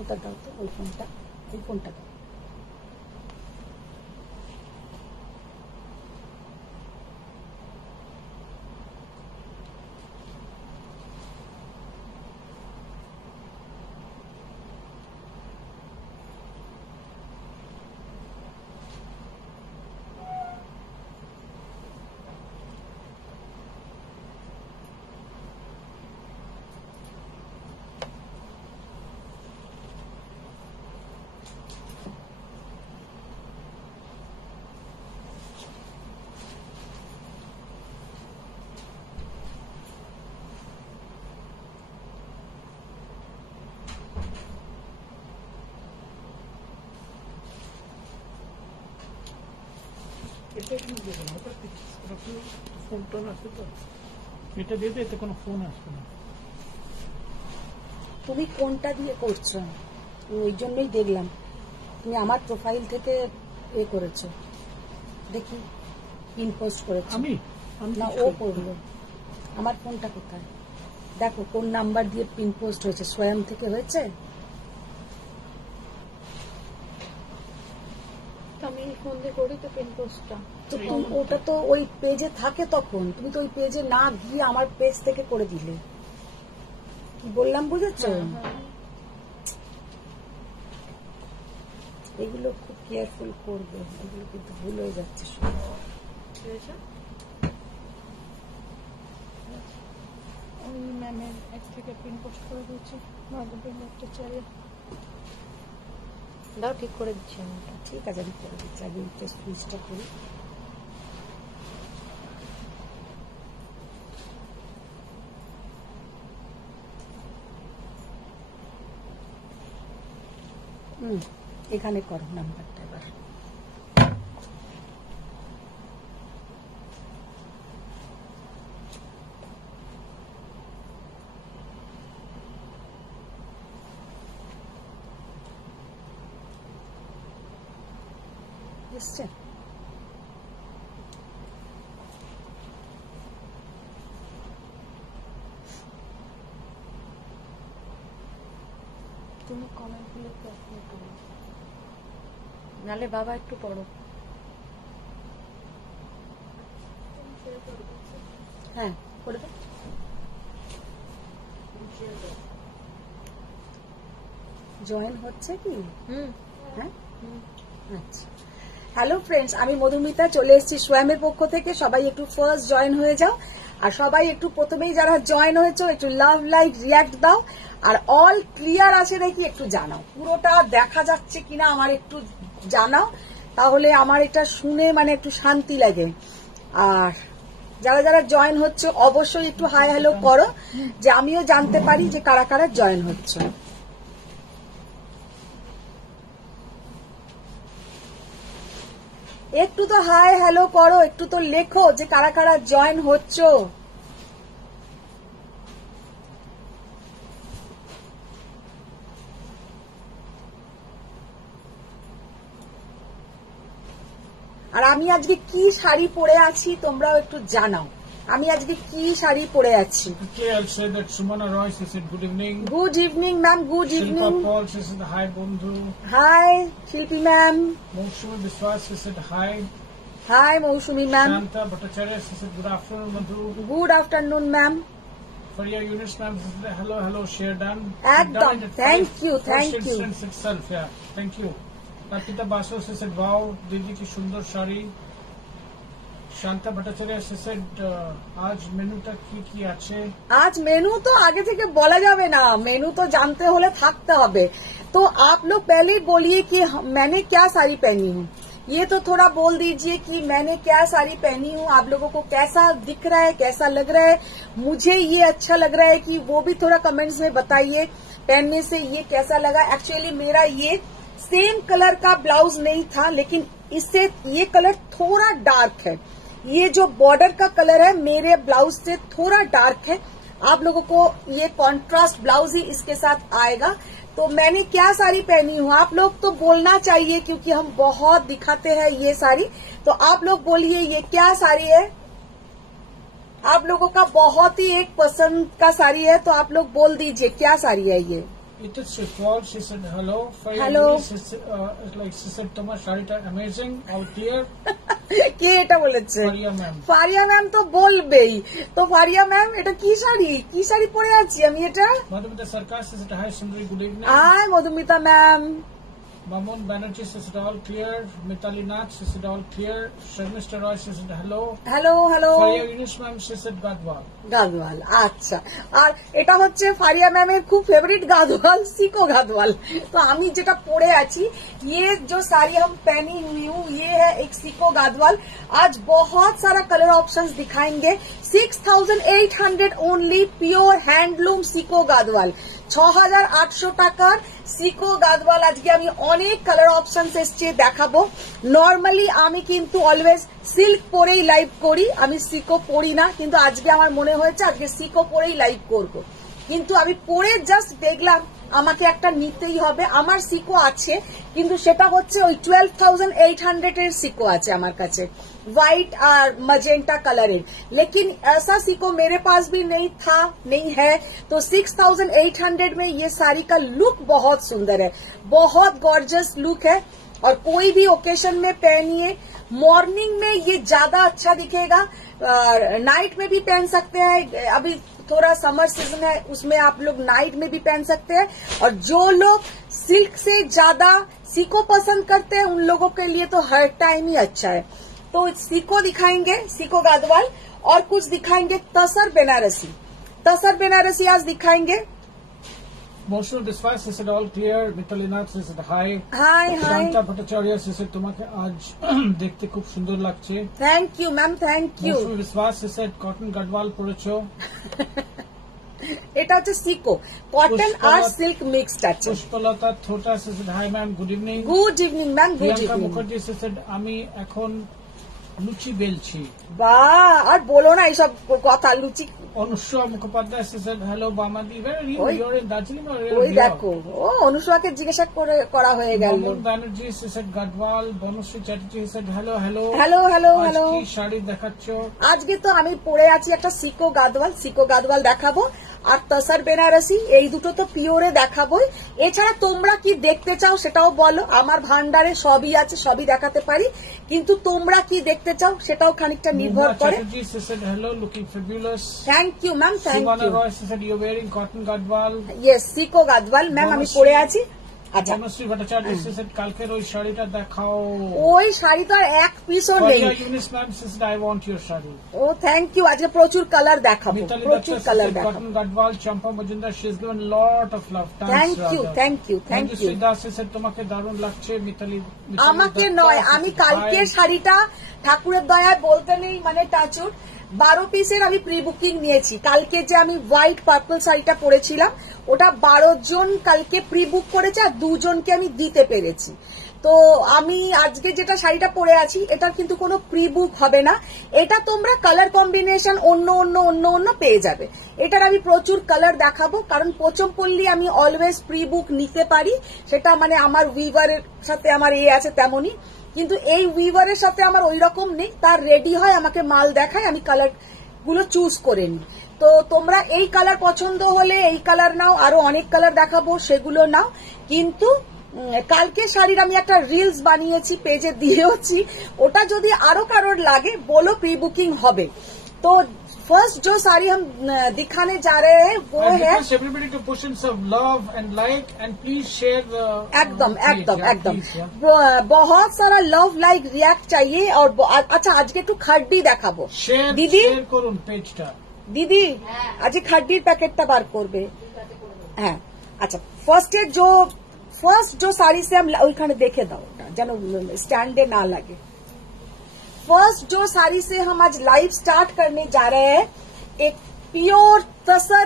ওটা দাও তো, ওই ফোনটা, ওই ফোনটা দাও। এটা কিন্তু দেবো না, ওটা ফোন টোন আছে তো, এটা দিয়ে এতে কোনো ফোন আসবে না। তুমি কোনটা দিয়ে করছো? ওই জন্যই দেখলাম তুমি আমার প্রোফাইল থেকে এ করেছো, দেখি পিন পোস্ট করেছো। আমি না, ও করলো। আমার ফোনটা কোথায় দেখো, কোন নাম্বার দিয়ে পিন পোস্ট হয়েছে? স্বয়ং থেকে হয়েছে? আমি ফোন দিয়ে করি তো পিন পোস্টটা। তো ওটা তো ওই পেজে থাকে, তখন তুমি তো ওই পেজে না গিয়ে আমার পেজ থেকে করে দিলে। কি বললাম বুঝেছো? এগুলো খুব কেয়ারফুল করবে, এগুলো কিন্তু ভুল হয়ে যাচ্ছে সব। ওই ম্যামের এক থেকে পিন পোস্ট করে দিচ্ছি, মাধবীর একটা চাইলে দাও, ঠিক করে দিচ্ছি আমি। ঠিক আছে, আমি করে দিচ্ছি, আগে সুইচটা করি। এখানে করো নাম্বারটা এবার। এসছে? তুমি কমেন্ট গুলো করো, নালে বাবা একটু পড়ো। হ্যাঁ, করে দাও। জয়েন হচ্ছে কি? হ্যাঁ, আচ্ছা। হ্যালো ফ্রেন্ডস, আমি মধুমিতা চলে এসেছি সোয়ামের পক্ষ থেকে। সবাই একটু ফার্স্ট জয়েন হয়ে যাও, আর সবাই একটু প্রথমেই যারা জয়েন হয়েছে একটু লাভ, লাইক, রিয়াক্ট দাও। আর অল ক্লিয়ার আছে নাকি একটু জানাও, পুরোটা দেখা যাচ্ছে কিনা আমার একটু জানাও, তাহলে আমার এটা শুনে মানে একটু শান্তি লাগে। আর যারা যারা জয়েন হচ্ছে অবশ্যই একটু হাই হ্যালো করো, যে আমিও জানতে পারি যে কারা কারা জয়েন হচ্ছে। একটু তো হাই হ্যালো করো, একটু তো লেখো যে কারা কারা জয়েন হচ্ছে। আর আমি আজকে কি শাড়ি পরে আছি তোমরাও একটু জানাও, আমি আজকে কি শাড়ি পরে আছি। Okay, I'll say that Sumana Roy said good evening. Good evening ma'am, good evening. Shilpa Paul says hi বন্ধু. Hi Shilpi ma'am. Moshumi Biswas said hi. Hi Moushumi ma'am. Shanta Bhattacharya said good afternoon বন্ধু. Good afternoon ma'am. Faria Yunus ma'am said hello, share done. একদম, thank you, thank you. Itself, yeah, thank you. Nakita Basu said wow, दीदी की सुंदर sari. Shanta Bhattacharya said আজ মেনুটা কি আছে? आज मेनू तो आगे থেকে বলা যাবে না, मेनू तो जानते होले থাকতে হবে। तो आप लोग पहले ही बोलिए कि मैंने क्या साड़ी पहनी हूँ, ये तो थोड़ा बोल दीजिए कि मैंने क्या साड़ी पहनी हूँ, आप लोगों को कैसा दिख रहा है, कैसा लग रहा है, मुझे ये अच्छा लग रहा है कि वो भी थोड़ा कमेंट्स में बताइए, पहनने से ये कैसा लगा। एक्चुअली मेरा ये सेम कलर का ब्लाउज नहीं था, लेकिन इससे ये कलर थोड़ा डार्क है, ये जो बॉर्डर का कलर है मेरे ब्लाउज से थोड़ा डार्क है, आप लोगों को ये कॉन्ट्रास्ट ब्लाउज ही इसके साथ आएगा। तो मैंने क्या साड़ी पहनी हूँ, आप लोग तो बोलना चाहिए क्योंकि हम बहुत दिखाते हैं ये साड़ी। तो आप लोग बोलिए ये क्या साड़ी है, आप लोगों का बहुत ही एक पसंद का साड़ी है, तो आप लोग बोल दीजिए क्या साड़ी है ये। it is Swiftwall. She said hello. Hello. She said তোমার শাড়িটা amazing, all clear. কে এটা বলেছে? ফারিয়া ম্যাম। ফারিয়া ম্যাম তো বলবেই। তো ফারিয়া ম্যাম এটা কি শাড়ি পরে আছি আমি এটা? Madhumita Sarkar she said hi Sundari, good evening. Hi Madhumita ma'am. Mamun Banerjee she said all clear. Mitali Nath she said all clear. Sharmista Roy she said hello. Hello hello. Faria Yunus ma'am she said Gadwal. Gadwal, আচ্ছা। আর এটা হচ্ছে ফারিয়া ম্যামের খুব favourite Gadwal, সিকো Gadwal. তো আমি যেটা পরে আছি ये जो साड़ी हम पहनी हुई हूँ ये है एक सिको गादवाल। आज बहुत सारा कलर ऑप्शंस दिखाएंगे। 6800 ओनली प्योर हैंडलूम सिको गादवाल, 6800 টাকার সিকো গাদওয়াল। আজকে আমি অনেক কালার অপশনস এসছে দেখাবো। নর্মালি আমি কিন্তু অলওয়েজ সিল্ক পরেই লাইভ করি, আমি সিকো পরি না, কিন্তু আজকে আমার মনে হয়েছে আজকে সিকো পরেই লাইভ করব। কিন্তু আমি পরে জাস্ট দেখলাম আমাকে একটা নিতেই হবে। আমার সিকো আছে কিন্তু সেটা হচ্ছে ওই 12,800 এর সিকো আছে আমার কাছে, व्हाइट और मजेंटा कलर। लेकिन ऐसा सिको मेरे पास भी नहीं है। तो 6,800 में ये साड़ी का लुक बहुत सुंदर है, बहुत गॉर्जियस लुक है। और कोई भी ओकेशन में पहनिए, मॉर्निंग में ये ज्यादा अच्छा दिखेगा, नाइट में भी पहन सकते हैं। अभी थोड़ा समर सीजन है उसमें आप लोग नाइट में भी पहन सकते हैं। और जो लोग सिल्क से ज्यादा सिको पसंद करते हैं उन लोगों के लिए तो हर टाइम ही अच्छा है। तो सिको दिखाएंगे, सिको गादवाल, और कुछ दिखाएंगे तसर बेनारसी आज दिखाएंगे। Moshu Biswas she said all clear. Mitali Nath she said hi. Hi hi. Shanta Bhattacharya she said তোমাকে আজ দেখতে খুব সুন্দর লাগছে। Thank you ma'am, thank you. Moshu Biswas she said cotton gadwal পরেছো। এটা হচ্ছে সিকো, কটন আর সিল্ক মিক্সড আছে। Pushpalata Thota she said hi ma'am, good evening. Good evening ma'am, good Priyanka evening. Mukherjee she said আমি এখন লুচি বেলছি। বাহ, আর বলো না এইসব কথা, লুচি। Anushka Mukhopadhyay she said hello বামাদি, where you're in Darjeeling or ওই দেখো, ও অনুষ্কাকে জিজ্ঞাসা করা হয়ে গেল। Mamun Banerjee she said Gadwal. Banashree Chatterjee she said hello hello hello hello. কি শাড়ি দেখাচ্ছো? আজকে তো আমি পরে আছি একটা সিকো গাদওয়াল দেখাবো, আর তসর বেনারসি, এই দুটো তো পিওরে দেখাবোই। এছাড়া তোমরা কি দেখতে চাও সেটাও বলো, আমার ভান্ডারে সবই আছে, সবই দেখাতে পারি, কিন্তু তোমরা কি দেখতে চাও সেটাও খানিকটা নির্ভর করে। Chatterjee she said hello, looking fabulous. Thank you ma'am, thank Sumana you. Roy she said you're wearing cotton gadwal. Yes, sico Gadwal ma'am আমি পরে আছি। আচ্ছা, বনশ্রী ভট্টাচার্য she said কালকের ওই শাড়িটা দেখাও। ওই শাড়ি তো আর এক পিসও নেই। Faria Younis ma'am she said I want your sari. ও থ্যাংক ইউ, আজকে প্রচুর কালার দেখাবো, মিতালি প্রচুর দত্ত কালার she said দেখাবো। cotton gadwal. Champa Majumdar she has given lot of love. Thank you, thank you, thank you. Manjushree Das she said তোমাকে দারুণ লাগছে। মিতালি আমাকে দত্ত নয়, she said আমি hi. কালকের শাড়িটা ঠাকুরের দয়ায় বলতে নেই, মানে টাচুট 12 পিসের আমি প্রি বুকিং নিয়েছি। কালকে যে আমি হোয়াইট পার্পল শাড়িটা পরেছিলাম ওটা 12 জন কালকে প্রি বুক করেছে, আর 2 জনকে আমি দিতে পেরেছি। তো আমি আজকে যেটা শাড়িটা পরে আছি এটা কিন্তু কোনো প্রি বুক হবে না, এটা তোমরা কালার কম্বিনেশন অন্য পেয়ে যাবে। এটার আমি প্রচুর কালার দেখাবো, কারণ পোচমপল্লী আমি অলওয়েজ প্রি বুক নিতে পারি, সেটা মানে আমার উইভারের সাথে আমার আছে তেমনই। কিন্তু এই উইভারের সাথে আমার ওই রকম নেই, তার রেডি হয় আমাকে মাল দেখায়, আমি কালার গুলো চুজ করে নিই। তো তোমরা এই কালার পছন্দ হলে এই কালার নাও, আরো অনেক কালার দেখাবো সেগুলো নাও। কিন্তু কালকে শাড়ির আমি একটা রিলস বানিয়েছি, পেজে দিয়েছি, ওটা যদি আরো কারোর লাগে বলো, প্রি बुकिंग হবে। तो फर्स्ट जो साड़ी हम दिखाने जा रहे हैं वो है, everybody to push in some love and like and please share the एकदम एकदम yeah, एकदम please, yeah. बहुत सारा लव लाइक रिएक्ट चाहिए। और अच्छा আজকে একটু খাড্ডি দেখাবো share দিদি, share করুন পেজটা। দিদি আজকে খাড্ডির প্যাকেটটা বার করবে। হ্যাঁ আচ্ছা, ফার্স্ট जो साड़ी से हम ওইখানে দেখে দাও যেন স্ট্যান্ডে না লাগে। फर्स्ट जो साड़ी से हम आज लाइव स्टार्ट करने जा रहे हैं, एक प्योर तसर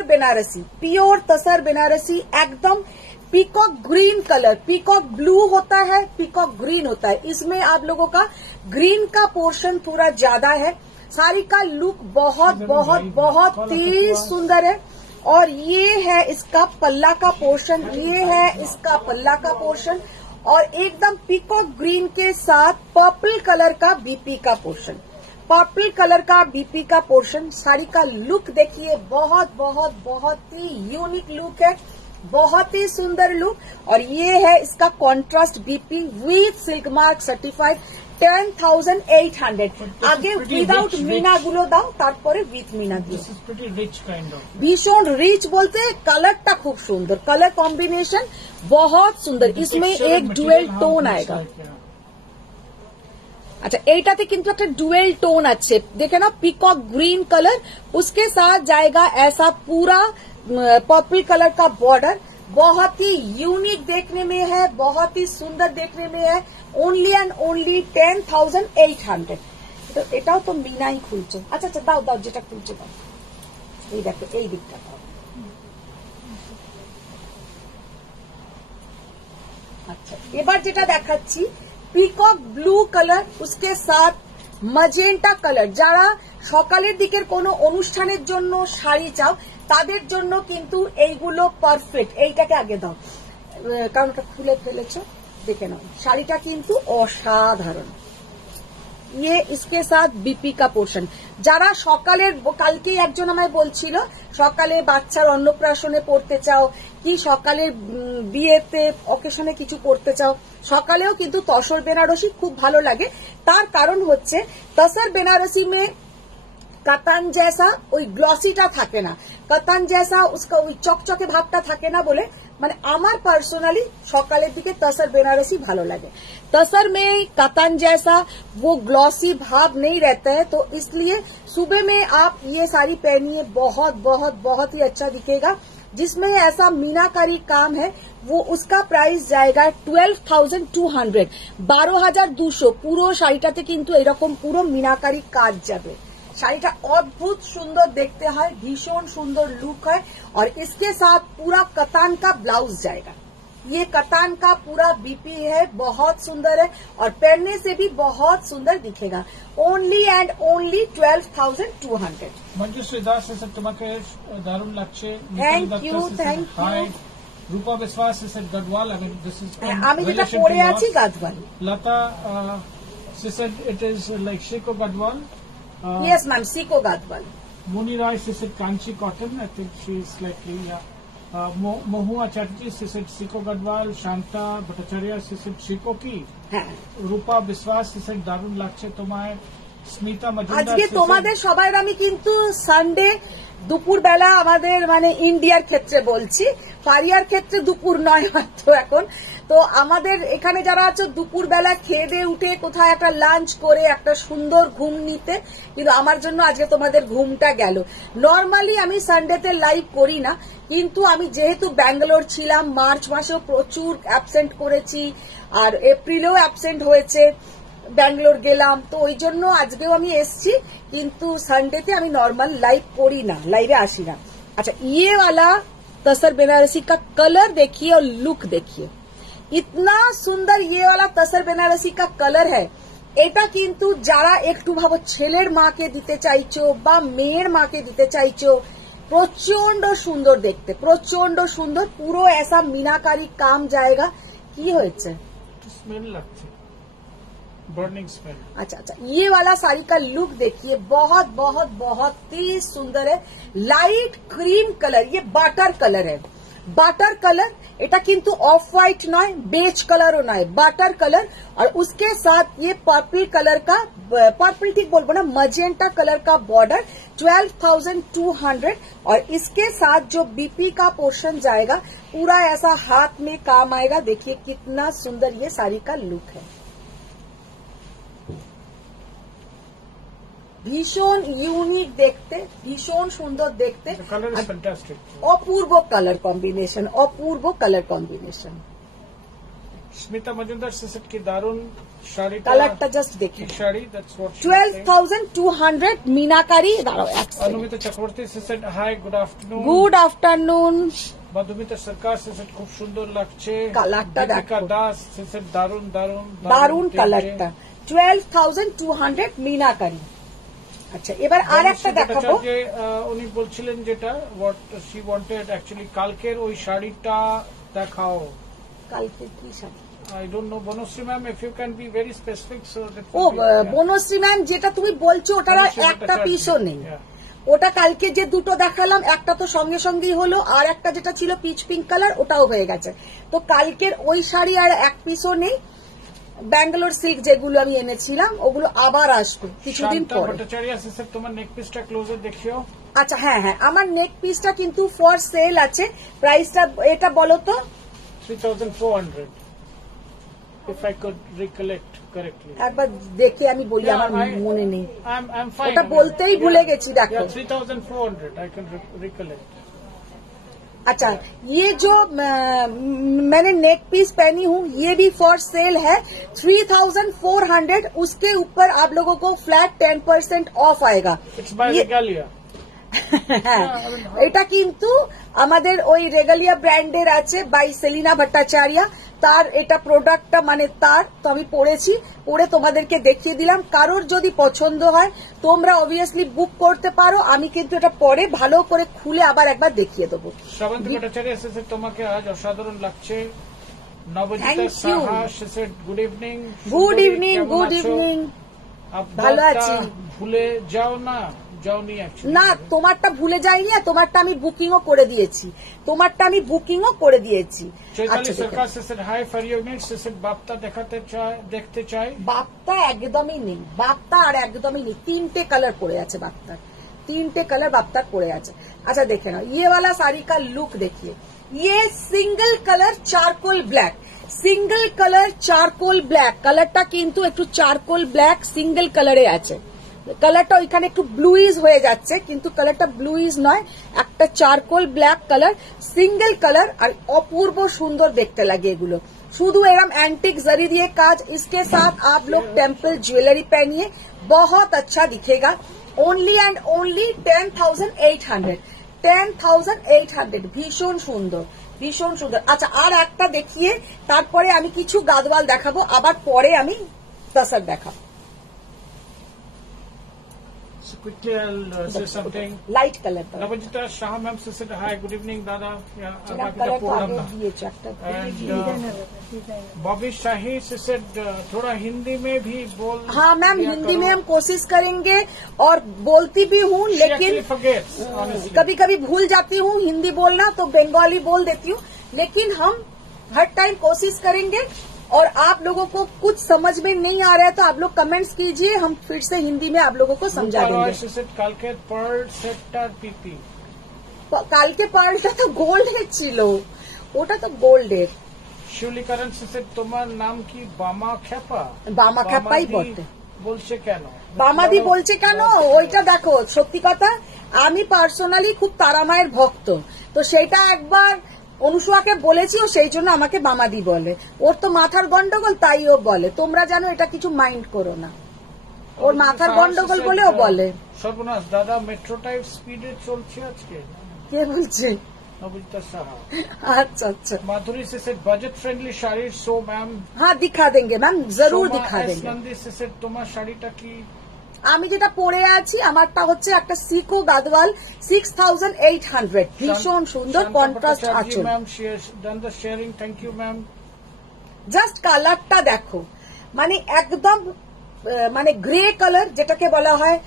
बेनारसी, एकदम peacock green colour, peacock blue होता है, पीकॉक ग्रीन होता है, इसमें आप लोगों का ग्रीन का पोर्शन थोड़ा ज्यादा है। साड़ी का लुक बहुत ही सुंदर है। और ये है इसका पल्ला का पोर्शन, और एकदम पीकॉक ग्रीन के साथ पर्पल कलर का बीपी का पोर्शन। साड़ी का लुक देखिए, बहुत ही यूनिक लुक है। बहुत ही सुंदर लुक। और ये है इसका contrast BP with silk mark certified 10,800। আগে উইদাউট মিনা গুলো দাও, তারপরে উইথ মিনা দিও। This is pretty rich kind of. ভীষণ রিচ বলতে কালারটা খুব সুন্দর, कलर कॉम्बिनेशन बहुत सुंदर। इसमें एक डुएल टोन आएगा। अच्छा, এইটাতে কিন্তু একটা ডুয়েল টোन আছে, देखे ना, पीकॉक ग्रीन कलर, उसके साथ जाएगा ऐसा पूरा पर्पल कलर का बॉर्डर। बहुत ही यूनिक देखने में है, बहुत ही सुंदर देखने में है। Only and only 10,800। তো এটাও তো মিনাই খুলছে। আচ্ছা আচ্ছা, দাও দাও, যেটা খুলছে দাও। এই দেখো, এই দিকটা দাও। আচ্ছা, এবার যেটা দেখাচ্ছি পিকক ব্লু কালার, उसके साथ ম্যাজেন্টা কালার। যারা সকালের দিকের কোনো অনুষ্ঠানের জন্য শাড়ি চাও তাদের জন্য কিন্তু এইগুলো পারফেক্ট। এইটাকে আগে দাও, কারণ ওটা খুলে ফেলেছো, দেখে নাও। শাড়িটা কিন্তু অসাধারণ। ये इसके साथ बीपी का पोर्शन। যারা সকালের, কালকেই একজন আমায় বলছিল সকালে বাচ্চার অন্নপ্রাশনে পড়তে চাও কি সকালে বিয়েতে অকেশনে কিছু পড়তে চাও, সকালেও কিন্তু তসর বেনারসি খুব ভালো লাগে। তার কারণ হচ্ছে তসর বেনারসি মে কাতান জেসা ওই গ্লসিটা থাকে না, কাতান জেসা उसका ওই চকচকে ভাবটা থাকে না বলে মানে আমার পার্সোনালি সকালের দিকে তসর বেনারসি ভালো লাগে। तसर में कतन जैसा वो ग्लॉसी भाव नहीं रहता है, तो इसलिए सुबह में आप ये साड़ी पहनिए, बहुत बहुत बहुत ही अच्छा दिखेगा। जिसमें ऐसा मीनाकारी काम है वो उसका प्राइस जाएगा 12,200, 12,200। পুরো শাড়িটাতে কিন্তু এরকম পুরো মিনাকারি কাজ যাবে। শাড়িটা অদ্ভুত সুন্দর দেখতে হয়, ভীষণ সুন্দর লুক হয়। और इसके साथ पूरा कतान का ब्लाउज जाएगा। ये कतान का पूरा बीपी है, बहुत सुंदर है और पहनने से भी बहुत सुंदर दिखेगा। Only and only 12,200। Manjushree Das এসে তোমাকে দারুণ লাগছে। Thank you, thank you. Rupa Biswas এসে গদওয়াল, I mean this is আমি যেটা পরে আছি গাদওয়াল। লতা she said it is like Shiko Gadwal. Yes ma'am, Shiko Gadwal. Muni Rai she said Kanchi cotton, I think she is slightly Mohua Chatterjee she said Shiko Gadwal. Shanta Bhattacharya she said Shiko ki. Rupa Biswas she said দারুণ লাগছে তোমায়। স্মিতা মজুমদার আজকে তোমাদের সবাই আমি কিন্তু Sunday দুপুর বেলা, আমাদের মানে ইন্ডিয়ার ক্ষেত্রে বলছি, ফারিয়ার ক্ষেত্রে দুপুর নয় মাত্র এখন। তো আমাদের এখানে যারা আছে দুপুর বেলা খেয়ে দিয়ে উঠে কোথায় একটা লাঞ্চ করে একটা সুন্দর ঘুম নিতে, কিন্তু আমার জন্য আজকে তোমাদের ঘুমটা গেল। নর্মালি আমি সানডেতে লাইভ করি না, কিন্তু আমি যেহেতু ব্যাঙ্গালোর ছিলাম, মার্চ মাসেও প্রচুর অ্যাবসেন্ট করেছি আর এপ্রিলেও অ্যাবসেন্ট হয়েছে, ব্যাঙ্গালোর গেলাম, তো ওই জন্য আজকেও আমি এসছি। কিন্তু সানডেতে আমি নর্মাল লাইভ করি না, লাইভে আসি না। अच्छा, ये वाला तसर बेनारसी का कलर देखिए और लुक देखिए, इतना सुंदर ये वाला तसर बेनारसी का कलर है। এটা কিন্তু যারা একটু ভাবো ছেলের মাকে দিতে চাইছো বা মেয়ের মাকে দিতে চাইছো, প্রচন্ড সুন্দর দেখতে, প্রচন্ড সুন্দর। পুরো ऐसा मीनाकारी काम जाएगा। কি হয়েছে? স্মেল লাগছে, बर्निंग स्मेल। अच्छा अच्छा, ये वाला साड़ी का लुक देखिए, बहुत बहुत बहुत ही सुंदर है। लाइट क्रीम कलर, ये बाटर कलर है, बाटर कलर। এটা কিন্তু অফ হোয়াইট নয়, বেজ কালারও নয়, বাটার कलर। और उसके साथ ये पर्पल कलर का, पर्पल ठीक बोलबो ना, मजेंटा कलर का बॉर्डर 12,200। और इसके साथ जो बीपी का पोर्शन जाएगा पूरा ऐसा हाथ में काम आएगा। देखिए कितना सुंदर ये साड़ी का लुक है, ভীষণ ইউনিক দেখতে, ভীষণ সুন্দর দেখতে। কালার ইজ ফ্যান্টাস্টিক, অপূর্ব কালার কম্বিনেশন, অপূর্ব colour combination. Smita Majumdar said কি দারুণ শাড়ি, কালারটা জাস্ট দেখে। Sari that's what 12,200 meenakari. দাঁড়াও, Anumita Chakraborty said hi, good afternoon. Good afternoon. Madhumita Sarkar said খুব সুন্দর লাগছে, কালারটা দেখো, দাস সেট দারুণ দারুণ দারুণ কালারটা। 12,200 মিনাকারি। আচ্ছা, এবার আর একটা দেখাবো। যে উনি বলছিলেন যেটা হোয়াট শি ওয়ান্টেড অ্যাকচুয়ালি, কালকের ওই শাড়িটা দেখাও। কালকে কি sari? I don't know, Bonusri ma'am, if you can be very specific so that ও বনশ্রী ম্যাম, যেটা তুমি বলছো ওটার একটা পিসও নেই, ওটা কালকে যে দুটো দেখালাম একটা তো সঙ্গে সঙ্গেই হলো, আর একটা যেটা ছিল পিচ পিঙ্ক কালার ওটাও হয়ে গেছে। তো কালকের ওই শাড়ি আর এক পিসও নেই। ব্যাঙ্গালোর সিল্ক যেগুলো আমি এনেছিলাম ওগুলো আবার আসবে কিছুদিন পরে। তোমার নেক পিসটা ক্লোজে দেখিও। আচ্ছা হ্যাঁ হ্যাঁ, আমার নেক পিসটা কিন্তু ফর সেল আছে। প্রাইসটা এটা বলো তো। 3400 if I could recollect correctly. একবার দেখে আমি বলি, আমার মনে নেই, I'm fine. ওটা বলতেই ভুলে গেছি। দেখো 3400 I can recollect. अच्छा, ये जो मैंने नेक पीस पहनी हूँ ये भी फॉर सेल है 3400। उसके ऊपर आप लोगों को फ्लैट 10% ऑफ आएगा। এটা কিন্তু আমাদের ওই রেগালিয়া ব্র্যান্ডের আছে বাই সেলিনা ভট্টাচার্য। তার এটা প্রোডাক্টটা মানে তার তো আমি পড়েছি, পড়ে তোমাদেরকে দেখিয়ে দিলাম। কারোর যদি পছন্দ হয় তোমরা অবভিয়াসলি বুক করতে পারো। আমি কিন্তু এটা পরে ভালো করে খুলে আবার একবার দেখিয়ে দেবো। শ্রাবন্তী ভট্টাচার্য এসেছে, তোমাকে আজ অসাধারণ লাগছে। নবজিতা সাহা এসেছে, good evening. Good evening, good evening. ভালো আছি। ভুলে যাও না, না তোমারটা ভুলে যাইনি, আর তোমারটা আমি বুকিংও করে দিয়েছি, তোমারটা আমি বুকিংও করে দিয়েছি। দেখতে চাই। বাপ্তা একদমই নেই, বাপ্তা আর একদমই নেই। 3টে কালার পড়ে আছে বাপ্তার, 3টে কালার বাপ্তার পড়ে আছে। আচ্ছা দেখে নাও ये वाला साड़ी का लुक देखिए। ये single colour charcoal black, single colour charcoal black. কালারটা কিন্তু একটু চারকোল ব্ল্যাক সিঙ্গেল কালারে আছে। কালারটা ওইখানে একটু ব্লুইজ হয়ে যাচ্ছে, কিন্তু কালারটা ব্লুইজ নয়, একটা charcoal black colour single colour. আর অপূর্ব সুন্দর দেখতে লাগে এগুলো, শুধু এরম एंटीक जरी दिए काज। इसके साथ आप लोग टेम्पल ज्वेलरी पहनिए, बहुत अच्छा दिखेगा। Only and only 10,800, 10,800। ভীষণ সুন্দর, ভীষণ সুন্দর। আচ্ছা আর একটা দেখিয়ে তারপরে আমি কিছু গাদওয়াল দেখাবো, আবার পরে আমি তসর দেখাবো। So quickly I'll say something. Light color. Navajita Shah ma'am said hi, good evening Dada. Bobby Shahi said थोड़ा हिंदी में भी बोल। हाँ मैम, हिंदी में हम कोशिश करेंगे और बोलती भी हूँ, लेकिन कभी कभी भूल जाती हूँ हिंदी बोलना, तो बंगाली बोल देती हूँ। लेकिन हम हर टाइम कोशिश करेंगे, और आप लोगों को कुछ समझ में नहीं आ रहा है तो आप लोग कमेंट्स कीजिए, हम फिर से हिंदी में आप लोगों को समझा देंगे। কালকে পার্ল সেটটার পিপি, কালকে পার্লটা তো গোল্ডের ছিল, ওটা তো গোল্ডের। শিউলিকরণ সেট তোমার নাম কি বামা খেপা? বামা খেপাই বটে। বলছে কেন বামাদি বলছে কেন? ওইটা দেখো, সত্যি কথা আমি পার্সোনালি খুব তারামায়ের ভক্ত, তো সেটা একবার অনুসুয়াকে বলেছি, ও সেই জন্য আমাকে মামাদি বলে। ওর তো মাথার গন্ডগোল, তাই ও বলে। তোমরা জানো এটা কিছু মাইন্ড করো না, ওর মাথার গন্ডগোল বলে ও বলে। সর্বনাশ দাদা, মেট্রো টাইপ স্পিডে চলছে আজকে। কে বলছে? নবজিতা সাহা। अच्छा अच्छा। माधुरी से budget friendly sari so ma'am. हाँ दिखा देंगे मैम, जरूर दिखा देंगे। नंदी से তোমার শাড়িটা কি? আমি যেটা পরে আছি আমারটা হচ্ছে একটা সিকো গাদওয়াল 6,800, ভীষণ সুন্দর কন্ট্রাস্ট আছে। Ma'am done the sharing, thank you ma'am. Just কালারটা দেখো, মানে একদম মানে ग्रे कलर যেটাকে বলা হয়,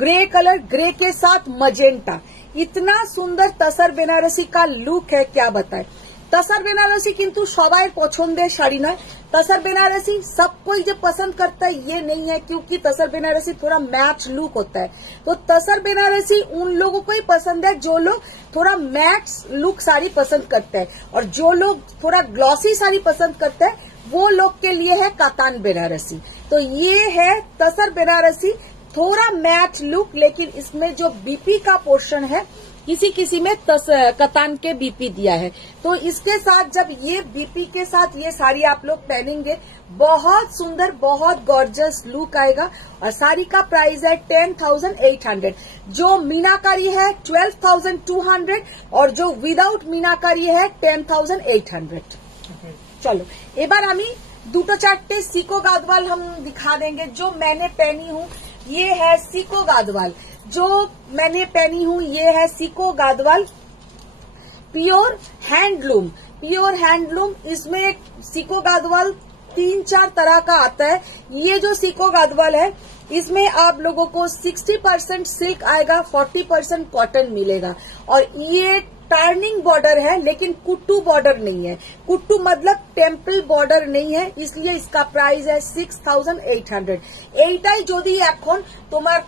ग्रे कलर, ग्रे के साथ मजेंटा। इतना सुंदर तसर बेनारसी का लुक है, क्या बताए। तसर बेनारसी किंतु सबाइर पसंदेर शाड़ी नয়। तसर बेनारसी सब कोई जो पसंद करता है ये नहीं है, क्योंकि तसर बेनारसी थोड़ा मैच लुक होता है। तो तसर बेनारसी उन लोगों को ही पसंद है जो लोग थोड़ा मैच लुक साड़ी पसंद करते हैं, और जो लोग थोड़ा ग्लॉसी साड़ी पसंद करते हैं वो लोग के लिए है कातान बेनारसी। तो ये है तसर बेनारसी, थोड़ा मैच लुक, लेकिन इसमें जो बीपी का पोर्शन है किसी किसी में कतान के बीपी दिया है। तो इसके साथ जब ये बीपी के साथ ये साड़ी आप लोग पहनेंगे, बहुत सुंदर, बहुत गॉर्जियस लुक आएगा। और साड़ी का प्राइस है 10,800। जो मीनाकारी है 12,200, और जो विदाउट मीनाकारी है 10,800। चलो এবার আমি দুটো চারটে সিকো গাদওয়াল हम दिखा देंगे जो मैंने पहनी हूँ। ये है सिको गादवाल, जो मैंने पहनी हूँ ये है सिको गादवाल प्योर हैंडलूम, प्योर हैंडलूम। इसमें सिको गादवाल 3-4 तरह का आता है। ये जो सीको गदवाल है इसमें आप लोगों को 60% सिल्क आएगा, 40% कॉटन मिलेगा। और ये टर्निंग बॉर्डर है लेकिन कुट्टू बॉर्डर नहीं है। कुट्टू मतलब टेम्पल बॉर्डर नहीं है, इसलिए इसका प्राइस है 6800। এইটাই যদি এখন তোমার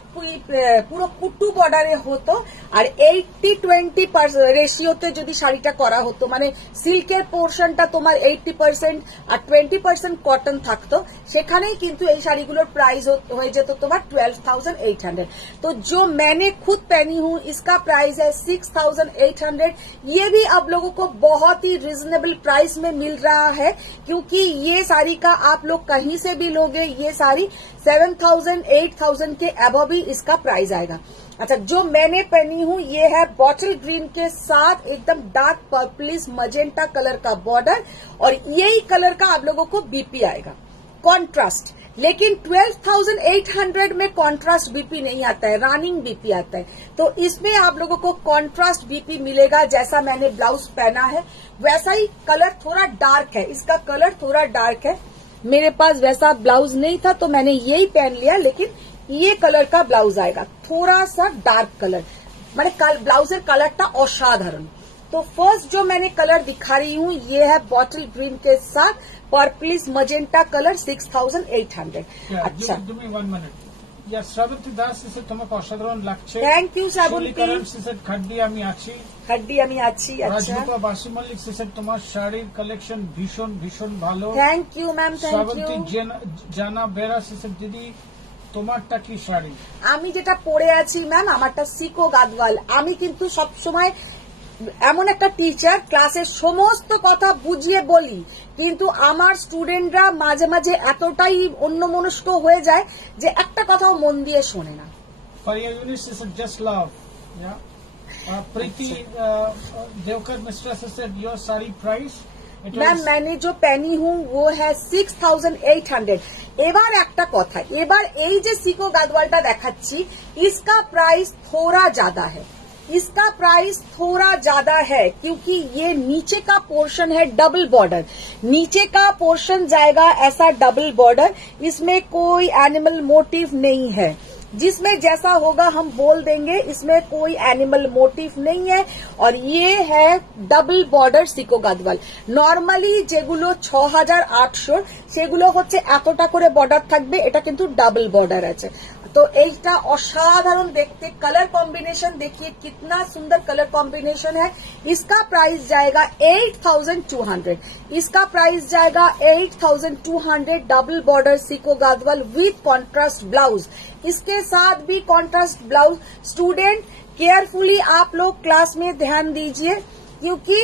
পুরো কুট্টু বর্ডারে হতো আর 80-20 রেশিওতে যদি শাড়িটা করা হতো, মানে সিল্কের পোর্শনটা তোমার 80% আর 20% কটন থাকতো, সেখানেই কিন্তু এই শাড়িগুলোর প্রাইস হয়ে যেত তোমার 12,800। तो जो मैंने खुद पहनी हूँ इसका प्राइस है 6,800। ये भी आप लोगों को बहुत ही रिजनेबल प्राइस में मिल रहा है, क्योंकि ये साड़ी का आप लोग कहीं से भी लोगे ये साड़ी 7,000-8,000 के अबव ही इसका प्राइस आएगा। अच्छा, जो मैंने पहनी हूँ ये है बॉटल ग्रीन के साथ एकदम डार्क पर्पलिश मजेंटा कलर का बॉर्डर, और यही कलर का आप लोगों को बीपी आएगा कॉन्ट्रास्ट। लेकिन 12,800 में कॉन्ट्रास्ट बीपी नहीं आता है, रनिंग बीपी आता है। तो इसमें आप लोगों को कॉन्ट्रास्ट बीपी मिलेगा। जैसा मैंने ब्लाउज पहना है वैसा ही कलर थोड़ा डार्क है, इसका कलर थोड़ा डार्क है। मेरे पास वैसा ब्लाउज नहीं था तो मैंने यही पहन लिया, लेकिन ये कलर का ब्लाउज आएगा, थोड़ा सा डार्क कलर, माने ब्लाउजेर कलरटा असाधारण। तो फर्स्ट जो मैंने कलर दिखा रही हूँ ये है बॉटल ग्रीन के साथ पर्पलिश मजेंटा कलर 6,800। अच्छा, শ্রাবন্তী দাস এসে তোমাকে অসাধারণ লাগছে। Thank you Srabanti. খাড্ডি আমি আছি। আচ্ছা, রাজমুকা বাসু মল্লিক সেসের তোমার শাড়ির কালেকশন ভীষণ ভীষণ ভালো। Thank you ma'am, thank you. Srabanti Jana Bera সেসের দিদি তোমারটা কি শাড়ি? আমি যেটা পরে আছি ম্যাম আমারটা সিকো গাদওয়াল। আমি কিন্তু সবসময় এমন একটা টিচার ক্লাসের সমস্ত কথা বুঝিয়ে বলি, কিন্তু আমার স্টুডেন্টরা মাঝে মাঝে এতটাই অন্যমনস্ক হয়ে যায় যে একটা কথাও মন দিয়ে শোনে না। Faria Younis is just love. Preeti Deokar mistress said your sari price? Ma'am मैंने जो पहनी हूँ वो है 6,800। এবার একটা কথা, এবার এই যে সিকো গাদওয়ালটা দেখাচ্ছি इसका प्राइस थोड़ा ज्यादा है, इसका प्राइस थोड़ा ज्यादा है क्योंकि ये नीचे का पोर्शन है डबल बॉर्डर। नीचे का पोर्शन जाएगा ऐसा डबल बॉर्डर, इसमें कोई एनिमल मोटिव नहीं है, जिसमें जैसा होगा हम बोल देंगे, इसमें कोई एनिमल मोटिव नहीं है। और ये है डबल बॉर्डर सिको गादওয়াল। नॉर्मली যেগুলো 6,800 সেগুলো হচ্ছে এতটা করে বর্ডার থাকবে, এটা কিন্তু ডাবল বর্ডার আছে। तो এইটা অসাধারণ দেখতে, कलर कॉम्बिनेशन देखिए कितना सुंदर कलर कॉम्बिनेशन है। इसका प्राइस जाएगा 8,200। इसका प्राइस जाएगा 8,200 double border sico Gadwal with contrast blouse. इसके साथ भी कॉन्ट्रास्ट ब्लाउज। स्टूडेंट केयरफुली आप लोग क्लास में ध्यान दीजिए, क्योंकि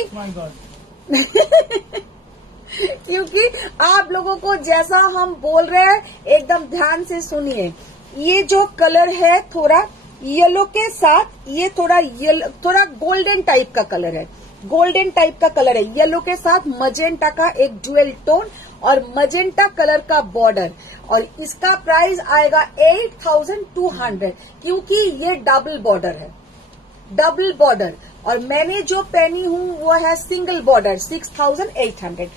क्योंकि आप लोगों को जैसा हम बोल रहे हैं एकदम ध्यान से सुनिए। ये जो कलर है थोड़ा येलो के साथ, ये थोड़ा गोल्डन टाइप का कलर है, गोल्डन टाइप का कलर है। येलो के साथ मजेंटा का एक डुअल टोन और मजेंटा कलर का बॉर्डर, और इसका प्राइस आएगा 8,200 क्योंकि ये डबल बॉर्डर है, डबल बॉर्डर। और मैंने जो पहनी हूँ वो है सिंगल बॉर्डर 6,800।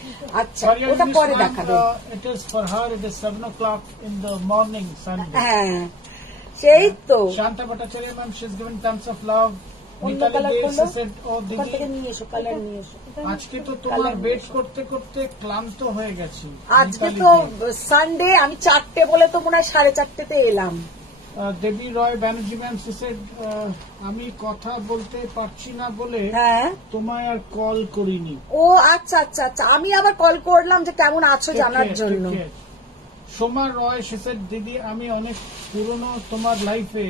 अच्छा, ওটা পরে দেখাবে। It is for her, it is 7 o'clock in the morning Sunday। হ্যাঁ সেই তো। Shanta Bhattacharya ma'am, she is giving tons of love। আজকে তো তোমার ওয়েট করতে করতে ক্লান্ত হয়ে গেছি। আজকে তো সানডে, আমি 4টে বলে তো মনে হয় 4:30তে এলাম। দেবী রয় ব্যানার্জি ম্যাম সেড আমি কথা বলতে পারছি না বলে তোমায় আর কল করিনি। ও আচ্ছা আচ্ছা আচ্ছা, আমি আবার কল করলাম যে কেমন আছো জানার জন্য। সোমা রয় সেড দিদি আমি অনেক পুরনো তোমার লাইফে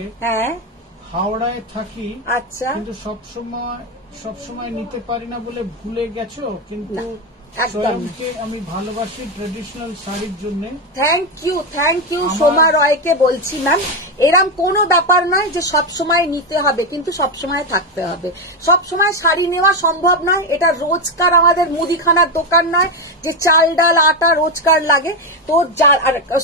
হাওড়ায় থাকি। আচ্ছা, কিন্তু সবসময় নিতে পারি না বলে ভুলে গেছো, কিন্তু স্বয়ংকে আমি ভালোবাসি ট্রেডিশনাল শাড়ির জন্য। থ্যাংক ইউ সোমা রয়কে বলছি ম্যাম, এরম কোনো ব্যাপার নয় যে সবসময় নিতে হবে, কিন্তু সবসময় থাকতে হবে। সবসময় শাড়ি নেওয়া সম্ভব নয়, এটা রোজকার আমাদের মুদিখানার দোকান নয় যে চাল ডাল আটা রোজকার লাগে। তো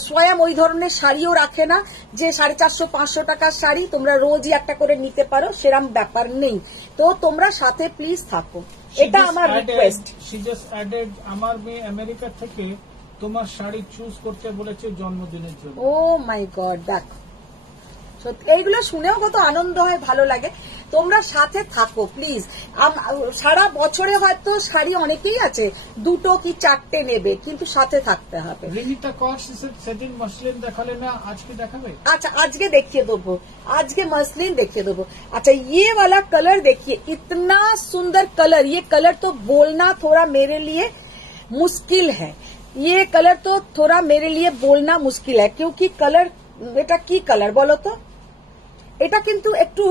স্বয়ং ওই ধরনের শাড়িও রাখে না যে 450-500 টাকার শাড়ি তোমরা রোজই একটা করে নিতে পারো, সেরম ব্যাপার নেই। তো তোমরা সাথে প্লিজ থাকো, এটা আমার রিকোয়েস্ট। She just added আমার মেয়ে আমেরিকা থেকে তোমার শাড়ি চুজ করতে বলেছে জন্মদিনের জন্য। ও মাই গড, দেখো সত্যি এইগুলো শুনেও কত আনন্দ হয়, ভালো লাগে। তোমরা সাথে থাকো প্লিজ। সারা বছরে হয়তো শাড়ি অনেকেই আছে, 2টো কি 4টে নেবে, কিন্তু সাথে থাকতে হবে। রিনিতা কর সেদিন মসলিন দেখালে না, আজকে দেখাবে? अच्छा আজকে দেখিয়ে দেবো, আজকে मसलिन देखिए देबो। अच्छा ये वाला कलर देखिए, इतना सुंदर कलर। ये कलर तो बोलना थोड़ा मेरे लिए मुश्किल है, ये कलर तो थोड़ा मेरे लिए बोलना मुश्किल है, क्योंकि कलर এটা কি কালার বলো তো? এটা কিন্তু একটু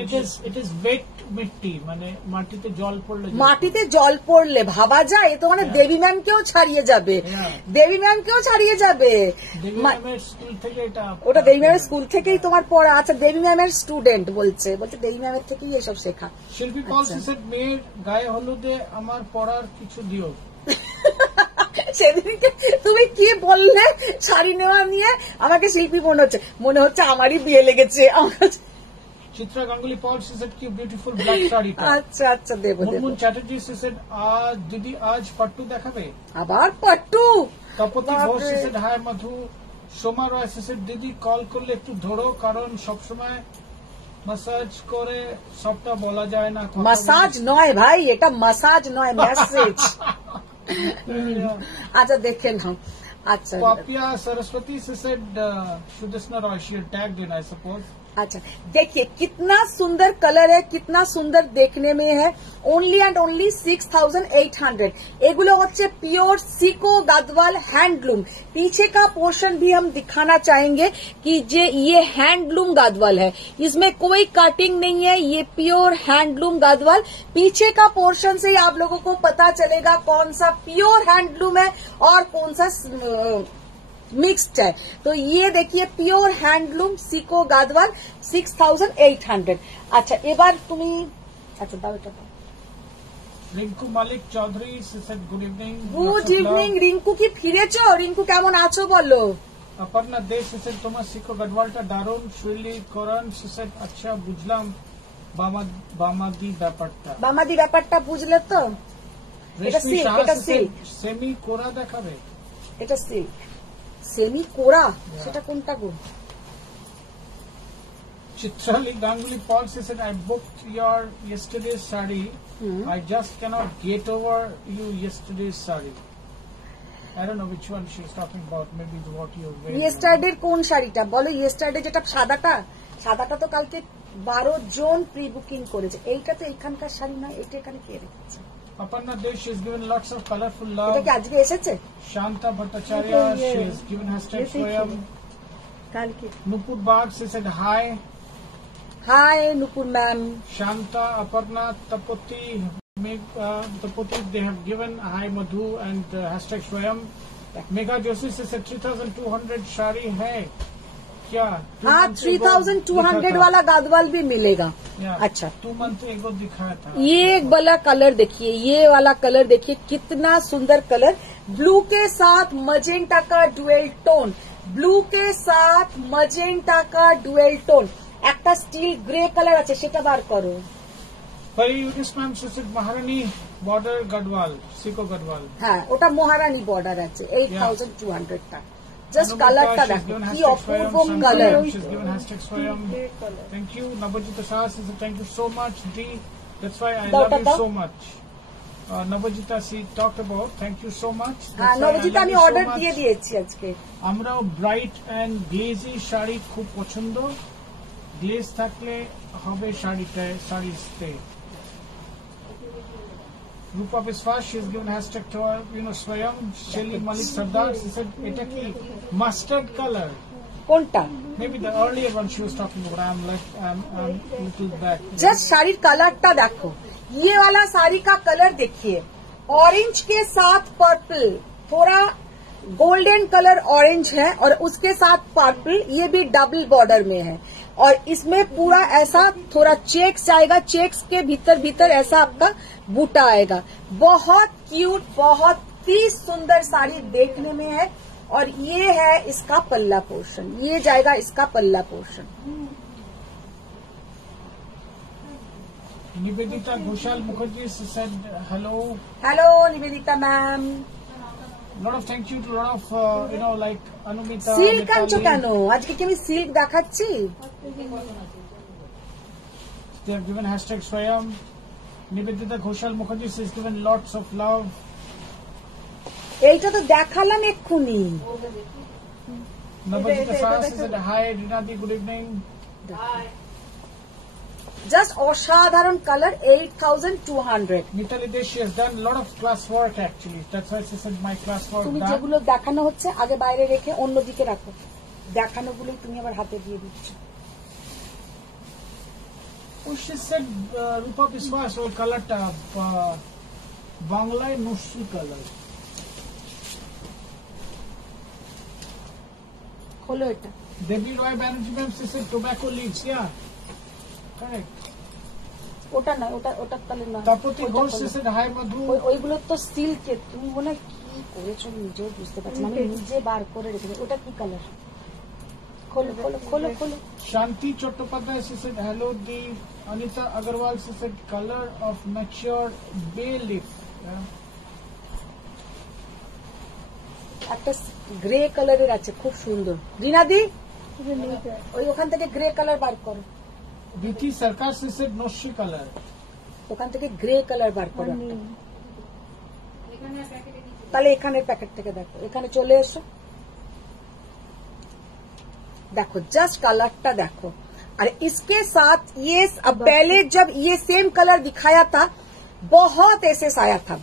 ইট ইজ ওয়েট মিট্টি, মানে মাটিতে জল পড়লে, মাটিতে জল পড়লে ভাবা যায় এ তো মানে দেবী ম্যামকেও ছাড়িয়ে যাবে, দেবী ম্যামকেও ছাড়িয়ে যাবে। স্কুল থেকে এটা, ওটা দেবী ম্যামের স্কুল থেকেই তোমার পড়া। আচ্ছা দেবী ম্যামের স্টুডেন্ট বলছে দেবী ম্যামের থেকেই এসব শেখা। শিল্পী পল সিসেট মেয়ের গায়ে হলুদে আমার পড়ার কিছু দিও। সেদিনকে তুমি কি বললে শাড়ি নেওয়া নিয়ে, আমাকে শিল্পী মনে হচ্ছে আমারই বিয়ে লেগেছে আমার। চিত্রা গাঙ্গুলি পল সিসেট কি বিউটিফুল ব্ল্যাক শাড়িটা। আচ্ছা আচ্ছা দেবো। মুনমুন চ্যাটার্জি সিসেট আজ দিদি আজ পট্টু দেখাবে। আবার পট্টু। তপতি ঘোষ সিসেট হায় মধু। সোমা রয় সিসেট দিদি কল করলে একটু ধরো, কারণ সবসময় মাসাজ করে সবটা বলা যায় না। মাসাজ নয় ভাই, এটা মাসাজ নয়, মেসেজ। अच्छा देखे नाम। अच्छा पापिया सरस्वती से said Sudesna Roy, she tagged in, I suppose. अच्छा देखिए कितना सुंदर कलर है, कितना सुंदर देखने में है। Only and only 6800। एगुलो होच्छे प्योर सिको गदवाल हैंडलूम। पीछे का पोर्शन भी हम दिखाना चाहेंगे कि ये हैंडलूम गदवाल है, इसमें कोई कटिंग नहीं है, ये प्योर हैंडलूम गदवाल। पीछे का पोर्शन से ही आप लोगों को पता चलेगा कौन सा प्योर हैंडलूम है और कौन सा मिक्स्ड है। तो ये देखिए प्योर हैंडलूम सिको गादवाल 6800। अच्छा এবার তুমি, আচ্ছা দাও এটা দাও। Rinku Malik Chowdhury said good evening. Good evening Rinku, কি ফিরেছো? রিঙ্কু কেমন আছো বলো? অপর্ণা দেশ সেড তোমার সিকো গডওয়ালটা দারুণ। শৈলী করণ সেড আচ্ছা বুঝলাম বামাদি ব্যাপারটা বুঝলে তো? এটা সিল্ক, এটা সিল্ক। সেমি কোরা দেখাবে? এটা সিল্ক সেমি কোরা, সেটা কোনটা গো? চিত্রালি গাঙ্গুলি পল said I booked your yesterday's saree. I just cannot get over you yesterday's saree. I don't know which one she's talking about. Maybe what you're wearing. Yesterday কোন শাড়িটা বলো? Yesterday যেটা সাদাটা তো কালকে 12 জন প্রি বুকিং করেছে। এইটা তো এখানকার শাড়ি নয়, এটা এখানে কে রেখেছে? Aparna Desh, she's given lots of colorful love. এটা কি আজকে এসেছে? Shanta Bhattacharya, she's given hashtag Swayam. কালকে Nupur Bagh, she said hi. Hi Nupur ma'am. Shanta, Aparna, Tapoti, they have given hi Madhu and hashtag Swayam. Megha Joshi, she said 3200 shari hai. क्या? हाँ 3200 वाला गादवाल भी मिलेगा। अच्छा 2 month एगो दिखाया था। ये वाला कलर देखिए, ये वाला कलर देखिए कितना सुंदर कलर। ब्लू के साथ मजेंटा का डुएल टोन, ब्लू के साथ मजेंटा का डुएल टोन। একটা স্টিল গ্রে কালার আছে, সেটা বার করো। মহারানী বর্ডার গডওয়াল, সিকো গডওয়াল। হ্যাঁ ওটা মহারানী বর্ডার আছে। 8200 টাকা। জাস্ট কালারটা দেখো কি অপূর্ব কালার। Thank you Nabajita Shah, thank you so much ডি, that's why I love you so much. Nabajita she talked about, thank you so much. হ্যাঁ নবজিতা আমি অর্ডার দিয়ে দিয়েছি আজকে। আমরাও ব্রাইট এন্ড গ্লেজি শাড়ি খুব পছন্দ, গ্লেজ থাকলে হবে শাড়িতে। Rupa Biswas, she's given hashtag to her, Swayam. Shelly Malik Sardar, she said, এটা কি mustard color? কোনটা? Maybe the earlier one she was talking about. I'm little back. Just শাড়ির কালারটা দেখো। ये वाला साड़ी का कलर देखिए, ऑरेंज के साथ पर्पल, थोड़ा गोल्डन कलर ऑरेंज है और उसके साथ पर्पल, ये भी डबल बॉर्डर में है। और इसमें पूरा ऐसा थोड़ा चेक्स आएगा, चेक्स के भीतर ऐसा आपका बूटा आएगा। बहुत क्यूट, बहुत ही सुंदर साड़ी देखने में है। और ये है इसका पल्ला पोर्शन, ये जाएगा इसका पल्ला portion. Nivedita Ghoshal Mukherjee said hello. Hello, Nivedita ma'am. Lot of thank you to lot of like Anumita. Silk আনছো কেন? আজকে কি আমি সিল্ক দেখাচ্ছি? They have given hashtag Swayam. Nivedita Ghoshal Mukherjee has given lots of love. এইটা তো দেখালাম এক্ষুনি। Navajita Sahas said hi. Rinadi, good evening. Just অসাধারণ colour 8200। Nitali Desh, she has done a lot of class work actually. That's why she said my class work তুমি done. যেগুলো দেখানো হচ্ছে আগে বাইরে রেখে অন্যদিকে রাখো, দেখানোগুলোই তুমি আবার হাতে দিয়ে দিচ্ছ। Oh, she said Rupa Biswas or color tab Banglai Nushi color. খোলো এটা। Devi Roy Banerjee ma'am, she said tobacco leaves. Yeah, correct. ওটা না, ওটা তাহলে না। Tapoti Ghosh, she said hi Madhu. ওইগুলো তো সিল্কের, তুমি মনে হয় কি করেছো নিজেও বুঝতে পারছি না, আমি নিজে বার করে রেখেছি। ওটা কি কালার? খোলো খোলো খোলো খোলো। Shanti Chattopadhyay, she said hello. The Anita Agarwal, she said color of mature bay leaf. Yeah. একটা গ্রে কালারের আছে, খুব সুন্দর। রিনাদি ওই ওখান থেকে গ্রে কালার বার করো, Viti Sarkar, she said Noshi color. ওখান থেকে গ্রে কালার বার করো। তাহলে এখানের প্যাকেট থেকে দেখো, এখানে চলে এসো, देखो जस्ट कलरটা देखो। और इसके साथ ये पहले जब ये सेम कलर दिखाया था बहुत एसेस आया था,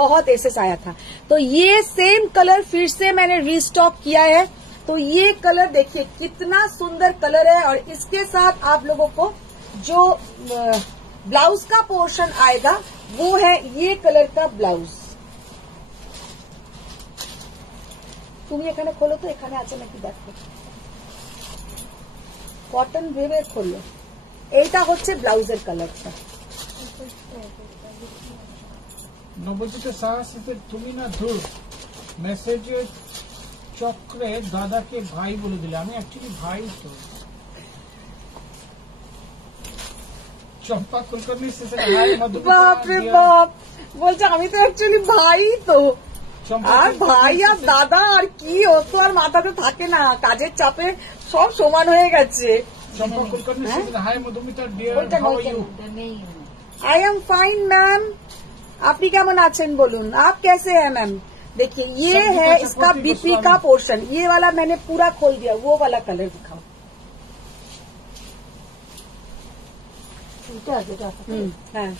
बहुत एसेस आया था, तो ये सेम कलर फिर से मैंने रीस्टॉक किया है। तो ये कलर देखिए कितना सुंदर कलर है। और इसके साथ आप लोगों को जो ब्लाउज का पोर्शन आएगा वो है ये कलर का ब्लाउज। তুমি এখানে খোলো তো, এখানে আছে নাকি দেখো, কটন ভেবে খোলো। এইটা হচ্ছে ব্লাউজের কালারটা। নবজিতা সাহা, she said তুমি না ধুর মেসেজে চক্রে দাদাকে ভাই বলে দিলে, আমি অ্যাকচুয়ালি ভাই তো। চম্পা Kulkarni, she said hi Madhumita. বাপ রে বাপ, বলছে আমি তো অ্যাকচুয়ালি ভাই তো। আর ভাই আর দাদা আর কি, ও তো আর মাথাতে থাকে না, কাজের চাপে সব সমান হয়ে গেছে। চম্পা Kulkarni, she said hi Madhumita dear, how are you? I am fine ma'am, আপনি কেমন আছেন বলুন, आप कैसे हैं मैम? देखिए ये है इसका बीपी का पोर्शन, ये वाला मैंने पूरा खोल दिया, वो वाला कलर दिखाओ। হ্যাঁ,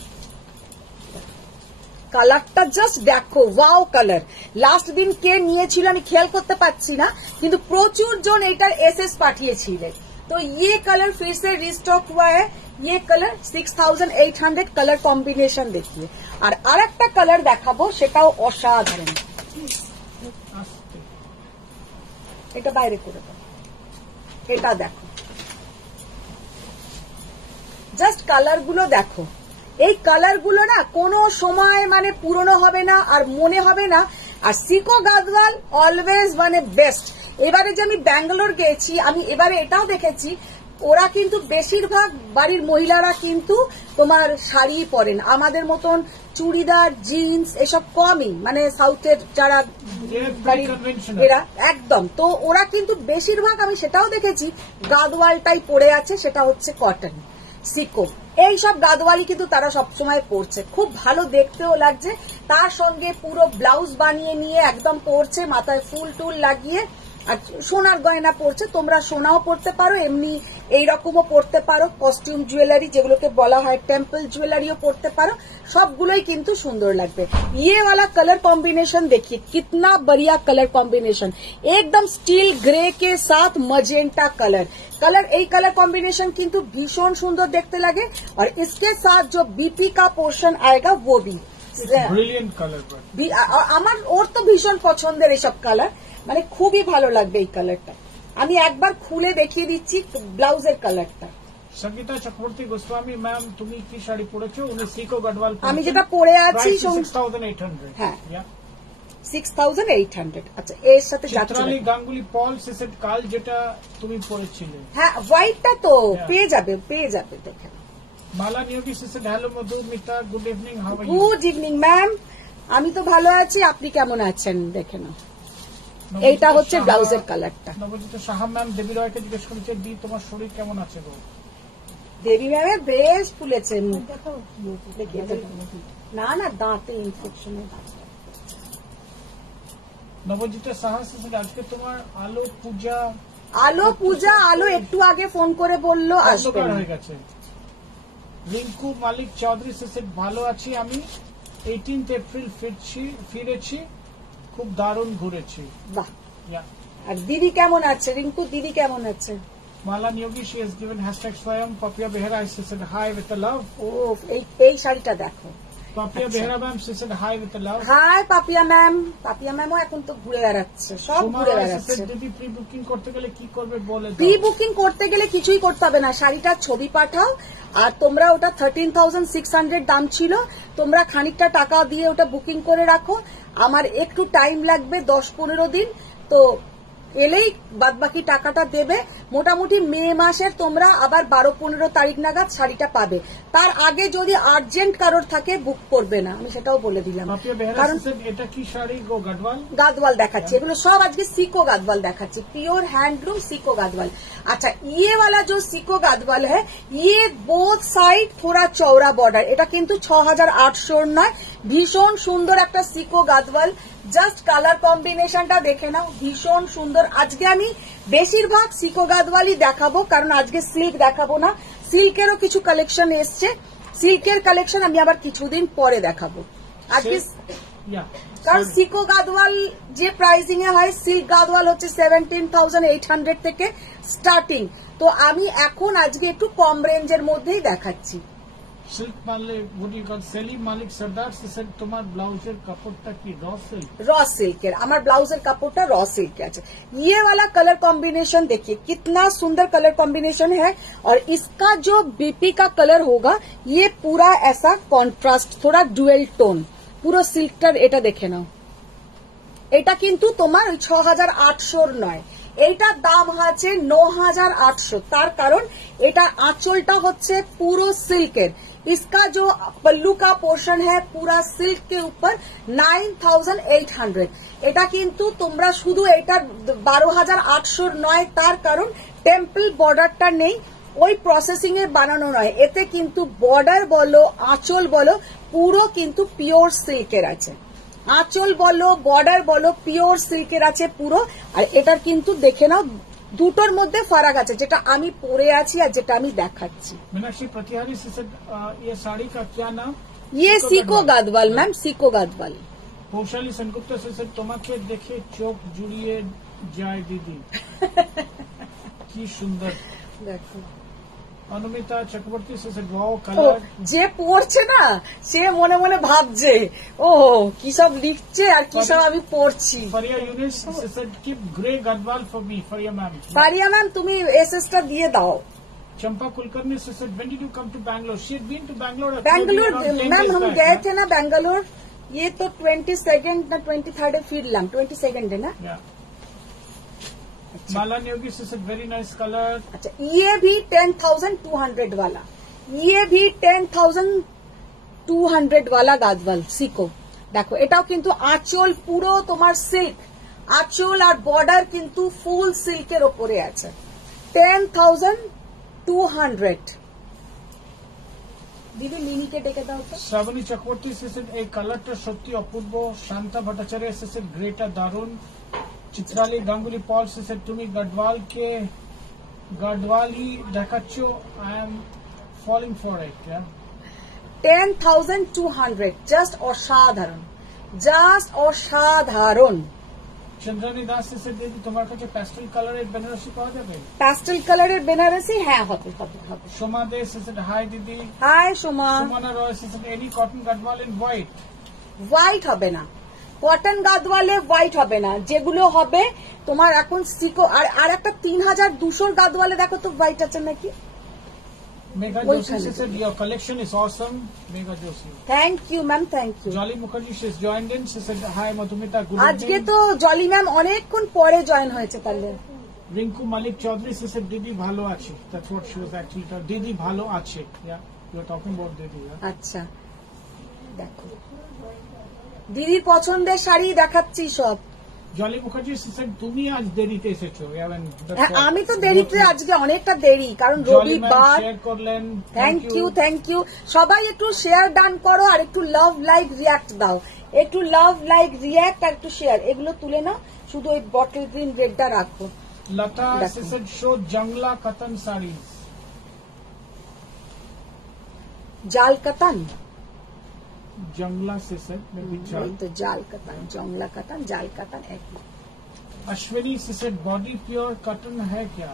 কালারটা জাস্ট দেখো, ওয়াও কালার। লাস্ট দিন কে নিয়েছিল আমি খেয়াল করতে পারছি না, কিন্তু প্রচুর জন এটার এসএস পাঠিয়েছিলেন। तो ये कलर फिर से रिस्टॉक हुआ है। ये कलर 6800 कलर कॉम्बिनेशन देखिए। আর আরেকটা কালার দেখাবো, সেটাও অসাধারণ। এটা বাইরে করে দাও, এটা দেখো, জাস্ট কালার গুলো দেখো। এই কালার গুলো না কোনো সময় মানে পুরনো হবে না আর মনে হবে না। আর সিকো গাদওয়াল অলওয়েজ মানে বেস্ট। এবারে যে আমি ব্যাঙ্গালোর গেছি, আমি এবারে এটাও দেখেছি, ওরা কিন্তু বেশিরভাগ বাড়ির মহিলারা কিন্তু তোমার শাড়ি পরেন, আমাদের মতন চুড়িদার জিন্স এসব কমই, মানে সাউথের যারা এরা একদম, তো ওরা কিন্তু বেশিরভাগ আমি সেটাও দেখেছি গাদওয়ালটাই পরে আছে, সেটা হচ্ছে কটন সিকো। এইসব গাদওয়ালি কিন্তু তারা সবসময় পরছে, খুব ভালো দেখতেও লাগছে। তার সঙ্গে পুরো ব্লাউজ বানিয়ে নিয়ে একদম পরছে, মাথায় ফুল টুল লাগিয়ে, আর সোনার গয়না পরছে। তোমরা সোনাও পরতে পারো, এমনি এইরকমও পরতে পারো, কস্টিউম জুয়েলারি যেগুলোকে বলা হয় টেম্পল জুয়েলারিও পরতে পারো, সবগুলোই কিন্তু সুন্দর লাগবে। ये वाला कलर कॉम्बिनेशन देखिए कितना बढ़िया कलर कॉम्बिनेशन, एकदम स्टील ग्रे के साथ मजेंटा कलर। এই कलर कॉम्बिनेशन কিন্তু ভীষণ সুন্দর দেখতে লাগে। और इसके साथ जो बीपी का पोर्शन आएगा वो भी ব্রিলিয়েন্ট কালার। আমার ওর তো ভীষণ পছন্দের এইসব কালার, মানে খুবই ভালো লাগবে এই কালারটা। আমি একবার খুলে দেখিয়ে দিচ্ছি ব্লাউজের কালারটা। সঙ্গীতা চক্রবর্তী গোস্বামী ম্যাম, তুমি কি শাড়ি পরেছো? উনি সিকো গডওয়াল, আমি যেটা পরে আছি 6800। হ্যাঁ 6800। আচ্ছা, এর সাথে চিত্রালী গাঙ্গুলি পল, সে সেট কাল যেটা তুমি পরেছিলে, হ্যাঁ হোয়াইটটা তো পেয়ে যাবে দেখেন। Mala Niyogi said, hello Madhumita, good evening, how are you? Good evening ma'am, আমি তো ভালো আছি, আপনি কেমন আছেন দেখে নাও। এইটা হচ্ছে ব্লাউজের কালারটা। নবজিত সাহা ম্যাম দেবী রয়কে জিজ্ঞেস করেছে, দি তোমার শরীর কেমন আছে গো? দেবী ম্যামের বেশ ফুলেছে মুখ। দেখাও দেখিয়ে দেবো। না না, দাঁতে ইনফেকশন। নবজিত সাহা said, আজকে তোমার আলো পূজা আলো একটু আগে ফোন করে বললো আসবে অন্ধকার না। হয়ে গেছে। রিঙ্কু মালিক চৌধুরী said, ভালো আছি আমি, 18th এপ্রিল ফিরেছি, খুব দারুণ ঘুরেছি। বাহ। Yeah. আর দিদি কেমন আছে? রিঙ্কু দিদি কেমন আছে? Mala Niyogi, she has given hashtag Swayam. Papiya Behera, she said hi with the love. ও এই শাড়িটা দেখো। Papiya Behera ma'am, she said hi with the love. Hi Papiya ma'am. পাপিয়া ম্যামও এখন তো ঘুরে বেড়াচ্ছে, সব ঘুরে She বেড়াচ্ছে। said, দিদি প্রি বুকিং করতে গেলে কি করবে বলে দাও। প্রি বুকিং করতে গেলে কিছুই করতে হবে না, শাড়িটার ছবি পাঠাও আর তোমরা ওটা 13,600 দাম ছিল, তোমরা খানিকটা টাকা দিয়ে ওটা বুকিং করে রাখো। আমার একটু টাইম লাগবে, 10-15 দিন, তো এলেই বাদবাকি টাকাটা দেবে। মোটামুটি মে মাসের তোমরা আবার 12-15 তারিখ নাগাদ শাড়িটা পাবে। তার আগে যদি আর্জেন্ট কারোর থাকে বুক করবে না, আমি সেটাও বলে দিলাম। Papiya Behera, কারণ she said, এটা কি শাড়ি গো গাডওয়াল? গাদওয়াল দেখাচ্ছি, এগুলো সব আজকে সিকো গাদওয়াল দেখাচ্ছি, পিওর হ্যান্ডলুম সিকো গাदवाल। अच्छा, ये वाला जो सिको गादवाल है, ये बोथ साइड थोड़ा चौड़ा बॉर्डर, এটা কিন্তু 6,800 নয়, ভীষণ সুন্দর একটা সিকো গাदवाल। জাস্ট কালার কম্বিনেশনটা দেখে নাও, ভীষণ সুন্দর। আজকে আমি বেশিরভাগ সিকো গাदवालই দেখাবো, কারণ আজকে সিল্ক দেখাবো না। সিল্কেরও কিছু কালেকশন এসছে, সিল্কের কালেকশন আমি আবার কিছুদিন পরে দেখাবো। আজকে Yeah. কারণ সিকো গাदवाल যে প্রাইসিং এ হয়, সিল্ক গাदवाल হচ্ছে 17,800 থেকে স্টার্টিং। তো আমি এখন আজকে একটু কম রেঞ্জের মধ্যেই দেখাচ্ছি। Silk Malik, what do you call Selim Malik Sardar, she said, তোমার ব্লাউজের কাপড়টা কি র সিল্ক? র সিল্কের, আমার ব্লাউজের কাপড়টা র सिल्क আছে। ये वाला कलर कॉम्बिनेशन देखिए कितना सुंदर कलर कॉम्बिनेशन है, और इसका जो बीपी का कलर होगा ये पूरा ऐसा कॉन्ट्रास्ट, थोड़ा डुएल टोन, পুরো সিল্কটার এটা দেখে নাও। এটা কিন্তু তোমার 6,800 নয়, এইটার দাম আছে 9,800। তার কারণ এটা আঁচলটা হচ্ছে পুরো সিল্কের। इसका जो पल्लू का पोर्शन है पूरा सिल्क के ऊपर 9,800। এটা কিন্তু তোমরা শুধু এটা 12,800 নয়, তার কারণ টেম্পল বর্ডারটা নেই, ওই প্রসেসিং এ বানানো নয়। এতে কিন্তু বর্ডার বলো আঁচল বলো পুরো কিন্তু পিওর সিল্কের আছে, আঁচল বলো বর্ডার বলো পিওর সিল্কের আছে পুরো। আর এটার কিন্তু দেখে নাও দুটোর মধ্যে ফারাক আছে, যেটা আমি পরে আছি আর যেটা আমি দেখাচ্ছি। मीनाक्षी प्रतिहारी से said, ये साड़ी का क्या नाम? ये সিকো গাदवाल ম্যাম, সিকো গাदवाल। পৌশালী সেনগুপ্ত से said, তোমাকে দেখে চোখ জুড়িয়ে যায় দিদি, কি সুন্দর। দেখো অনুমিতা চক্রবর্তী से said, wow ও, কালার। যে পড়ছে না সে মনে মনে ভাবছে ও কি সব লিখছে আর কি সব আমি পড়ছি। फरिया यूनिस से said, keep grey gadwal for me, Fariya ma'am. Faria ma'am তুমি এসএসটা দিয়ে দাও। चंपा कुलकर्णी से said, when did you come to Bangalore? She had been to Bangalore Bangalore around 10 ma'am days हम back, गए yeah? थे ना बैंगलोर, ये तो 22nd ना 23rd फिरलाम, 22nd है ना। Yeah. माला नियोगी से said, very nice color। अच्छा, ये भी 10,200 वाला, ये भी 10,200 वाला গাদওয়াল সিকো। দেখো এটাও কিন্তু আঁচল পুরো তোমার সিল্ক, আঁচল আর বর্ডার কিন্তু ফুল সিল্কের ওপরে আছে। 10,200। দিদি লিনিকে ডেকে দাও তো। শ্রাবণী চক্রবর্তী से said, এই কালারটা সত্যি অপূর্ব। শান্তা ভট্টাচার্য से said, গ্রেটা দারুণ। চিত্রালী গাঙ্গুলি পল से said, তুমি গাডওয়ালি দেখাচ্ছ, I am falling for it. 10,200 just অসাধারণ, জাস্ট অসাধারণ। চন্দ্রানী দাস से said, দিদি তোমার কাছে প্যাস্টেল কালারের বেনারসি পাওয়া যাবে? প্যাস্টেল কালারের বেনারসি, হ্যাঁ হবে হবে হবে। সোমা দে से said, হাই দিদি। হাই সোমা। সুমনা রয় से said, any cotton Gadwal in white? White হবে না, কটন গাদওয়ালে হোয়াইট হবে না, যেগুলো হবে তোমার এখন সিকো। আর একটা 3,200 গাদওয়ালে দেখো তো হোয়াইট আছে নাকি। মেঘা ওই যোশী से খানে। said, your collection is awesome। Megha Joshi. Thank you ma'am, thank you. Jolly Mukherjee she has joined in, she said, hi Madhumita, good আজকে evening। তো জলি ম্যাম অনেকক্ষণ পরে জয়েন হয়েছে তাহলে। রিঙ্কু মালিক চৌধুরী से said, দিদি ভালো আছে। That's what she was actually told, দিদি ভালো আছে। Yeah. You are talking about Didi, yeah? আচ্ছা দেখো দিদির পছন্দের শাড়ি দেখাচ্ছি সব। জলি মুখার্জি said তুমি আজ দেরিতে এসেছো। আমি তো দেরিতে আজকে অনেকটা দেরি, কারণ রবিবার। থ্যাংক ইউ সবাই একটু শেয়ার ডান করো আর একটু লাভ লাইক রিয়াক্ট দাও, একটু লাভ লাইক রিয়াক্ট আর একটু শেয়ার, এগুলো তুলে নাও, শুধু ওই বটল গ্রিন রেডটা রাখো। লতা said show জংলা কটন শাড়ি। জাল কাতান जंगला से सर तो जाल कतन जंगला कतन जाल कतन एक। अश्विनी से सर बॉडी प्योर कॉटन है क्या?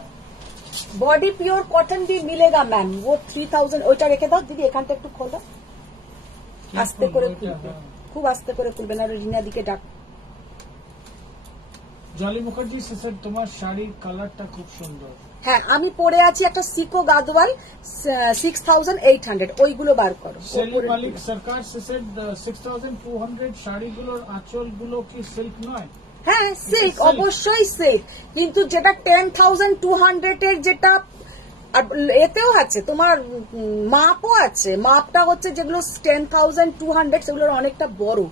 बॉडी प्योर कॉटन भी मिलेगा मैम, वो 3000। ওইটা রেখে দাও দিদি, এখানটা একটু খোলো, আস্তে করে খুলবে, খুব আস্তে করে খুলবে না, রিনা দিকে ডাক। জলি মুখার্জি से सर তোমার শাড়ির কালারটা খুব সুন্দর। হ্যাঁ আমি পরে আছি একটা সিকো গাদওয়াল 6800, ওইগুলো বার করো। সেলিম মালিক সরকার से सर 6200 শাড়িগুলোর আঁচলগুলো কি সিল্ক নয়? হ্যাঁ সিল্ক, অবশ্যই সিল্ক, কিন্তু যেটা 10200 এর যেটা এতেও আছে তোমার মাপও আছে, মাপটা হচ্ছে যেগুলো 10200 সেগুলোর অনেকটা বড়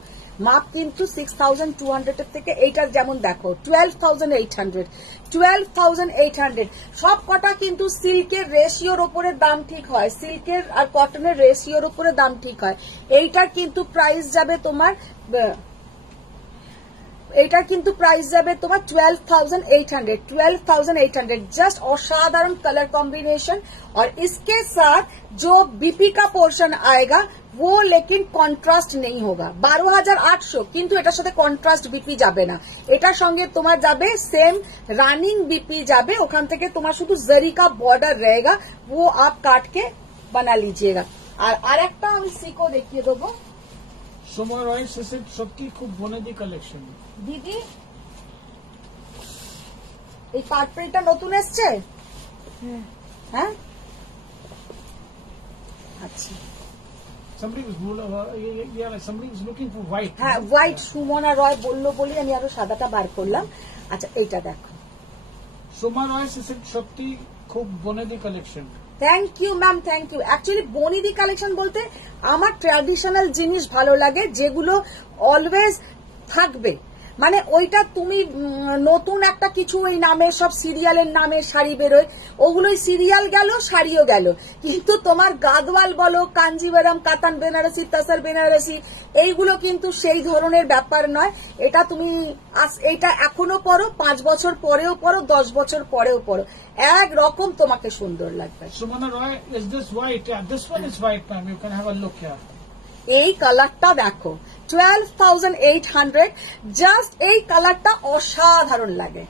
মাপ, কিন্তু 6200 এর থেকে এইটার যেমন দেখো 12800 সব কটা কিন্তু সিল্কের রেশিওর উপরে দাম ঠিক হয়, সিল্কের আর কটনের রেশিওর উপরে দাম ঠিক হয়। এইটার কিন্তু প্রাইস যাবে তোমার 12,800 जस्ट असाधारण कलर कॉम्बिनेशन। और इसके साथ जो बीपी का पोर्शन आएगा वो लेकिन कॉन्ट्रास्ट नहीं होगा। 12,800 কিন্তু এটার সাথে কন্ট্রাস্ট বিপি যাবে না, এটার সঙ্গে তোমার যাবে সেম রানিং বিপি যাবে, ওখান থেকে তোমার শুধু জরি का बॉर्डर रहेगा, वो आप काट के बना लीजिएगा। আর আরেকটা আমি সিকো দেখিয়ে দেবো। সোমা রয় সেসের সত্যি খুব বনেদি কালেকশন। দিদি এই পার্পলটা নতুন এসছে? হ্যাঁ আচ্ছা। somebody was looking for white। হ্যাঁ হোয়াইট, সুমনা রয় বললো বলি আমি আরো সাদাটা বার করলাম। আচ্ছা এইটা দেখো, সোমা রয় সেসের সত্যি খুব বনেদি collection. Thank you ma'am, thank you. Actually বনিদি কালেকশন বলতে আমার ট্র্যাডিশনাল জিনিস ভালো লাগে, যেগুলো অলওয়েজ থাকবে, মানে ওইটা তুমি নতুন একটা কিছু ওই নামে সব সিরিয়ালের নামে শাড়ি বেরোয়, ওগুলোই সিরিয়াল গেল শাড়িও গেল, কিন্তু তোমার গাদওয়াল বলো, কাঞ্জিভারাম, কাতান বেনারসি, তসর বেনারসি, এইগুলো কিন্তু সেই ধরনের ব্যাপার নয়। এটা তুমি এইটা এখনো পরো, 5 বছর পরেও পরো, 10 বছর পরেও পরো, এক রকম তোমাকে সুন্দর লাগবে। সুমনা রয়, is this white? Yeah, this one is white, ma'am. You can have a look here. এই কালারটা দেখো 12,800, জাস্ট এই কালারটা অসাধারণ লাগে।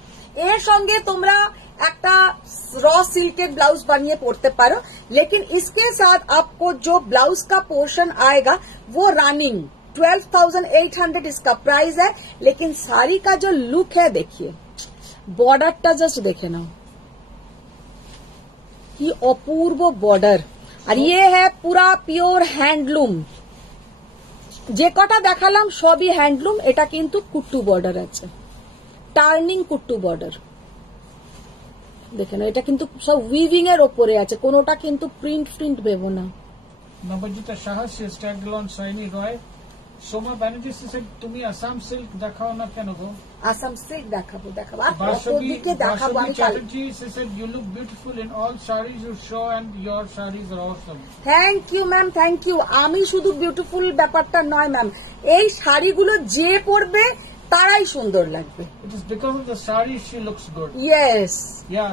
এর সঙ্গে তোমরা একটা র सिल्केड ब्लाउज बनिए पड़ते पारो, लेकिन इसके साथ आपको जो ब्लाउज का पोर्शन आएगा वो रनिंग 12,800 इसका प्राइस है। लेकिन साड़ी का जो लुक है देखिए, बॉर्डरটা जस्ट देखे ना कि अपूर्व बॉर्डर, और ये है पूरा प्योर हैंडलूम। যে কটা দেখালাম সবই হ্যান্ডলুম, এটা কিন্তু কুট্টু বর্ডার আছে, টার্নিং কুট্টু বর্ডার দেখেন, এটা কিন্তু সব উইভিং এর উপরে আছে, কোনোটা কিন্তু প্রিন্ট ভেবো না। নবজিতা সাহা স্ট্যাগলন সাইনি রয়। সোমা ব্যানার্জি से তুমি আসাম সিল্ক দেখাও না কেন গো? আসাম সিল্ক দেখাবো আর কতদিকে দেখাবো আমি কাল। Chatterjee said you look beautiful in all sarees you show and your sarees are awesome। Thank you ma'am, thank you. আমি শুধু বিউটিফুল ব্যাপারটা নয় ম্যাম, এই শাড়িগুলো যে পরবে তারাই সুন্দর লাগবে। It is because of the saree she looks good। Yes,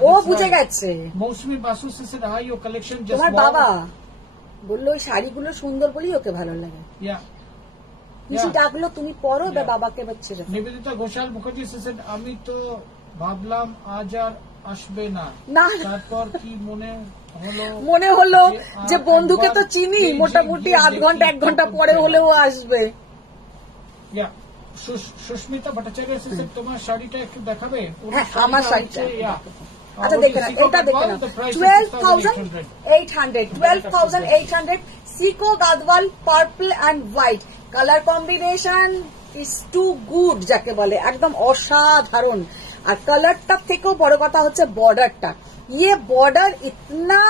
ও বুঝে গেছে। মৌসুমী Basu said hi, your collection just তোমার বাবা বললো ওই শাড়িগুলো সুন্দর বলি ওকে ভালো লাগে। পিসি ডাকলো তুমি পরো, বাবাকে বাচ্চা। নিবেদিতা ঘোষাল মুখার্জি said আমি তো ভাবলাম আজ আর আসবে না, তারপর কি মনে হলো যে বন্ধুকে তো চিনি, মোটামুটি আধ ঘন্টা 1 ঘন্টা পরে হলেও আসবে। সুস্মিতা ভট্টাচার্য said তোমার শাড়িটা একটু দেখাবে? হ্যাঁ আমার শাড়িটা আচ্ছা দেখে না, এটা দেখে না 12,800 sico Gadwal purple and white colour combination is too good, যাকে বলে একদম অসাধারণ। আর কালারটার থেকেও বড় কথা হচ্ছে বর্ডারটা, ये बॉर्डर इतना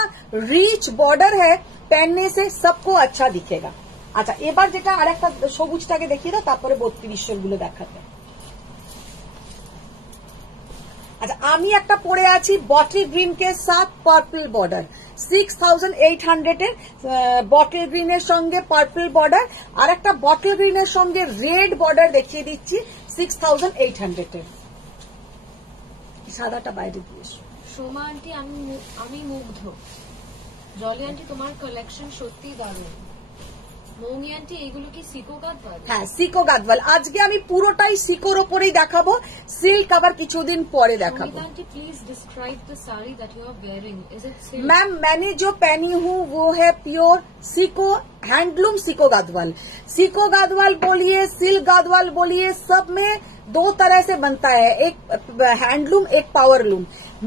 रिच बॉर्डर है पहनने से सबको अच्छा दिखेगा। আচ্ছা এবার যেটা আরেকটা সবুজটাকে দেখিয়ে দাও, তারপরে 3200 গুলো দেখাতে। আচ্ছা আমি একটা পরে আছি বটল গ্রিন কে সাথ পার্পল বর্ডার, 6800 এর বটল গ্রিনের সঙ্গে পার্পল বর্ডার, আর একটা বটল গ্রিনের সঙ্গে রেড বর্ডার দেখিয়ে দিচ্ছি 6800 এর। সাদাটা বাইরে দিয়ে সোমা আন্টি আমি মুগ্ধ। জলি আন্টি তোমার কালেকশন সত্যি দারুণ। মৌমি আন্টি এগুলো কি সিকো গাদওয়াল? হ্যাঁ সিকো গাদওয়াল। আজকে আমি পুরোটাই সিকোর ওপরেই দেখাবো, সিল্ক আবার কিছুদিন পরে দেখাবো। Aunty please describe the sari that you are wearing, is it silk? Ma'am मैंने जो पहनी हूँ वो है प्योर सिको हैंडलूम सिको गादवाल। सिको गादवाल बोलिए सिल्क गादवाल बोलिए, सब में दो तरह से बनता है, एक हैंडलूम एक पावरलूम।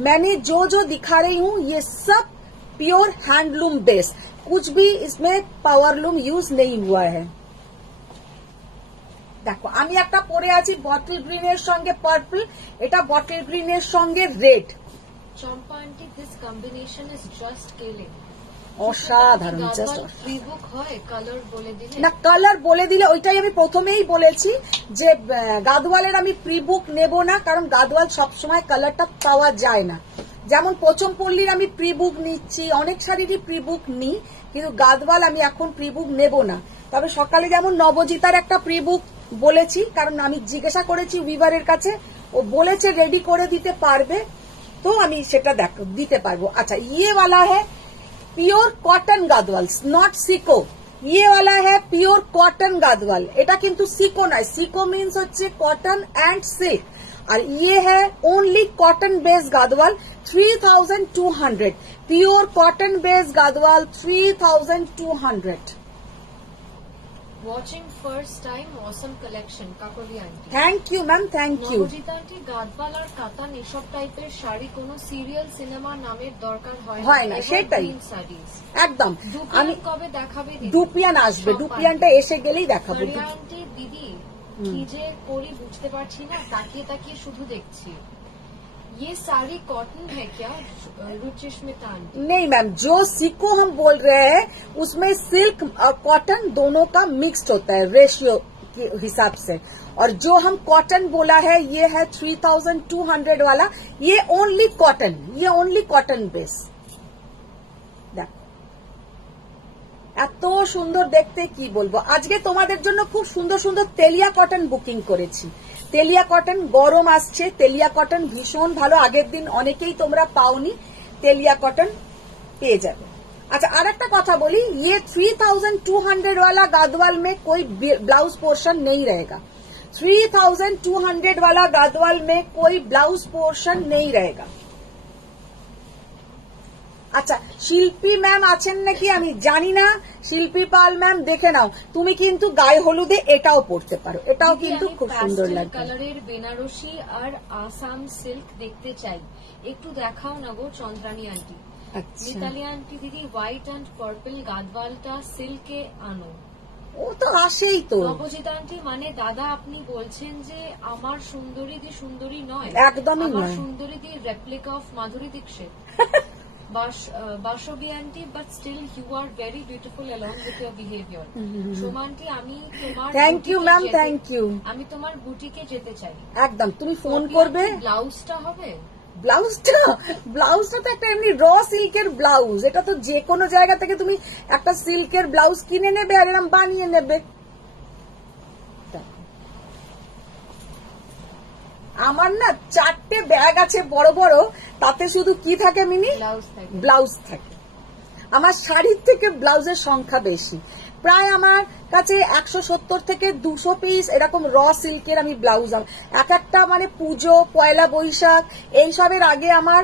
मैंने जो जो दिखा रही हूँ ये सब प्योर हैंडलूम बेस, कुछ भी इसमें पावरलूम यूज नहीं हुआ है। দেখো আমি একটা পরে আছি বটল গ্রিনের সঙ্গে পার্পল, এটা বটল গ্রিনের সঙ্গে red. Champa aunty this combination is just killing. অসাধারণ, জাস্ট প্রিবুক হয় কালার বলে দিলে না, কালার বলে দিলে ওইটাই আমি প্রথমেই বলেছি যে গাদওয়ালের আমি প্রিবুক নেব না, কারণ গাদওয়াল সবসময় কালারটা পাওয়া যায় না। যেমন পচমপল্লির আমি প্রিবুক নিচ্ছি, অনেক শাড়িরই প্রিবুক নিই, কিন্তু গাদওয়াল আমি এখন প্রিবুক নেব না। তবে সকালে যেমন নবজিতার একটা প্রিবুক বলেছি, কারণ আমি জিজ্ঞাসা করেছি উইভারের কাছে, ও বলেছে রেডি করে দিতে পারবে, তো আমি সেটা দিতে পারবো। আচ্ছা ইয়ে वाला है प्योर कॉटन गादवाल, नॉट सिको। ये वाला है प्योर कॉटन गादवाल, এটা কিন্তু সিকো নয়, সিকো মিন্স হচ্ছে কটন এন্ড সিল্ক, আর ये है only cotton base Gadwal 3200, pure cotton base Gadwal 3200। Watching first time awesome collection Kakoli aunty. Thank you ma'am, thank you. Nabajita aunty Gadwal আর কাতান এসব টাইপের শাড়ি কোনো সিরিয়াল সিনেমা নামের দরকার হয় না, সেটাই একদম। আমি কবে দেখাবে? দুপিয়ান আসবে, দুপিয়ানটা এসে গেলেই দেখাবো। আন্টি দিদি কি যে করি বুঝতে পারছি না, তাকিয়ে তাকিয়ে শুধু দেখছি। ये साड़ी कॉटन है क्या रुचिस्मिता आंटी? नहीं मैम, जो सिको हम बोल रहे हैं उसमें सिल्क और कॉटन दोनों का मिक्स्ड होता है रेशियो के हिसाब से, और जो हम कॉटन बोला है ये है 3200 वाला, ये ओनली कॉटन, ये ओनली कॉटन बेस। এত সুন্দর দেখতে কি বলবো। আজকে তোমাদের জন্য খুব সুন্দর সুন্দর তেলিয়া কটন বুকিং করেছি। তেলিয়া কটন গরম আসছে, তেলিয়া কটন ভীষণ ভালো, আগের দিন অনেকেই তোমরা পাওনি, তেলিয়া কটন পেয়ে যাবে। अच्छा और एक কথা বলি, ये 3200 वाला गादवाल में कोई ब्लाउज पोर्शन नहीं रहेगा, 3200 वाला गादवाल में कोई ब्लाउज पोर्शन नहीं रहेगा। আচ্ছা শিল্পী ম্যাম আছেন নাকি আমি জানি না, শিল্পী পাল ম্যাম দেখে নাও, তুমি কিন্তু গায়ে হলুদে এটাও পরতে পারো, এটাও কিন্তু খুব সুন্দর লাগে। কালারের বেনারসি আর আসাম সিল্ক দেখতে চাই, একটু দেখাও না গো চন্দ্রানী আন্টি। মিতালি আন্টি দিদি হোয়াইট অ্যান্ড পার্পল গাদওয়ালটা সিল্কে আনো। ও তো আসেই তো। নবজিতা আন্টি মানে দাদা আপনি বলছেন যে আমার সুন্দরী দি সুন্দরী নয়, একদমই নয়, সুন্দরী the replica of Madhuri Dixit. Basabi aunty but still you are very beautiful along with your behaviour. Soma aunty আমি তোমার thank you ma'am, thank you. আমি তোমার বুটিকে যেতে চাই। একদম, তুমি ফোন করবে। ব্লাউজটা হবে? ব্লাউজটা তো একটা এমনি র সিল্কের ব্লাউজ, এটা তো যে কোনো জায়গা থেকে তুমি একটা সিল্কের ব্লাউজ কিনে নেবে আর এরকম বানিয়ে নেবে। আমার না 4টে ব্যাগ আছে বড় বড়, তাতে শুধু কি থাকে মিনি? ব্লাউজ থাকে। আমার শাড়ির থেকে ব্লাউজের সংখ্যা বেশি, প্রায় আমার কাছে 170 থেকে 200 পিস এরকম র সিল্কের আমি ব্লাউজ, এক একটা মানে পুজো পয়লা বৈশাখ এইসবের আগে আমার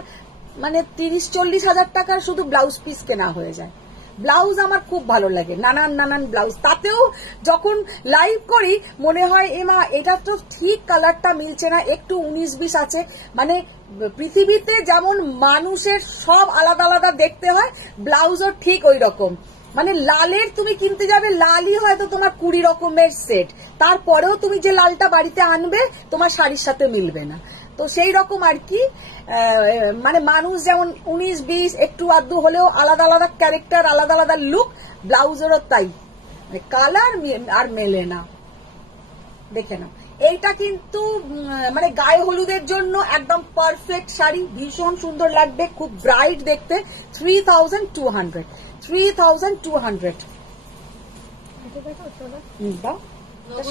মানে 30-40 হাজার টাকার শুধু ব্লাউজ পিস কেনা হয়ে যায়। ব্লাউজ আমার খুব ভালো লাগে, নানান নানান ব্লাউজ। তাতেও যখন লাইভ করি মনে হয় এমা এটা তো ঠিক কালারটা মিলছে না, একটু 19-20 আছে। মানে পৃথিবীতে যেমন মানুষের সব আলাদা আলাদা দেখতে হয়, ব্লাউজও ঠিক ওই রকম। মানে লালের তুমি কিনতে যাবে, লালই হয়তো তোমার 20 রকমের সেট, তারপরেও তুমি যে লালটা বাড়িতে আনবে তোমার শাড়ির সাথে মিলবে না। তো সেই রকম আর কি, মানে মানুষ যেমন 19-20 একটু আধটু হলেও আলাদা আলাদা ক্যারেক্টার, আলাদা আলাদা লুক, ব্লাউজেরও তাই, কালার আর মেলে না। দেখে নাও, এইটা কিন্তু মানে গায়ে হলুদের জন্য একদম পারফেক্ট শাড়ি, ভীষণ সুন্দর লাগবে, খুব ব্রাইট দেখতে। 3200 3200। বাহ,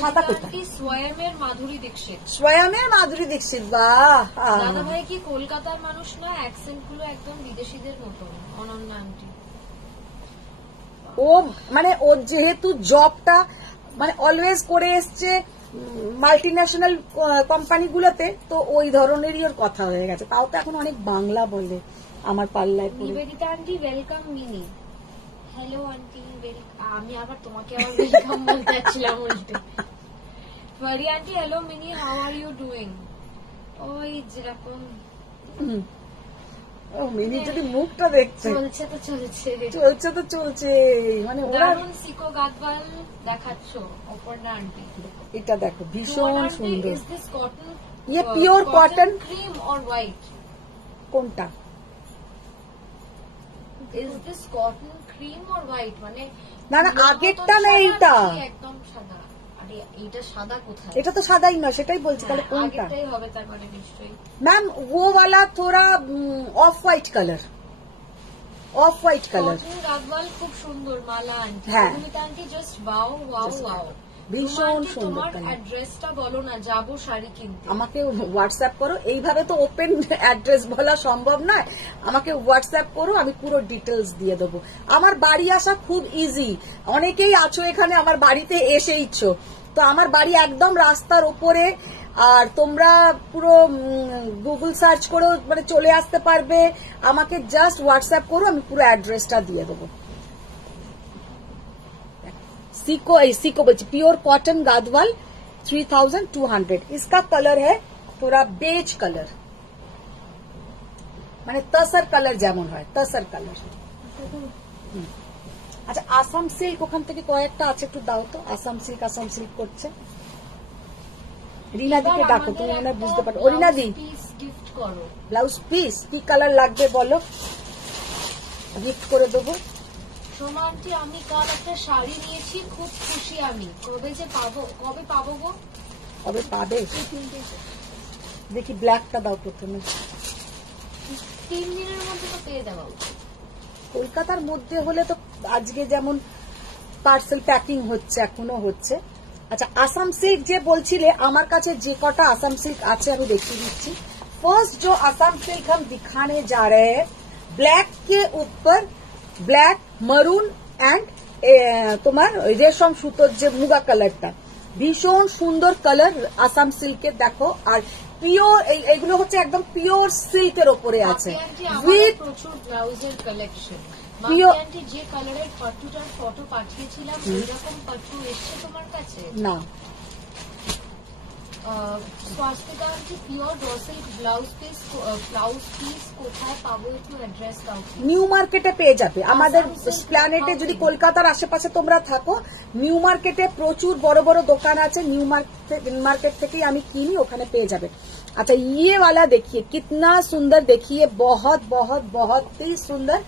সাদা কোথায়? সোয়ামের মাধুরী দীক্ষিত। সোয়ামের মাধুরী দীক্ষিত, বাহ। দাদা ভাই কি কলকাতার মানুষ না? অ্যাকসেন্ট গুলো একদম বিদেশিদের মতো। অনন্যা আন্টি ও মানে ওর যেহেতু জবটা মানে অলওয়েজ করে এসছে মাল্টিন্যাশনাল কোম্পানিগুলোতে, তো ওই ধরনেরই ওর কথা হয়ে গেছে। তাও তো এখন অনেক বাংলা বলে আমার পাল্লায় পড়ে। Nivedita aunty welcome Mini. Hello aunty, আমি আবার তোমাকে আবার ওয়েলকাম বলতে যাচ্ছিলাম উল্টে। Fari aunty hello Mini, how are you doing? ওই যেরকম ও মিনি যদি মুখটা দেখছে, চলছে তো চলছে, চলছে তো চলছে, মানে ওরা সিকো গাদওয়াল দেখাচ্ছ অপর্ণা আন্টি। এটা দেখো ভীষণ সুন্দর। Is this cotton? Yeah pure cotton. Cream or white? কোনটা? Is this cotton cream or white? মানে না না, আগেরটা না এইটা, একদম সাদা। আরে এইটা সাদা কোথায়? এটা তো সাদাই না, সেটাই বলছি। তাহলে কোনটা? আগেরটাই হবে তার মানে নিশ্চয়ই। मैम वो वाला थोड़ा of white colour, of white colour. Gadwal খুব সুন্দর। মালা আন্টি, হ্যাঁ। Sumita aunty just wow wow wow, ভীষণ সুন্দর তোমার কালার। অ্যাড্রেসটা বলো না, যাবো শাড়ি কিনতে। আমাকে হোয়াটসঅ্যাপ করো, এইভাবে তো ওপেন অ্যাড্রেস বলা সম্ভব নয়, আমাকে হোয়াটসঅ্যাপ করো, আমি পুরো ডিটেলস দিয়ে দেবো। আমার বাড়ি আসা খুব ইজি, অনেকেই আছো এখানে আমার বাড়িতে এসেইছো, তো আমার বাড়ি একদম রাস্তার ওপরে, আর তোমরা পুরো গুগল সার্চ করো মানে চলে আসতে পারবে। আমাকে জাস্ট হোয়াটসঅ্যাপ করো, আমি পুরো অ্যাড্রেসটা দিয়ে দেবো। सीको सीको बच्चे प्योर कॉटन गादवाल 3200। इसका कलर है थोड़ा बेज कलर, মানে তসর কালার যেমন হয়, তসর কালার। আচ্ছা, আসাম সিল্ক ওখান থেকে কয়েকটা আছে, একটু দাও তো। আসাম সিল্ক করছে। রিনা দিকে ডাকো, তুমি মনে হয় বুঝতে পারো। ও রিনা দি, গিফট করো ব্লাউজ পিস কি কালার লাগবে বলো, গিফট করে দেবো। সোমা আন্টি, আমি কাল একটা শাড়ি নিয়েছি, খুব খুশি আমি। কবে যে পাবো, কবে পাবো গো? কবে পাবে দেখি, ব্ল্যাকটা দাও প্রথমে। 3 দিনের মধ্যে তো পেয়ে যাবো। কলকাতার মধ্যে হলে তো আজকে যেমন পার্সেল প্যাকিং হচ্ছে, এখনো হচ্ছে। अच्छा, आसाम सिल्क जे बोलছিলে, আমার কাছে যে কটা आसाम सिल्क আছে আমি দেখিয়ে দিচ্ছি। फर्स्ट जो आसाम सिल्क हम दिखाने जा रहे हैं, ब्लैक के ऊपर ब्लैक मरून एंड তোমার রেশম সুতোর যে মুগা কালারটা, ভীষণ সুন্দর কালার আসাম সিল্কের। দেখো, আর পিওর এইগুলো হচ্ছে একদম পিওর সিল্কের ওপরে আছে উইথ প্রচুর ব্লাউজের কালেকশন। যে কালারের পাট্টুটার ফটো পাঠিয়েছিলাম, এরকম পাট্টু এসছে তোমার কাছে? না। Swastika aunty, pure raw silk blouse piece কোথায় পাবো, একটু অ্যাড্রেস দাও। নিউ মার্কেটে পেয়ে যাবে, আমাদের প্ল্যানেটে। যদি কলকাতার আশেপাশে তোমরা থাকো, নিউ মার্কেটে প্রচুর বড় বড় দোকান আছে, নিউ মার্কেট থেকেই আমি কিনি, ওখানে পেয়ে যাবে। अच्छा, ये वाला देखिए कितना सुंदर, देखिए बहुत बहुत बहुत ही सुंदर।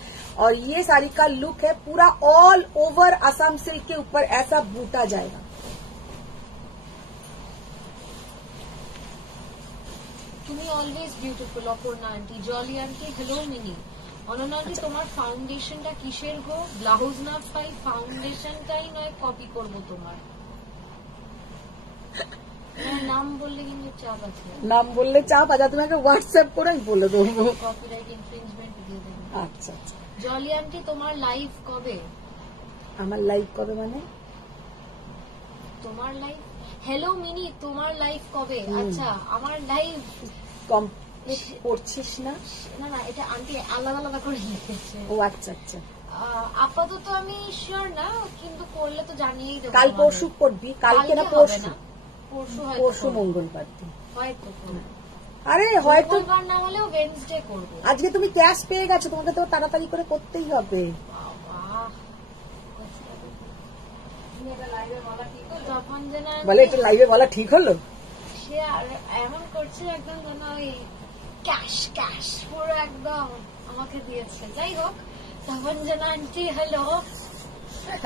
और ये साड़ी का लुक है पूरा ऑल ओवर असम सिल्क के ऊपर ऐसा बूटा जाएगा। তুমি always beautiful Aparna aunty. Jolly aunty, hello Mini. Ananya aunty, তোমার ফাউন্ডেশনটা কিসের গো? ব্লাউজ না পাই, ফাউন্ডেশনটাই নয় কপি করবো তোমার। নাম বললে কিন্তু চাপ আছে। নাম বললে চাপ আছে, তুমি একটা হোয়াটসঅ্যাপ করে বলে দেবো। কপিরাইট ইনফ্রিঞ্জমেন্ট দিয়ে দেবো। আচ্ছা আচ্ছা। জলি আন্টি, তোমার লাইভ কবে? আমার লাইভ কবে মানে? তোমার লাইভ। হ্যালো মিনি, তোমার লাইভ কবে? আচ্ছা, আমার লাইভ কমপ্লিট করছিস না? না না, এটা আন্টি আলাদা আলাদা করে লিখেছে। ও আচ্ছা আচ্ছা। আপাতত আমি শিওর না, কিন্তু করলে তো জানিয়েই দেবো। কাল পরশু করবি? কালকে না পরশু? পরশু মঙ্গলবার দিন হয়তো। আরে হয়তো না হলেও ওয়েডনেসডে করব। আজকে তুমি ক্যাশ পেয়ে গেছো, তোমাকে তো তাড়াতাড়ি করে করতেই হবে। তখন যেন বলে এটা লাইভে বলা ঠিক হলো? সে দেখে আর এমন করছে একদম যেন ওই ক্যাশ ক্যাশ পুরো একদম আমাকে দিয়েছে। যাই হোক, তপঞ্জনা আন্টি হ্যালো।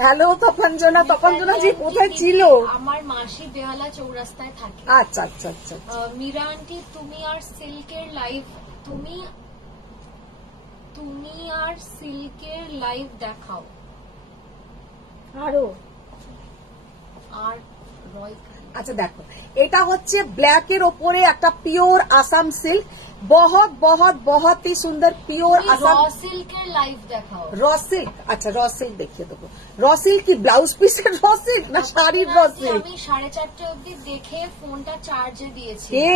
হ্যালো তপঞ্জনা, তপঞ্জনা জি কোথায় ছিল? আমার মাসি বেহালা চৌরাস্তায় থাকে। আচ্ছা আচ্ছা আচ্ছা। মীরা আন্টি তুমি আর সিল্কের লাইভ তুমি আর সিল্কের লাইভ দেখাও। আরো আর রয়, আচ্ছা দেখো, এটা হচ্ছে ব্ল্যাক এর ওপরে একটা পিওর আসাম সিল্ক, बहुत बहुत बहुत ही सुंदर प्योर आसाम रॉ सिल्केর লাইভ দেখাও। रॉ सिल्क, अच्छा रॉ सिल्क দেখিয়ে দেবো। रॉ सिल्क কি ব্লাউজ পিসের रॉ सिल्क না শাড়ির रॉ सिल्क? আমি 4:30 অবধি দেখে ফোনটা চার্জে দিয়েছি। কে?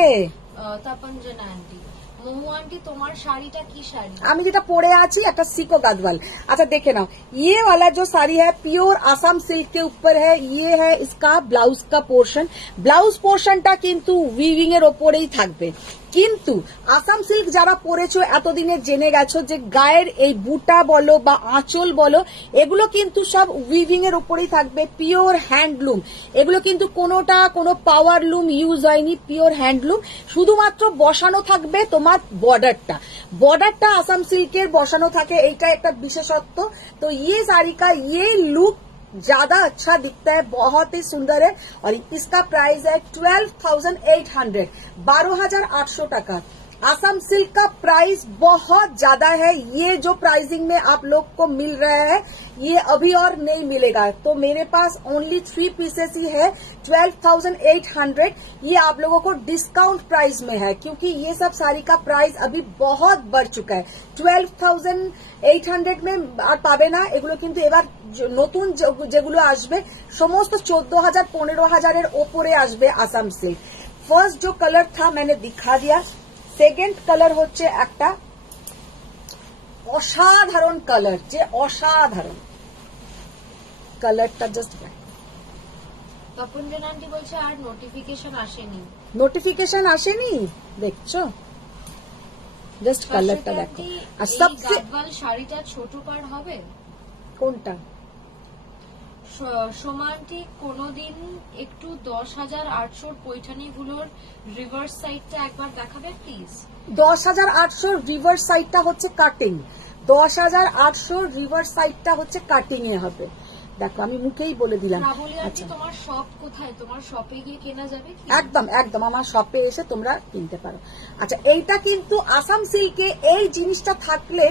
তপঞ্জনা আন্টি। मोहू आंटी तुम्हार শাড়িটা কি শাড়ি? আমি যেটা পরে আছি একটা सिको गदवाल। अच्छा देखे ना, ये वाला जो साड़ी है प्योर आसाम सिल्क के ऊपर है, ये है इसका ब्लाउज का पोर्शन। ब्लाउज पोर्शनটা কিন্তু উইভিং এর ওপরেই থাকবে, কিন্তু আসাম সিল্ক যারা পরেছো এতদিনে জেনে গেছো যে গায়ের এই বুটা বলো বা আঁচল বলো এগুলো কিন্তু সব উইভিং এর ওপরেই থাকবে, পিওর হ্যান্ডলুম। এগুলো কিন্তু কোনোটা কোনো পাওয়ার লুম ইউজ হয়নি, পিওর হ্যান্ডলুম। শুধুমাত্র বসানো থাকবে তোমার बॉर्डरটা आसाम सिल्केर बसानो থাকে, এইটা একটা বিশেষত্ব। तो ये साड़ी का ये लुक ज्यादा अच्छा दिखता है, बहुत ही सुंदर है। और इसका प्राइस है 12,800, 12,800 টাকা। आसाम सिल्क का प्राइस बहुत ज्यादा है, ये जो प्राइसिंग में आप लोग को मिल रहा है ये अभी और नहीं मिलेगा। तो मेरे पास ओनली 3 पीसेस ही है, 12,800। ये आप लोगों को डिस्काउंट प्राइस में है, क्योंकि ये सब साड़ी का प्राइस अभी बहुत बढ़ चुका है। 12,800 में আর পাবে না এগুলো, কিন্তু এবার নতুন যেগুলো আসবে সমস্ত 14,000 15,000 এর ওপরে আসবে आसाम सिल्क। फर्स्ट जो कलर था मैंने दिखा दिया, सेकेंड कलर হচ্ছে একটা অসাধারণ কালার, যে অসাধারণ কালারটা জাস্ট তপঞ্জনা আন্টি বলছে আর নোটিফিকেশন আসেনি, দেখছো জাস্ট কালারটা দেখো। আর সবচেয়ে গাদওয়াল শাড়িটা ছোট পার হবে কোনটা? সোমা আন্টি কোনদিন একটু 10,800 পৈঠানিগুলোর রিভার্স সাইডটা একবার দেখাবে প্লিজ। 10,800 রিভার্স সাইডটা হচ্ছে কাটিং, 10,800 রিভার্স সাইডটা হচ্ছে কাটিং এ হবে। দেখো আমি মুখেই বলে দিলাম। আচ্ছা তোমার শপ কোথায়? তোমার শপে গিয়ে কেনা যাবে কি? একদম একদম আমার শপে এসে তোমরা কিনতে পারো। আচ্ছা এইটা কিন্তু আসাম সিল্কে এই জিনিসটা থাকলে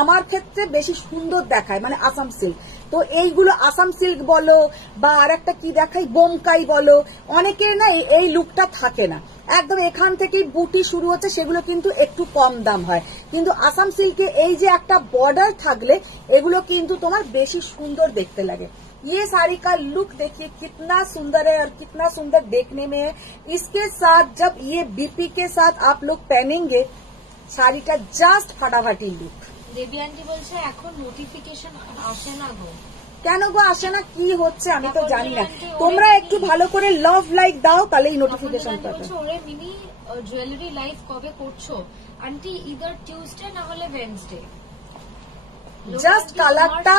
আমার ক্ষেত্রে বেশি সুন্দর দেখায়, মানে আসাম সিল্ক। তো এইগুলো আসাম সিল্ক বলো বা আর একটা কি দেখাই বোমকাই বলো, অনেকের না এই লুকটা থাকে না, একদম এখান থেকেই বুটি শুরু হচ্ছে, সেগুলো কিন্তু একটু কম দাম হয়। কিন্তু আসাম সিল্কে এই যে একটা বর্ডার থাকলে এগুলো কিন্তু তোমার বেশি সুন্দর দেখতে লাগে। ये साड़ी का लुक देखिए कितना सुंदर है और कितना सुंदर देखने में है। इसके साथ जब ये बीपी के साथ आप लोग पहनेंगे साड़ी का जस्ट फटाफटी लुक। দেবী আন্টি বলছে এখন নোটিফিকেশন আসে না গো। কেন গো আসে না, কি হচ্ছে আমি তো জানি না। তোমরা একটু ভালো করে লাভ লাইক দাও, তাহলেই নোটিফিকেশন পাবে। ওরে মিনি জুয়েলারি লাইভ কবে করছো আন্টি? ইদার টিউসডে না হলে ওয়েডনেসডে। জাস্ট কালারটা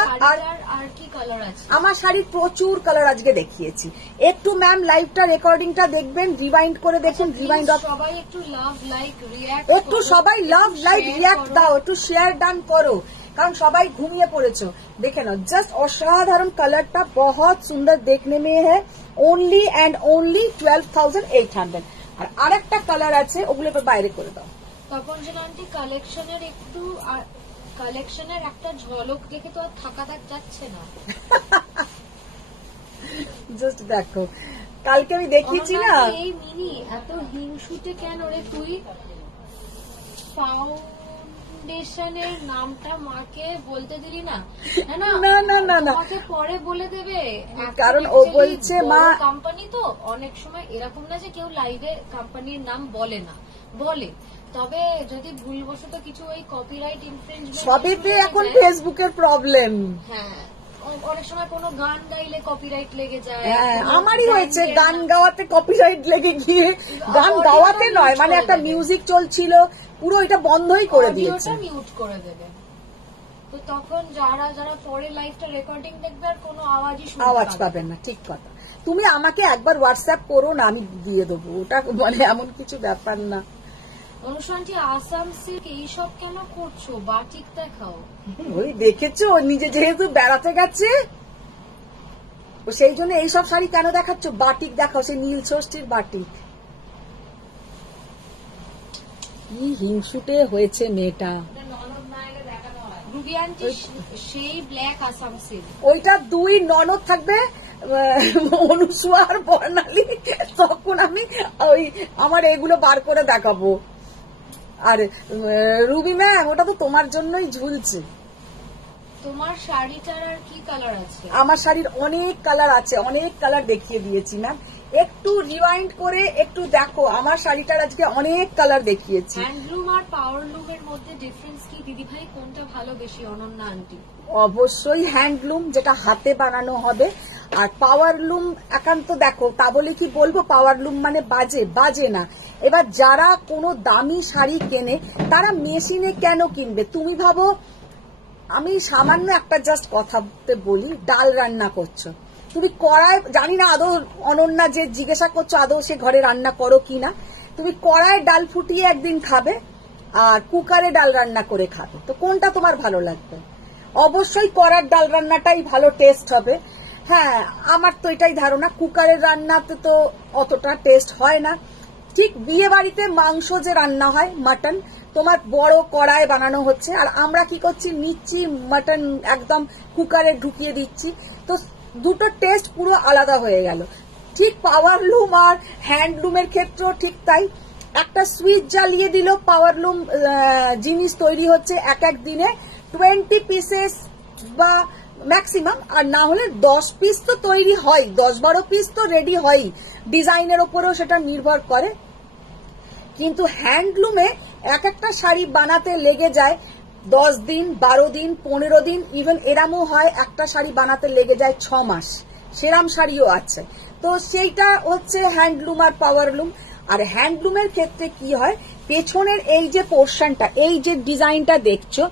আর কি কালার আছে? আমার শাড়ির প্রচুর কালার আজকে দেখিয়েছি। একটু ম্যাম লাইভটা রেকর্ডিংটা দেখবেন, রিওয়াইন্ড করে দেখুন। রিওয়াইন্ড সবাই একটু লাভ লাইক রিঅ্যাক্ট, একটু সবাই লাভ লাইক রিঅ্যাক্ট দাও, একটু শেয়ার ডান করো, কারণ সবাই ঘুমিয়ে পড়েছো। দেখে নাও জাস্ট অসাধারণ কালারটা, बहुत সুন্দর দেখনে में है। Only and only 12,800। আর আরেকটা কালার আছে, ওগুলো বাইরে করে দাও। তপঞ্জনা আন্টি কালেকশনের একটা ঝলক দেখে তো আর থাকা যাচ্ছে না। জাস্ট দেখো কালকে আমি দেখিয়েছি না, এই মিনি এত হিংসুটে কেন রে তুই? ফাউন্ডেশনের নামটা মাকে বলতে দিলি না? না না না না, মাকে পরে বলে দেবে, কারণ ও বলছে মা কোম্পানি তো অনেক সময় এরকম না যে কেউ লাইভে কোম্পানির নাম বলে না, বলে। তবে যদি ভুলবশত কিছু ওই কপিরাইট ইনফ্রিঞ্জমেন্ট, সবেতে এখন ফেসবুকের প্রবলেম। হ্যাঁ অনেক সময় কোনো গান গাইলে কপিরাইট লেগে যায়। হ্যাঁ আমারই হয়েছে, গান গাওয়াতে কপিরাইট লেগে গিয়ে, গান গাওয়াতে নয় মানে একটা মিউজিক চলছিল পুরো এটা বন্ধই করে দিয়েছে, মিউট করে দেবে। তো তখন যারা পরে লাইভটা রেকর্ডিং দেখবে আর কোনো আওয়াজ পাবেন না। ঠিক কথা। তুমি আমাকে একবার হোয়াটসঅ্যাপ করো না, আমি দিয়ে দেবো, ওটা মানে এমন কিছু ব্যাপার না। অনুশান্তি আসাম সিল্ক এইসব কেন করছো? বাটিক দেখাও। ওই দেখেছো, নিজে যেহেতু বেড়াতে গেছে ও সেই জন্য এইসব শাড়ি কেন দেখাচ্ছ? বাটিক দেখাও, সেই নীল ষষ্ঠীর বাটিক। কি হিংসুটে হয়েছে মেয়েটা। রুবি আন্টি সেই ব্ল্যাক আসাম সিল্ক, ওইটা দুই ননদ থাকবে, অনুসুয়া আর বর্ণালী, তখন আমি ওই আমার এগুলো বার করে দেখাবো। আর রুবি ম্যাম, ওটা তো তোমার জন্যই ঝুলছে। তোমার শাড়িটার আর কি কালার আছে? আমার শাড়ির অনেক কালার আছে, অনেক কালার দেখিয়ে দিয়েছি ম্যাম, একটু রিওয়াইন্ড করে একটু দেখো, আমার শাড়িটার আজকে অনেক কালার দেখিয়েছি। হ্যান্ডলুম আর পাওয়ারলুমের মধ্যে ডিফারেন্স কি দিদি ভাই? কোনটা ভালো বেশি অনন্যা আন্টি? অবশ্যই হ্যান্ডলুম, যেটা হাতে বানানো হবে। আর পাওয়ারলুম একান্ত দেখো, তা বলে কি বলবো পাওয়ারলুম মানে বাজে না। এবার যারা কোনো দামি শাড়ি কেনে তারা মেশিনে কেন কিনবে? তুমি ভাবো, আমি সামান্য একটা জাস্ট কথাতে বলি, ডাল রান্না করছো তুমি কড়ায়, জানি না আদৌ অনন্যা যে জিজ্ঞাসা করছো আদৌ সে ঘরে রান্না করো কিনা, তুমি কড়ায় ডাল ফুটিয়ে একদিন খাবে আর কুকারে ডাল রান্না করে খাবে, তো কোনটা তোমার ভালো লাগবে? অবশ্যই কড়ার ডাল রান্নাটাই ভালো টেস্ট হবে। হ্যাঁ, আমার তো এটাই ধারণা, কুকারের রান্নাতে তো অতটা টেস্ট হয় না। ঠিক বিয়ে বাড়িতে মাংস যে রান্না হয়, মাটন, তোমার বড় কড়ায় বানানো হচ্ছে, আর আমরা কি করছি, নিচ্ছি মাটন একদম কুকারে ঢুকিয়ে দিচ্ছি, তো দুটো টেস্ট পুরো আলাদা হয়ে গেল। ঠিক পাওয়ারলুম আর হ্যান্ডলুমের ক্ষেত্রেও ঠিক তাই। একটা সুইচ জ্বালিয়ে দিল, পাওয়ারলুম জিনিস তৈরি হচ্ছে এক এক দিনে 20 পিসেস বা ম্যাক্সিমাম, আর না হলে 10 পিস তো তৈরি হয়, 10-12 পিস তো রেডি হয়, ডিজাইনের ওপরেও সেটা নির্ভর করে। কিন্তু হ্যান্ডলুমে এক একটা শাড়ি বানাতে লেগে যায় 10 দিন, 12 দিন, 15 দিন, ইভেন এরামও হয় একটা শাড়ি বানাতে লেগে যায় 6 মাস, সেরাম শাড়িও আছে। তো সেইটা হচ্ছে হ্যান্ডলুম আর পাওয়ারলুম। আর হ্যান্ডলুমের ক্ষেত্রে কি হয়, পেছনের এই যে পোর্শনটা, এই যে ডিজাইনটা দেখছো,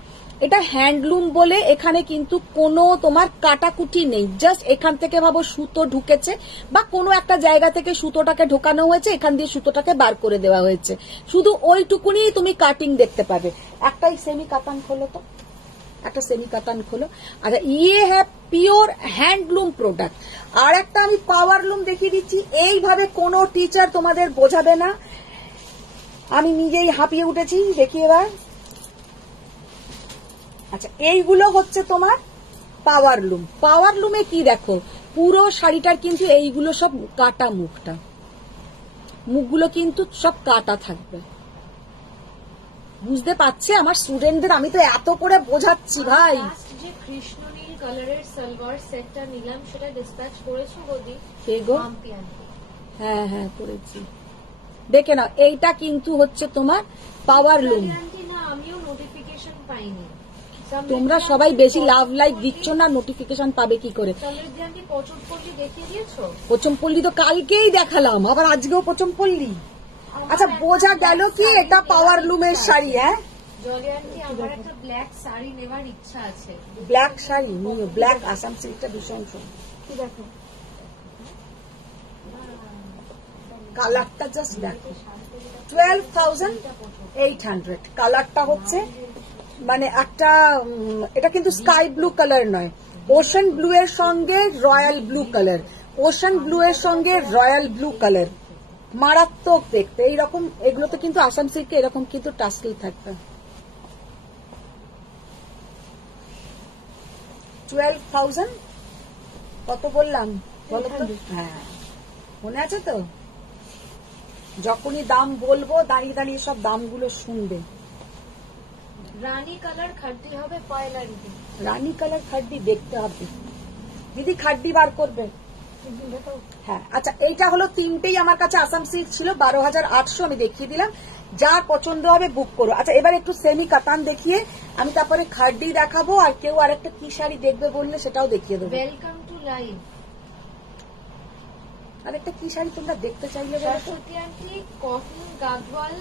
এটা হ্যান্ডলুম বলে এখানে কিন্তু কোনো তোমার কাটাকুটি নেই, জাস্ট এখান থেকে ভাবো সুতো ঢুকেছে বা কোনো একটা জায়গা থেকে সুতোটাকে ঢোকানো হয়েছে, এখান দিয়ে সুতোটাকে বার করে দেওয়া হয়েছে, শুধু ওইটুকুনি তুমি কাটিং দেখতে পাবে। একটাই সেমি কাতান খোলো তো, একটা সেমি কাতান খোলো। আচ্ছা, ইয়ে হ্যাঁ পিওর হ্যান্ডলুম প্রোডাক্ট। আর একটা আমি পাওয়ারলুম দেখিয়ে দিচ্ছি, এইভাবে কোনো টিচার তোমাদের বোঝাবে না, আমি নিজেই হাঁপিয়ে উঠেছি, দেখি এবার। আচ্ছা, এইগুলো হচ্ছে তোমার পাওয়ারলুম। পাওয়ারলুমে কি দেখো, পুরো শাড়িটার কিন্তু এইগুলো সব কাটা, মুখগুলো কিন্তু সব কাটা থাকবে, বুঝতে পারছে আমার স্টুডেন্টদের? আমি তো এত করে বোঝাচ্ছি ভাই। যে কৃষ্ণ নীল কালারের সালোয়ার সেটটা নিলাম, সেটা ডিসপ্যাচ করেছো বৌদি? হ্যাঁ হ্যাঁ করেছি, দেখে নাও। এইটা কিন্তু হচ্ছে তোমার পাওয়ারলুম। না, আমিও নোটিফিকেশন পাইনি। তোমরা সবাই বেশি লাভ লাইক দিচ্ছ না, নোটিফিকেশন পাবে কি করে? পচমপল্লি তো কালকেই দেখালাম, আবার আজকেও পচমপল্লি। আচ্ছা, বোঝা গেল কি এটা পাওয়ারলুমের শাড়ি? হ্যাঁ, আমার একটা ব্ল্যাক শাড়ি নেওয়ার ইচ্ছা আছে। ব্ল্যাক শাড়ি নিও, ব্ল্যাক আসাম সিল্কটা ভীষণ সুন্দর। দেখো কালারটা জাস্ট দেখো, 12,800 কালারটা হচ্ছে, মানে একটা, এটা কিন্তু স্কাই ব্লু কালার নয়, ওশান ব্লু এর সঙ্গে royal blue colour, ocean blue এর সঙ্গে রয়্যাল ব্লু কালার, মারাত্মক দেখতে। এইরকম এগুলোতে কিন্তু আসাম সিল্কে এরকম কিন্তু টাসেল থাকবে। 12,000 কত বললাম বলো তো? হ্যাঁ, মনে আছে তো? যখনই দাম বলবো দাঁড়িয়ে দাঁড়িয়ে সব দামগুলো শুনবে। রানী কালার খাড্ডি হবে পয়লা দিদি। রানী কালার খাড্ডি দেখতে হবে দিদি, খাড্ডি বার করবে। হ্যাঁ, আচ্ছা, এইটা হলো তিনটেই আমার কাছে আসাম সিল্ক ছিল, 12,800 আমি দেখিয়ে দিলাম, যার পছন্দ হবে বুক করো। আচ্ছা, এবার একটু সেমি কাতান দেখিয়ে আমি তারপরে খাড্ডি দেখাবো, আর কেউ আরেকটা কি শাড়ি দেখবে বললে সেটাও দেখিয়ে দেবো। Welcome to live. আরেকটা কি শাড়ি তোমরা দেখতে চাইলে? সরস্বতী আন্টি, কটন গাদওয়াল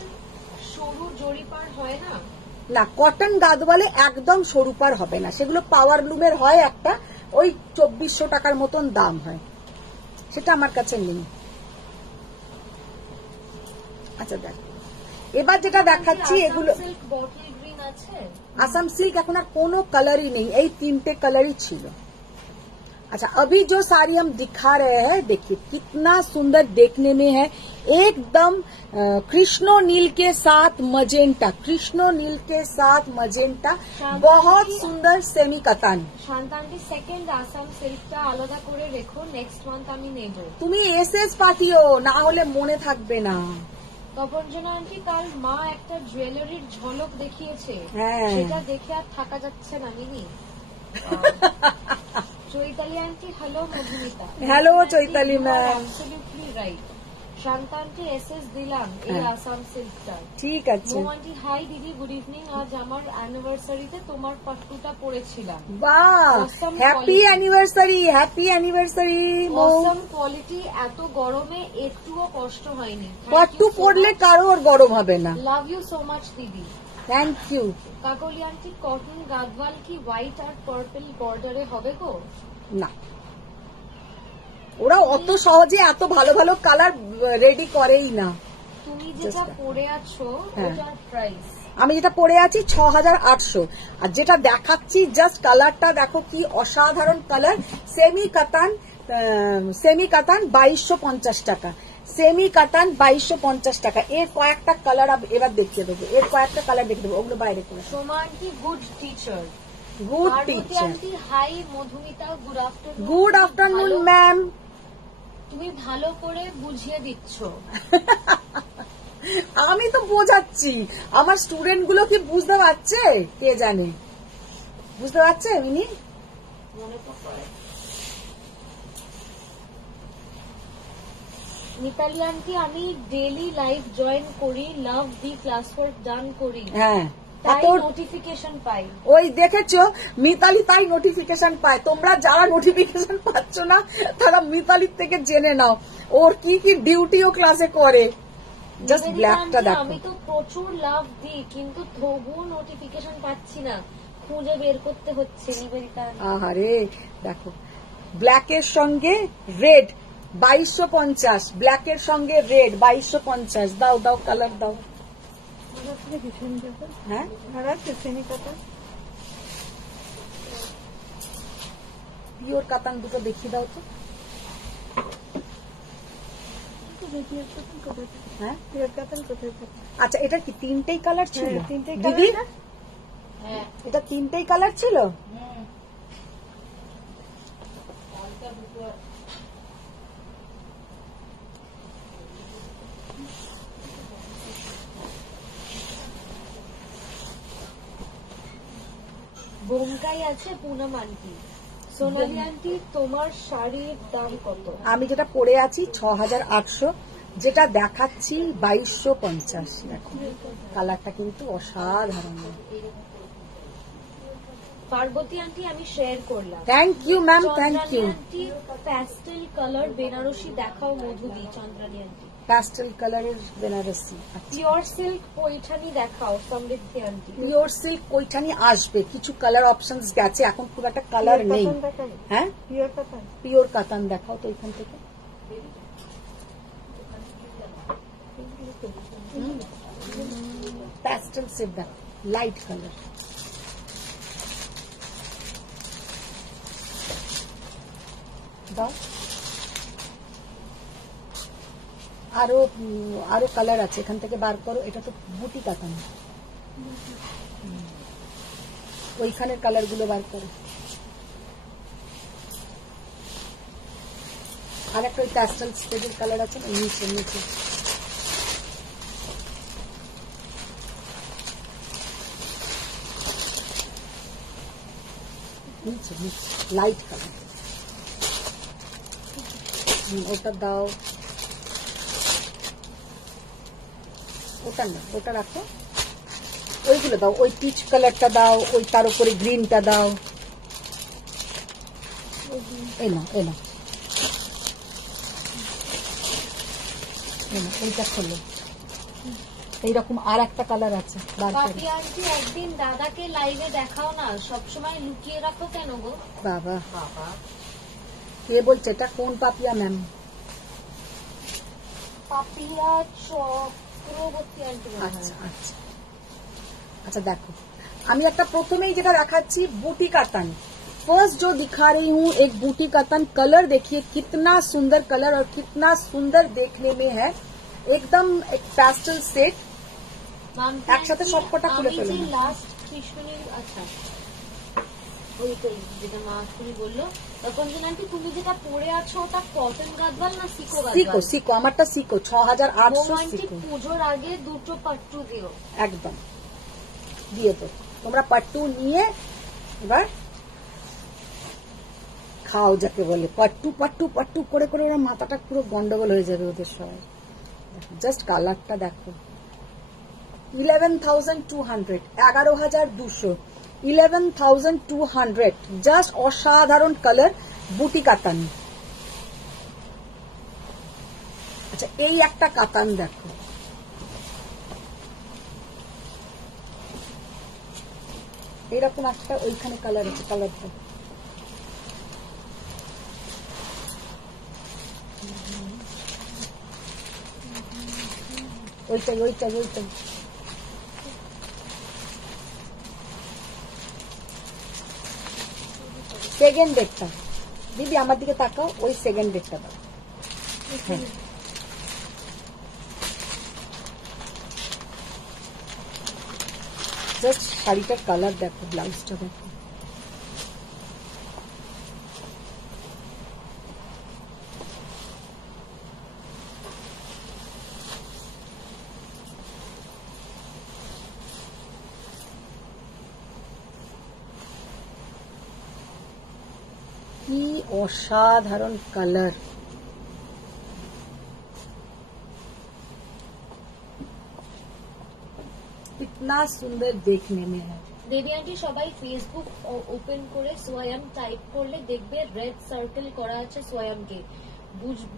সরু জরিপার হয় না? না, কটন গাদওয়ালে একদম সরুপার হবে না, সেগুলো পাওয়ারলুমের হয় একটা, ওই 2400 টাকার মতন দাম হয়, সেটা আমার কাছে নেই। আচ্ছা দেখ, এবার যেটা দেখাচ্ছি এগুলো বটল গ্রিন আছে। आसम सिल्क এখন আর কোনো কালারই নেই, এই তিনটে কালারই ছিল। अच्छा अभी जो साड़ी हम दिखा रहे हैं देखिए कितना सुंदर देखने में है, एकदम कृष्णो नील के साथ मजेंटा, कृष्णो नील के साथ मजेंटा, बहुत सुंदर सेमी कतान। শান্তান্তি সেকেন্ড আসাম সিল্কটা আলাদা করে রেখো, নেক্সট মান্থ আমি নেব। তুমি এসএস পাঠিও, না হলে মনে থাকবে না। তপঞ্জনা আন্টি কাল মা একটা জুয়েলারির ঝলক দেখিয়েছে, হ্যাঁ। সেটা দেখে আর থাকা যাচ্ছে না Mini. Chaitali aunty hello Madhumita. Hello Chaitali ma'am. Absolutely right. Shanta aunty এসএস দিলাম এই আসাম সিল্কটা। ঠিক আছে। মৌ আন্টি হাই দিদি গুড ইভিনিং, আজ আমার অ্যানিভার্সারিতে তোমার পাট্টুটা পরেছিলাম। বাহ, Awesome happy quality. Anniversary, happy anniversary. Awesome quality, এত গরমে একটুও কষ্ট হয়নি। পাট্টু পরলে কারোর গরম হবে না। লাভ ইউ সো মাচ দিদি। Thank you. Kakoli aunty cotton Gadwal কি হোয়াইট আর পার্পল বর্ডারে হবে গো? না, ওরা অত সহজে এত ভালো ভালো কালার রেডি করেই না। তুমি যেটা পরে আছো হ্যাঁ। ওটার প্রাইস? আমি যেটা পরে আছি 6800, আর যেটা দেখাচ্ছি জাস্ট কালারটা দেখো কি অসাধারণ কালার। সেমি কাতান, সেমি কাতান 2250 টাকা, সেমি কাতান 2250 টাকা। এর কয়েকটা কালার এবার দেখিয়ে দেবো, এর কয়েকটা কালার দেখিয়ে দেবো, ওগুলো বাইরে করে। Soma aunty good teacher. Good Parbati teacher. Aunty hi Madhumita good afternoon. Good afternoon ma'am. তুমি ভালো করে বুঝিয়ে দিচ্ছ। আমি তো বোঝাচ্ছি, আমার স্টুডেন্ট গুলো কি বুঝতে পারছে কে জানে, বুঝতে পারছে মিনি? মনে তো পড়ে। মিতালি আন্টি আমি ডেইলি লাইভ জয়েন করি, লাভ দি ক্লাস ওয়ার্ক ডান করি, হ্যাঁ, তাই এত নোটিফিকেশন পাই। ওই দেখেছো মিতালি তাই নোটিফিকেশন পায়। তোমরা যারা নোটিফিকেশন পাচ্ছ না তারা মিতালির থেকে জেনে নাও ওর কি কি ডিউটি ও ক্লাসে করে। জাস্ট নিবেদিতা ব্ল্যাকটা আন্টি, দেখো। আমি তো প্রচুর লাভ দিই কিন্তু তবুও নোটিফিকেশন পাচ্ছি না, খুঁজে বের করতে হচ্ছে। নিবেদিতা আন্টি আহারে দেখো, ব্ল্যাকের সঙ্গে রেড 2250, ব্ল্যাকের সঙ্গে রেড 2250। দাও দাও কালার দাও। হ্যাঁ পিওর কাতান দুটো দেখিয়ে দাও তো। হ্যাঁ আচ্ছা, এটার কি তিনটেই কালার ছিল দিদি? হ্যাঁ। এটা তিনটেই কালার ছিল? বোমকাই আছে পুনম আন্টি। সোনালি আন্টি তোমার শাড়ির দাম কত? আমি যেটা পরে আছি 6800, যেটা দেখাচ্ছি 2250। দেখো কালারটা কিন্তু অসাধারণ। পার্বতী আন্টি আমি শেয়ার করলাম। Thank you ma'am, thank Chandrani you. Aunty pastel colour Banarasi দেখাও মধুদি। চন্দ্রানী আন্টি প্যাস্টেল কালারের বেনারসি। পিওর সিল্ক পৈঠানি দেখাও সমৃদ্ধি আন্টি। পিওর সিল্ক পৈঠানি আসবে, কিছু কালার অপশনস গেছে, এখন খুব একটা কালার নেই। হ্যাঁ পিওর কাতান দেখাও তো এখান থেকে। প্যাস্টেল সেট দেখো, লাইট কালার। দাও আরো আরো কালার আছে, এখান থেকে বার করো। এটা তো বুটি কাতান, ওইখানের কালার গুলো বার করো। আর একটা ওই প্যাস্টেল স্টেজের কালার আছে না, নিচে নিচে। নিচে নিচে লাইট কালার, ওটা দাও। ওটা না, ওটা রাখো, ওইগুলো দাও। ওই পিচ কালারটা দাও, ওই তার উপরে গ্রিনটা দাও। এই না এই না এইটা খোলো। এইরকম আর একটা কালার আছে, বার করো। পাপি আন্টি একদিন দাদাকে লাইভে দেখাও না, সবসময় লুকিয়ে রাখো কেন গো? বাবা বাবা কে বলছে? এটা কোন পাপিয়া ম্যাম? পাপিয়া চক্রবর্তী আন্টি। আচ্ছা আচ্ছা अच्छा देखो আমি একটা প্রথমেই যেটা দেখাচ্ছি बूटी कातन। फर्स्ट जो दिखा रही हूँ एक बूटी कातन। कलर देखिए कितना सुंदर कलर और कितना सुंदर देखने में है, एकदम एक पैस्टल सेट। একসাথে সবকটা খুলে ফেলুন। লাস্ট কৃষ্ণের আচ্ছা ওইটাই যেটা মা তুমি বললো তখন আন্টি তুমি যেটা পরে আছো ওটা কটন গাদওয়াল না সিকো গাদওয়াল? সিকো সিকো আমারটা সিকো 6800 সিকো। পুজোর আগে দুটো পাট্টু দিও একদম দিয়ে তো তোমরা পাট্টু নিয়ে এবার খাও যাকে বলে। পাট্টু পাট্টু পাট্টু করে করে ওরা মাথাটা পুরো গন্ডগোল হয়ে যাবে ওদের সবাই। জাস্ট কালারটা দেখো 11,200 11,200 11,200 জাস্ট অসাধারণ কালার বুটি কাতান। আচ্ছা এই একটা কাতান দেখো, এরকম একটা ওইখানে কালার আছে, কালারটা ওইটাই ওইটাই ওইটাই। সেকেন্ড ডেটটা দিদি আমার দিকে তাকাও, ওই সেকেন্ড ডেটটা দাও। হ্যাঁ জাস্ট শাড়িটার কালার দেখো, ব্লাউজটা দেখো। কি অসাধারণ কালার, कितना सुंदर देखने में है। দেবী আন্টি সবাই ফেসবুক ওপেন করে সোয়াম টাইপ করলে দেখবে রেড সার্কেল করা আছে সোয়ামকে,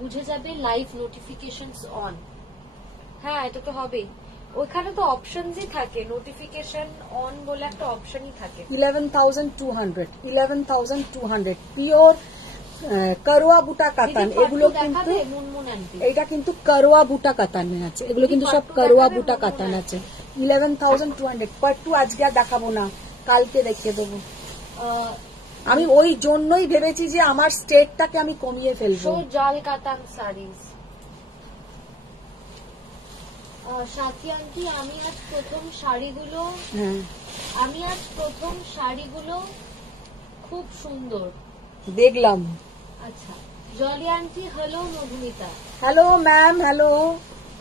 বুঝে যাবে লাইভ নোটিফিকেশনস অন। হ্যাঁ এটা তো হবেই, ওইখানে তো অপশনসই থাকে, নোটিফিকেশন অন বলে একটা অপশনই থাকে। 11,200 11,200 পিওর করোয়া বুটা কাতান। এগুলো কিন্তু এটা কিন্তু করোয়া বুটা কাতান আছে, এগুলো কিন্তু সব করোয়া বুটা কাতান আছে। 11,200 পাট্টু আজকে আর দেখাবো না, কালকে দেখিয়ে দেবো। আমি ওই জন্যই ভেবেছি যে আমার স্টেটটাকে আমি কমিয়ে ফেলবো। জাল কাতান শাড়িজ সাথী আন্টি আমি আজ প্রথম শাড়িগুলো খুব সুন্দর দেখলাম। আচ্ছা Jolly aunty hello Madhumita. Hello ma'am, hello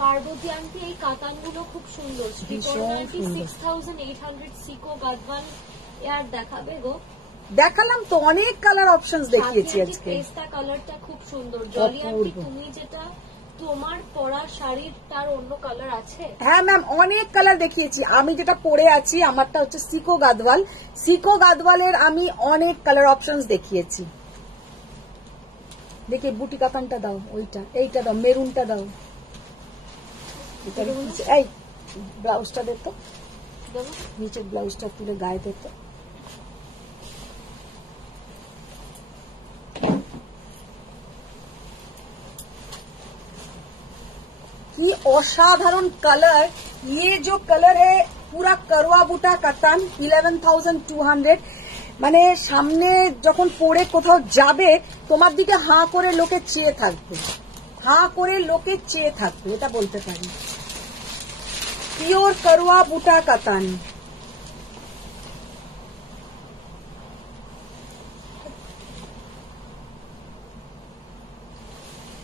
Parbati aunty এই কাতানগুলো খুব সুন্দর। শ্রীকরণ আন্টি 6,800 সিকো গাদওয়াল এর দেখাবে গো। দেখালাম তো, অনেক কালার অপশনস দেখিয়েছি আজকে। পেস্তা কালারটা খুব সুন্দর। জলি আন্টি তুমি যেটা তোমার পরা শাড়ির তার অন্য কালার আছে? হ্যাঁ ম্যাম অনেক কালার দেখিয়েছি, আমি যেটা পরে আছি আমারটা হচ্ছে সিকো গাদওয়াল। সিকো গাদওয়ালের আমি অনেক কালার অপশনস দেখিয়েছি। দেখি বুটি কাতানটা দাও, ওইটা এইটা দাও, মেরুনটা দাও, এই ব্লাউজটা দে তো, নিচের ব্লাউজটা তুলে গায়ে দে তো। की असाधारण कलर, ये जो कलर है पूरा करवा बुटा कातान 11,200। মানে সামনে যখন পরে কোথাও যাবে তোমার দিকে হাঁ করে লোকে চেয়ে থাকবে, হাঁ করে লোকে চেয়ে থাকবে, এটা বলতে পারি। পিওর করওয়া বুটা কাতান।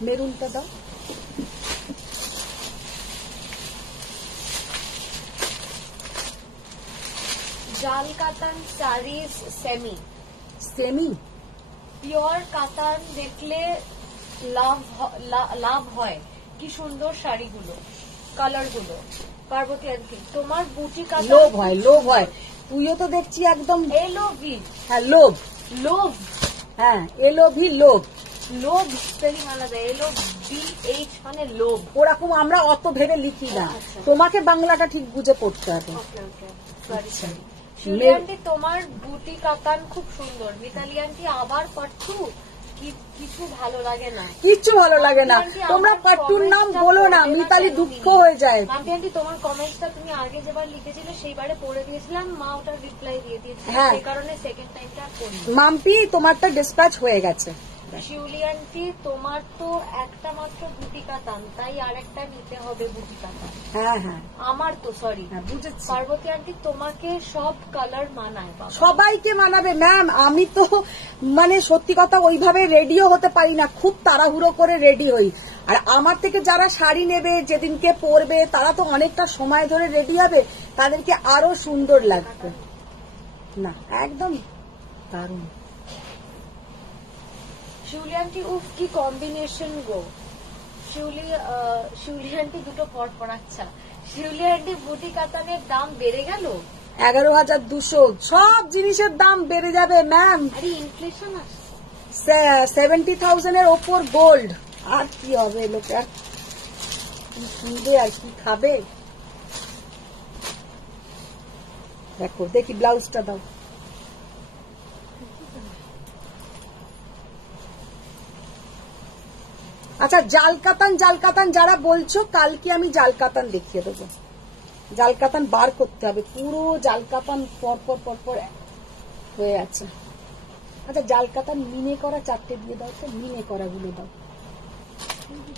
মেরুনটা দাও। জাল কাতান শাড়িজ সেমি সেমি পিওর কাতান দেখলে লাভ হয়। কি সুন্দর শাড়িগুলো, কালারগুলো। পার্বতী আন্টি তোমার বুটি কাতান লোভ হয়, লোভ হয়। তুইও তো দেখছি একদম এলোভি। হ্যাঁ লোভ, লোভ, হ্যাঁ এলোভি লোভ। লোভ স্পেলিং আলাদা, LOVH মানে লোভ। ওরকম আমরা অত ভেবে লিখি না, তোমাকে বাংলাটা ঠিক বুঝে পড়তে হবে। শিউলি আন্টি তোমার বুটি কাতান খুব সুন্দর। মিতালি আন্টি আবার পাট্টু কিছু ভালো লাগে না, কিচ্ছু ভালো লাগে না। তোমরা কার্টুন নাম বলো না, মিতালি দুঃখ হয়ে যায়। মাম্পি আন্টি তোমার কমেন্টসটা তুমি আগে যেবার লিখেছিলে সেইবারে পড়ে দিয়েছিলাম, মা ওটার রিপ্লাই দিয়ে দিয়েছিল, সেই কারণে সেকেন্ড টাইমটা করি। মাম্পি তোমারটা ডিসপ্যাচ হয়ে গেছে। শিউলি আন্টি তোমার তো একটা মাত্র বুটি কাতান, তাই আরেকটা নিতে হবে বুটি কাতান। হ্যাঁ হ্যাঁ আমার তো সরি বুঝেছি। পার্বতী আন্টি তোমাকে সব কালার মানায়, সবাইকে মানাবে ম্যাম। আমি তো মানে সত্যি কথা ওইভাবে রেডিও হতে পারি না, খুব তাড়াহুড়ো করে রেডি হই। আর আমার থেকে যারা শাড়ি নেবে যেদিনকে পরবে তারা তো অনেকটা সময় ধরে রেডি হবে, তাদেরকে আরো সুন্দর লাগবে। না একদম দারুণ। শিউলি আন্টি উফ কি কম্বিনেশন গো। শিউলি আন্টি দুটো পর পর। আচ্ছা শিউলি আন্টি বুটি কাতানের দাম বেড়ে গেল 11,200। সব জিনিসের দাম বেড়ে যাবে ম্যাম। আরে ইনফ্লেশন আছে 70,000 এর ওপর গোল্ড। আর কি হবে, লোকে আর কি কিনবে আর কি খাবে। দেখো দেখি ব্লাউজটা দাও। আচ্ছা জালকাতান যারা বলছো, কালকে আমি জালকাতান দেখিয়ে দেবো। জালকাতান বার করতে হবে, পুরো জালকাতান পর হয়ে আছে। আচ্ছা জালকাতান মিনে করা 4টে দিয়ে দাও তো, মিনে করা গুলো দাও।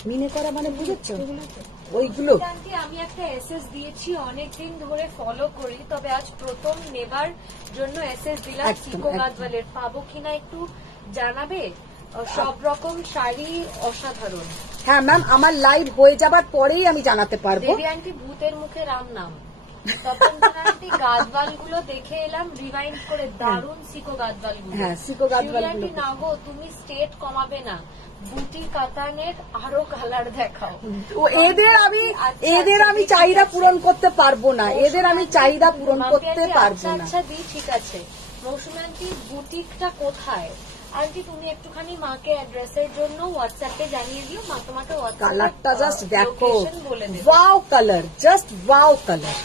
মিনে করা মানে বুঝেছো ওইগুলো। আমি একটা এসএস দিয়েছি, অনেকদিন ধরে ফলো করি, তবে আজ প্রথম নেবার জন্য এসএস দিলাম সিকো গাদওয়ালের। পাবো কিনা একটু জানাবে? সব রকম শাড়ি অসাধারণ। হ্যাঁ ম্যাম, আমার লাইভ হয়ে যাবার পরেই আমি জানাতে পারবো। দেবী আন্টি ভূতের মুখে রাম নাম। তপন আন্টি গাদওয়াল গুলো দেখে এলাম রিভাইন্ড করে, দারুণ সিকো গাদওয়াল গুলো। হ্যাঁ সিকো গাদওয়াল গুলো। না গো তুমি স্টেট কমাবে না, বুটি কাতানের আরো কালার দেখাও। এদের আমি চাহিদা পূরণ করতে পারবো না, এদের আমি চাহিদা পূরণ করতে পারবো না। আচ্ছা দি ঠিক আছে। মৌসুমী আন্টি বুটিকটা কোথায়? আন্টি তুমি একটুখানি মাকে অ্যাড্রেসের জন্য হোয়াটসঅ্যাপে জানিয়ে দিও, মা তোমাকে কালারটা জাস্ট দেখো, wow colour, just wow colour.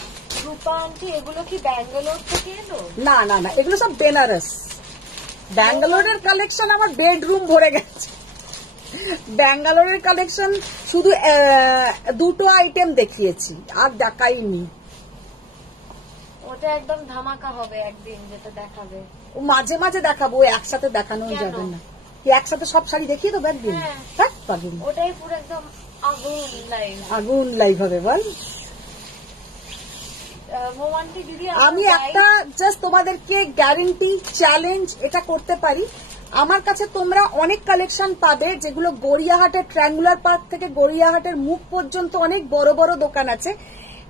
Rupa aunty এগুলো কি ব্যাঙ্গালোর থেকে এলো? না না না, এগুলো সব বেনারস। ব্যাঙ্গালোরের কালেকশন আমার বেডরুম ভরে গেছে। ব্যাঙ্গালোরের কালেকশন শুধু 2টো আইটেম দেখিয়েছি, আর দেখাইনি। ওটা একদম ধামাকা হবে একদিন যেটা দেখাবে। ও মাঝে মাঝে দেখাবো, একসাথে দেখানো যাবে না। কি একসাথে সব শাড়ি দেখিয়ে দেবো একদিন? ওটাই পুরো একদম আগুন লাইভ হবে বল। আমি একটা জাস্ট তোমাদেরকে গ্যারেন্টি চ্যালেঞ্জ এটা করতে পারি, আমার কাছে তোমরা অনেক কালেকশন পাবে যেগুলো গড়িয়াহাটের ট্রায়াঙ্গুলার পার্ক থেকে গড়িয়াহাটের মুখ পর্যন্ত অনেক বড় বড় দোকান আছে,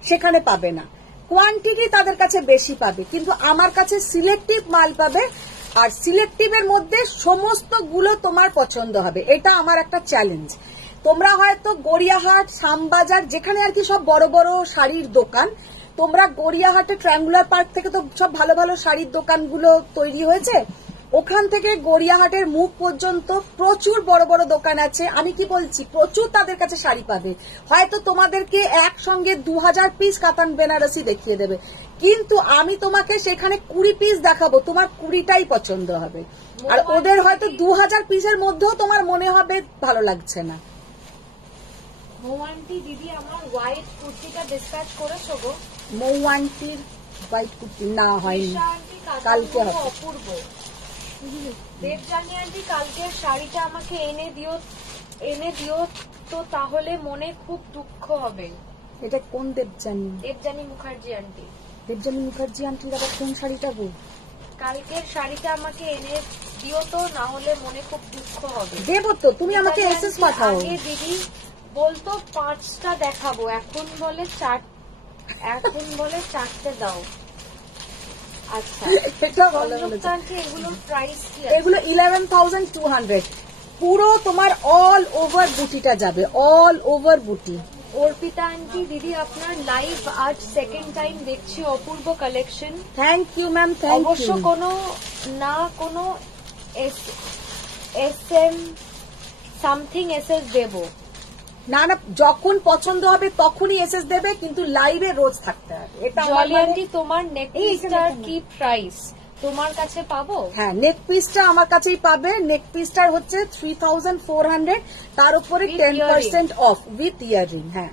সেখানে পাবে না। কোয়ান্টিটি তাদের কাছে বেশি পাবে, কিন্তু আমার কাছে সিলেক্টিভ মাল পাবে, আর সিলেক্টিভের মধ্যে সমস্ত গুলো তোমার পছন্দ হবে। এটা আমার একটা চ্যালেঞ্জ। তোমরা হয়তো গড়িয়াহাট, শ্যামবাজার, যেখানে আর কি সব বড় বড় শাড়ির দোকান, তোমরা গড়িয়াহাটে ট্রায়াঙ্গুলার পার্ক থেকে তো সব ভালো ভালো শাড়ির দোকানগুলো তৈরি হয়েছে, ওখান থেকে গড়িয়াহাটের মুখ পর্যন্ত প্রচুর বড় বড় দোকান আছে। আমি কি বলছি, প্রচুর তাদের কাছে শাড়ি পাবে। হয়তো তোমাদেরকে একসঙ্গে 2000 পিস কাতান বেনারসি দেখিয়ে দেবে, কিন্তু আমি তোমাকে সেখানে 20 পিস দেখাবো, তোমার 20টাই পছন্দ হবে। আর ওদের হয়তো 2000 পিসের মধ্যেও তোমার মনে হবে ভালো লাগছে না। মৌয়ান্টি দিদি আমার হোয়াইট কুর্তিটা ডিসপ্যাচ করেছো গো? মৌয়ান্টির হোয়াইট কুর্তি না হয়নি, কালকে হবে। অপূর্ব। দেবজানি আন্টি কালকের শাড়িটা আমাকে এনে দিও তো, তাহলে মনে খুব দুঃখ হবে। এটা কোন দেবজানি? দেবজানি মুখার্জি আন্টি। দেবজানি মুখার্জি আন্টির আবার কোন শাড়িটা গো? কালকের শাড়িটা আমাকে এনে দিও তো, না হলে মনে খুব দুঃখ হবে। দেবো তো, তুমি আমাকে এসএস পাঠাও। আগে দিদি বলতো 5টা দেখাবো, এখন বলে 4টে দাও। আচ্ছা এটা ভালো বলেছো। এগুলো প্রাইস কি? এগুলো 11,200। পুরো তোমার অল ওভার বুটিটা যাবে, অল ওভার বুটি। অর্পিতা আন্টি দিদি আপনার লাইভ আজ সেকেন্ড টাইম দেখছি, অপূর্ব collection. Thank you ma'am, thank you. অবশ্য কোনো এসএম সামথিং এসএস দেবো না না, যখন পছন্দ হবে তখনই এসএস দেবে, কিন্তু লাইভে রোজ থাকতে হবে। এটা জলি আন্টি তোমার নেকলেসটার কি প্রাইস? তোমার কাছে পাবো? হ্যাঁ, নেক পিসটা আমার কাছেই পাবে। নেক পিসটার হচ্ছে 3400, তার উপরে 10% অফ উইথ ইয়াররিং। হ্যাঁ,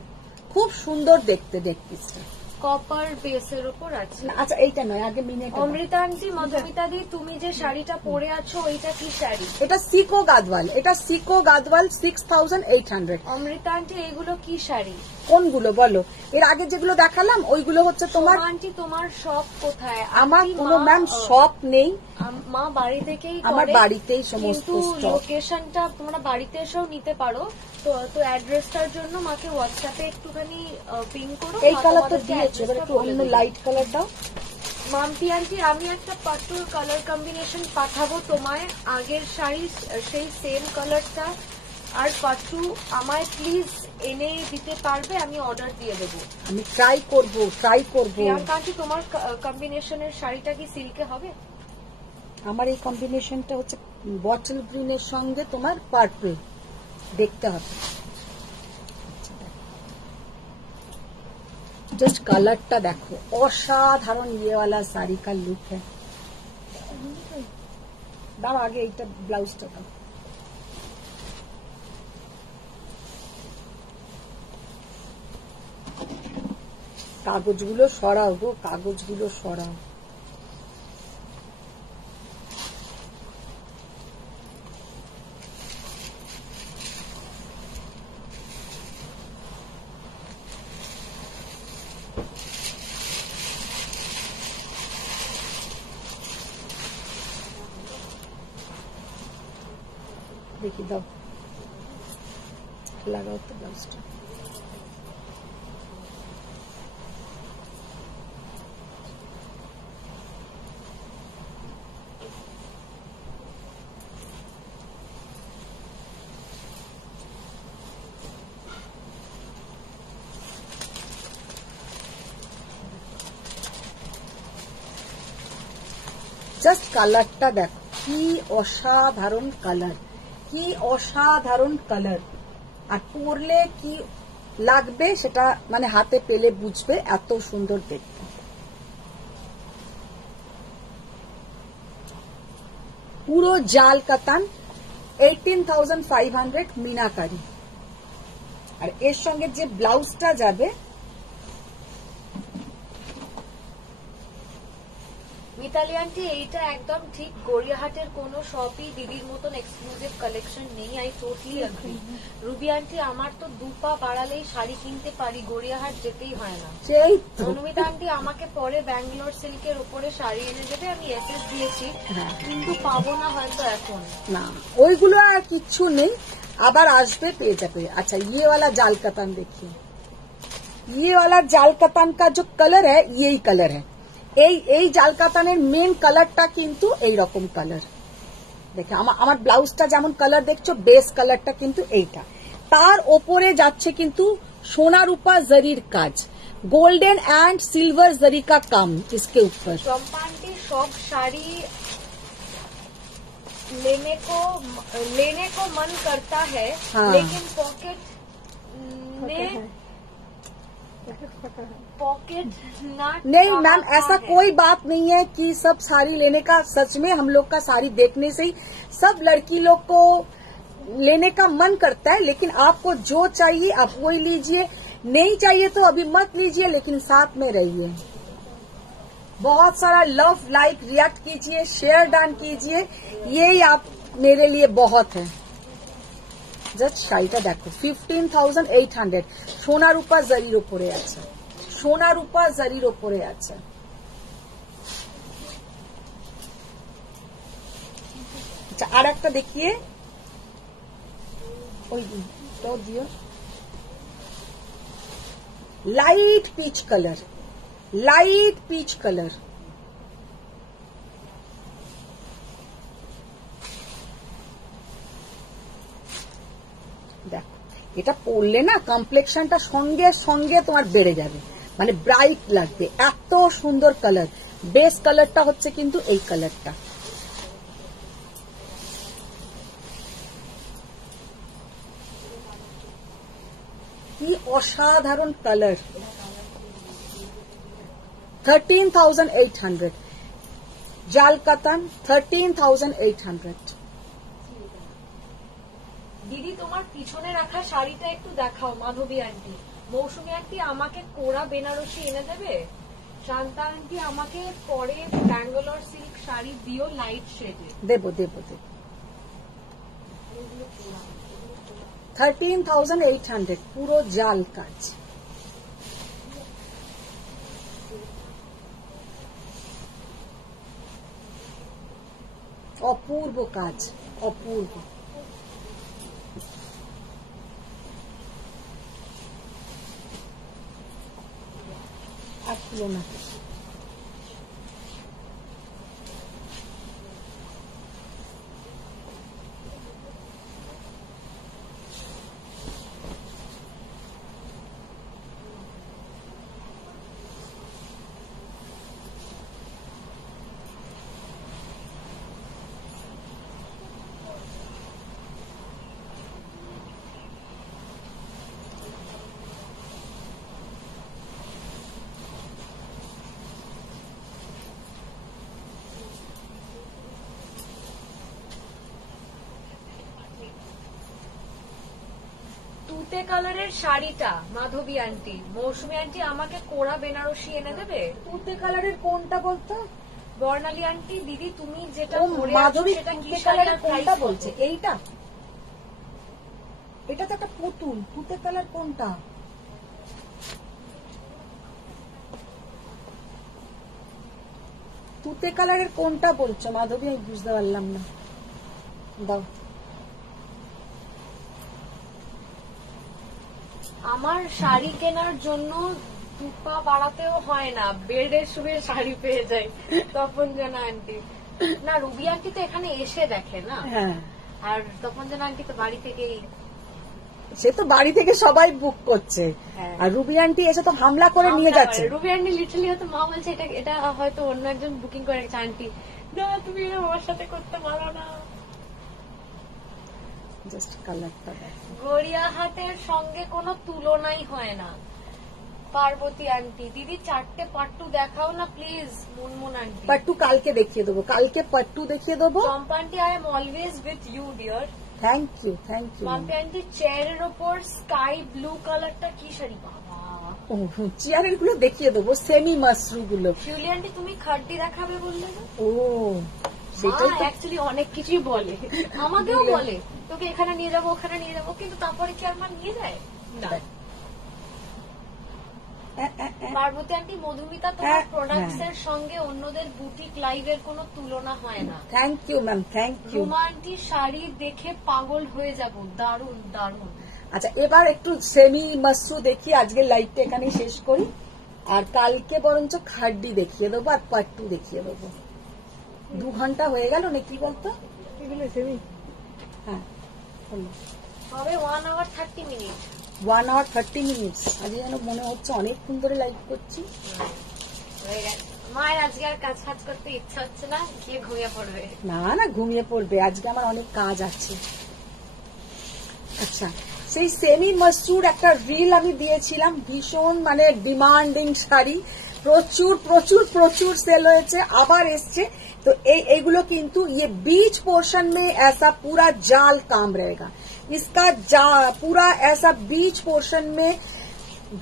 খুব সুন্দর দেখতে নেক পিসটা, কপার বেসের উপর আছে। আচ্ছা এইটা নয়, আগে মিনে। অমৃতা আন্টি, মধুমিতা দি, তুমি যে শাড়িটা পরে আছো ওইটা কি শাড়ি? এটা সিকো গাদওয়াল, এটা সিকো গাদওয়াল 6800। অমৃতা আন্টি, এগুলো কি শাড়ি? কোনগুলো বলো? এর আগে যেগুলো দেখালাম ওইগুলো হচ্ছে তোমার। আন্টি তোমার শপ কোথায়? আমার কোনো ম্যাম শপ নেই, মা বাড়ি থেকেই আমার বাড়িতেই সমস্ত স্টক। লোকেশনটা তোমরা বাড়িতে এসেও নিতে পারো। তো অ্যাড্রেসটার জন্য মাকে হোয়াটসঅ্যাপে একটুখানি পিং করো। এই কালারটা দিয়েছো, এবার একটু অন্য লাইট কালার দাও। মাম্পি আন্টি, আমি একটা পাট্টুর কালার কম্বিনেশন পাঠাবো তোমায়, আগের শাড়ি সেই সেম কালারটা আর পাট্টু আমায় প্লিজ এনে দিতে পারবে? আমি অর্ডার দিয়ে দেবো। আমি ট্রাই করবো। প্রিয়াঙ্কা আন্টি, তোমার কম্বিনেশনের শাড়িটা কি সিল্কে হবে? আমার এই কম্বিনেশনটা হচ্ছে বটল গ্রিনের সঙ্গে তোমার পার্পল, দেখতে হবে। জাস্ট কালারটা দেখো, অসাধারণ ইয়েওয়ালা শাড়ি কা লুক है। দাও আগে এইটা ব্লাউজটা দাও। কাগজগুলো সরাও গো, কাগজগুলো সরাও। দেখি দাও, লাগাও তো ব্লাউজটা। জাস্ট কালারটা দেখো, কি অসাধারণ কালার, কি অসাধারণ কালার। আর পরলে কি লাগবে সেটা মানে হাতে পেলে বুঝবে, এত সুন্দর দেখতে। পুরো জাল কাতান, 18,500 মিনাকারি। আর এর সঙ্গে যে ব্লাউজটা যাবে, মিতালি আন্টি, এইটা একদম ঠিক। গড়িয়াহাটের কোনো শপই দিদির মতন এক্সক্লুসিভ কালেকশন নেই। I totally agri. Ruby aunty, আমার তো দুপা বাড়ালেই শাড়ি কিনতে পারি, গড়িয়াহাট যেতেই হয় না। সেই অনুমিতা আন্টি, আমাকে পরে ব্যাঙ্গালোর সিল্কের উপরে শাড়ি এনে দেবে, আমি এসএস দিয়েছি, কিন্তু পাবো না হয়তো এখন। না, ওইগুলো আর কিচ্ছু নেই, আবার আসবে, পেয়ে যাবে। আচ্ছা, ये वाला जाल कतान देखिए, ये वाला जाल कतान का जो कलर है यही कलर है। এই জাল কাতানের মেন কালারটা কিন্তু এই রকম কালার। দেখে আমার ব্লাউজটা যেমন কালার দেখছো, বেস কালারটা কিন্তু এইটা। তার ওপরে যাচ্ছে কিন্তু সোনা রূপা জরির কাজ, गोल्डन एंड सिल्वर जरी का काम इसके ऊपर। चंपा आंटी, सब शाड़ी लेने को मन करता है, हाँ। लेकिन पॉकेट ना नहीं मैम, ऐसा कोई बात नहीं है कि सब साड़ी लेने का। सच में हम लोग का साड़ी देखने से ही सब लड़की लोग को लेने का मन करता है, लेकिन आपको जो चाहिए आप वही लीजिए, नहीं चाहिए तो अभी मत लीजिए, लेकिन साथ में रहिए। बहुत सारा लव, लाइक, रिएक्ट कीजिए, शेयर डान कीजिए, यही आप मेरे लिए बहुत है। জাস্ট শাড়িটা দেখো, 15,800, সোনা রূপা জারির উপরে আছে, সোনা রূপা জারির উপরে আছে। আচ্ছা, আর একটা দেখিয়ে, ওইটাও দিও। Light peach colour, light peach colour. দেখো, এটা পরলে না কমপ্লেক্সনটা সঙ্গে সঙ্গে তোমার বেড়ে যাবে, মানে ব্রাইট লাগবে, এত সুন্দর কালার। বেস কালারটা হচ্ছে কিন্তু এই কালারটা। কি অসাধারণ কালার। 13,800। জাল কাতান 13,800। দিদি তোমার পিছনে রাখা শাড়িটা একটু দেখাও মাধবী আন্টি। মৌসুমী আন্টি আমাকে কোরা বেনারসি এনে দেবে। শান্তা আন্টি আমাকে পরে ব্যাঙ্গালোর সিল্ক শাড়ি দিও লাইট শেডে। দেবো 13,800 পুরো জাল কাজ। অপূর্ব কাজ, অপূর্ব। আর খুলো না। তুতে কালারের শাড়িটা মাধবী আন্টি, মৌসুমী আন্টি আমাকে কোরা বেনারসি এনে দেবে। তুতে কালারের কোনটা বলতো? বর্ণালী আন্টি দিদি তুমি যেটা মাধবী তুতে কালারের কোনটা বলছে? এইটা, এটা তো একটা পুতুল। তুতে কালার কোনটা? তুতে কালারের কোনটা বলছো মাধবী? আমি বুঝতে পারলাম না। দাও। আমার শাড়ি কেনার জন্য দুপা বাড়াতেও হয় না, বেডে শুয়ে শাড়ি পেয়ে যাই তপন জানা আন্টি। না রুবি আন্টি তো এখানে এসে দেখে না। হ্যাঁ, আর তপন জানা আন্টি তো বাড়ি থেকেই, সে তো বাড়ি থেকে সবাই বুক করছে। আর রুবি আন্টি এসে তো হামলা করে নিয়ে যাচ্ছে। রুবি আন্টি লিটারালি হয়তো মা বলছে এটা হয়তো অন্য একজন বুকিং করে রেখেছে আন্টি, না তুমি এটা ওর সাথে করতে পারো না। জাস্ট কালারটা দেখো। গড়িয়াহাটের সঙ্গে কোনো তুলনাই হয় না। পার্বতী আন্টি দিদি 4টে পাট্টু দেখাও না প্লিজ। মুনমুন আন্টি পাট্টু কালকে দেখিয়ে দেবো, কালকে পাট্টু দেখিয়ে দেবো। Champa aunty I am always with you dear. Thank you, thank you. Mampi aunty চেয়ারের ওপর স্কাই ব্লু কালারটা কি শাড়ি? বাবা চেয়ারের গুলো দেখিয়ে দেবো, সেমি মাসরু গুলো। শিউলি আন্টি তুমি খাড্ডি দেখাবে বললে না? ও সেটাই তো। অ্যাকচুয়ালি অনেক কিছুই বলে, আমাকেও বলে তোকে এখানে নিয়ে যাবো ওখানে নিয়ে যাবো, কিন্তু তারপরে কি আর মা নিয়ে যায় না। পার্বতী আন্টি মধুমিতা তোমার প্রোডাক্টস এর সঙ্গে অন্যদের বুটিক লাইভের কোনো তুলনা হয় না। Thank you ma'am, thank you. Ruma aunty sari দেখে পাগল হয়ে যাব, দারুন দারুন। আচ্ছা এবার একটু সেমি মাসরু দেখি, আজকে লাইভটা এখানেই শেষ করি। আর কালকে বরঞ্চ খাড্ডি দেখিয়ে দেবো আর পাট্টু দেখিয়ে দেবো। 2 ঘন্টা হয়ে গেল না কি বলতো? হ্যাঁ হবে 1 hour 30 minutes। 1 hour 30 minutes। আজকে যেন মনে হচ্ছে অনেকক্ষণ ধরে লাইভ করছি। মায়ের আজকে আর কাজ ফাজ করতে ইচ্ছা হচ্ছে না, গিয়ে ঘুমিয়ে পড়বে। না না, ঘুমিয়ে পড়বে, আজকে আমার অনেক কাজ আছে। আচ্ছা সেই সেমি মাসরুর একটা রিল আমি দিয়েছিলাম, ভীষণ মানে ডিমান্ডিং শাড়ি, প্রচুর প্রচুর প্রচুর সেল হয়েছে, আবার এসছে। तो এইগুলো কিন্তু ये बीच पोर्शन में ऐसा पूरा जाल काम रहेगा। इसका पूरा ऐसा बीच पोर्शन में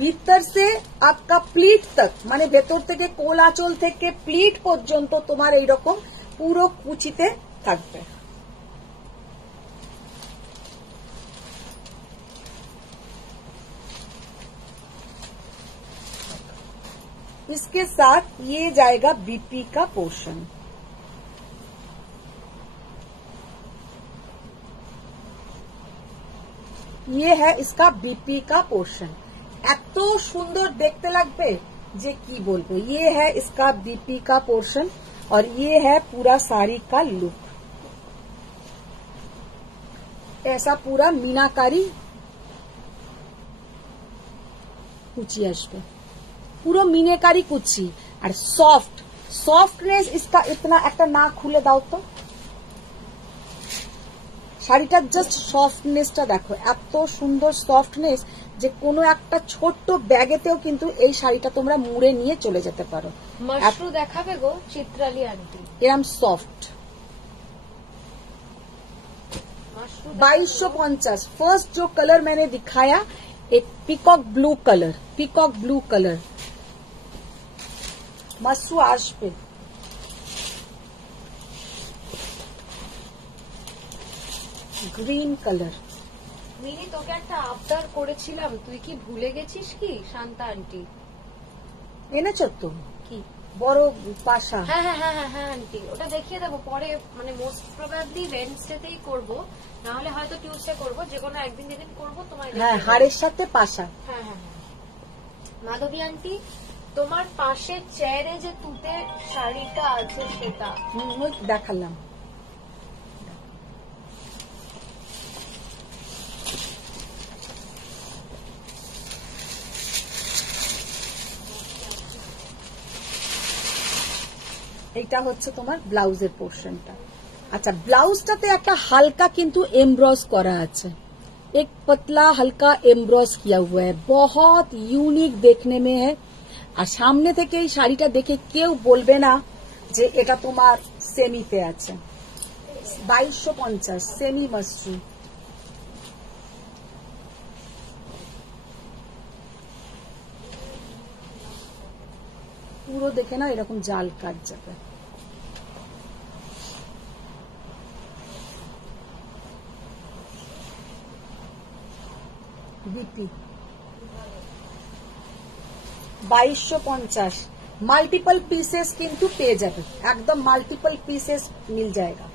ভিতর से आपका প্লিট तक মানে ভেতর থেকে কোল আঁচল থেকে প্লিট পর্যন্ত তোমার এইরকম পুরো কুচিতে থাকবে। इसके साथ ये जाएगा बीपी का पोर्शन। ये है इसका बीपी का पोर्शन। এত সুন্দর দেখতে লাগবে যে কি বলবো। ये है इसका बीपी का पोर्शन और ये है पूरा साड़ी का लुक। ऐसा पूरा मीनाकारी कुची আসবে, পুরো মিনাকারি কুচি আর সফটনেস। इसका इतना একটা না খুলে দাও তো, শাড়িটার জাস্ট সফটনেসটা দেখো, এত সুন্দর সফটনেস। যে কোনো একটা ছোট্ট ব্যাগেতেও কিন্তু এই শাড়িটা তোমরা মুড়ে নিয়ে চলে যেতে পারো। মাশরু দেখাবে গো চিত্রালী আন্টি, এরম সফট। 2250। फर्स्ट जो कलर मैंने दिखाया एक पीकॉक ब्लू कलर मसरू आश पे। Green colour. মিনি তোকে একটা আবদার করেছিলাম, তুই কি ভুলে গেছিস কি? শান্তা আন্টি এনেছো তো কি বড় পাশা? হ্যাঁ হ্যাঁ হ্যাঁ হ্যাঁ হ্যাঁ আন্টি, ওটা দেখিয়ে দেবো পরে, মানে মোস্ট প্রবাবলি ওয়েডনেসডেতেই করবো, না হলে হয়তো টিউসডে করবো, যে কোনো একদিন যেদিন করবো তোমায় হ্যাঁ, হাড়ের সাথে পাশা। হ্যাঁ হ্যাঁ হ্যাঁ। মাধবী আন্টি, তোমার পাশের চেয়ারে যে তুতে শাড়িটা আছে সেটা দেখালাম। এইটা হচ্ছে তোমার ব্লাউজের পোর্শনটা। अच्छा ব্লাউজটাতে একটা হালকা কিন্তু এমব্রস করা আছে, एक पतला हल्का एम्ब्रॉस किया हुआ है, बहुत यूनिक देखने में है। আর সামনে থেকে এই শাড়িটা দেখে কেউ বলবে না যে এটা তোমার সেমিতে আছে। 2250 সেমি মাশরু। পুরো দেখে না এরকম জাল কাট যাবে। बीपी 2250। মাল্টিপল পিসেস কিন্তু পেয়ে যাবে, একদম মাল্টিপল পিসেস মিল जाएगा।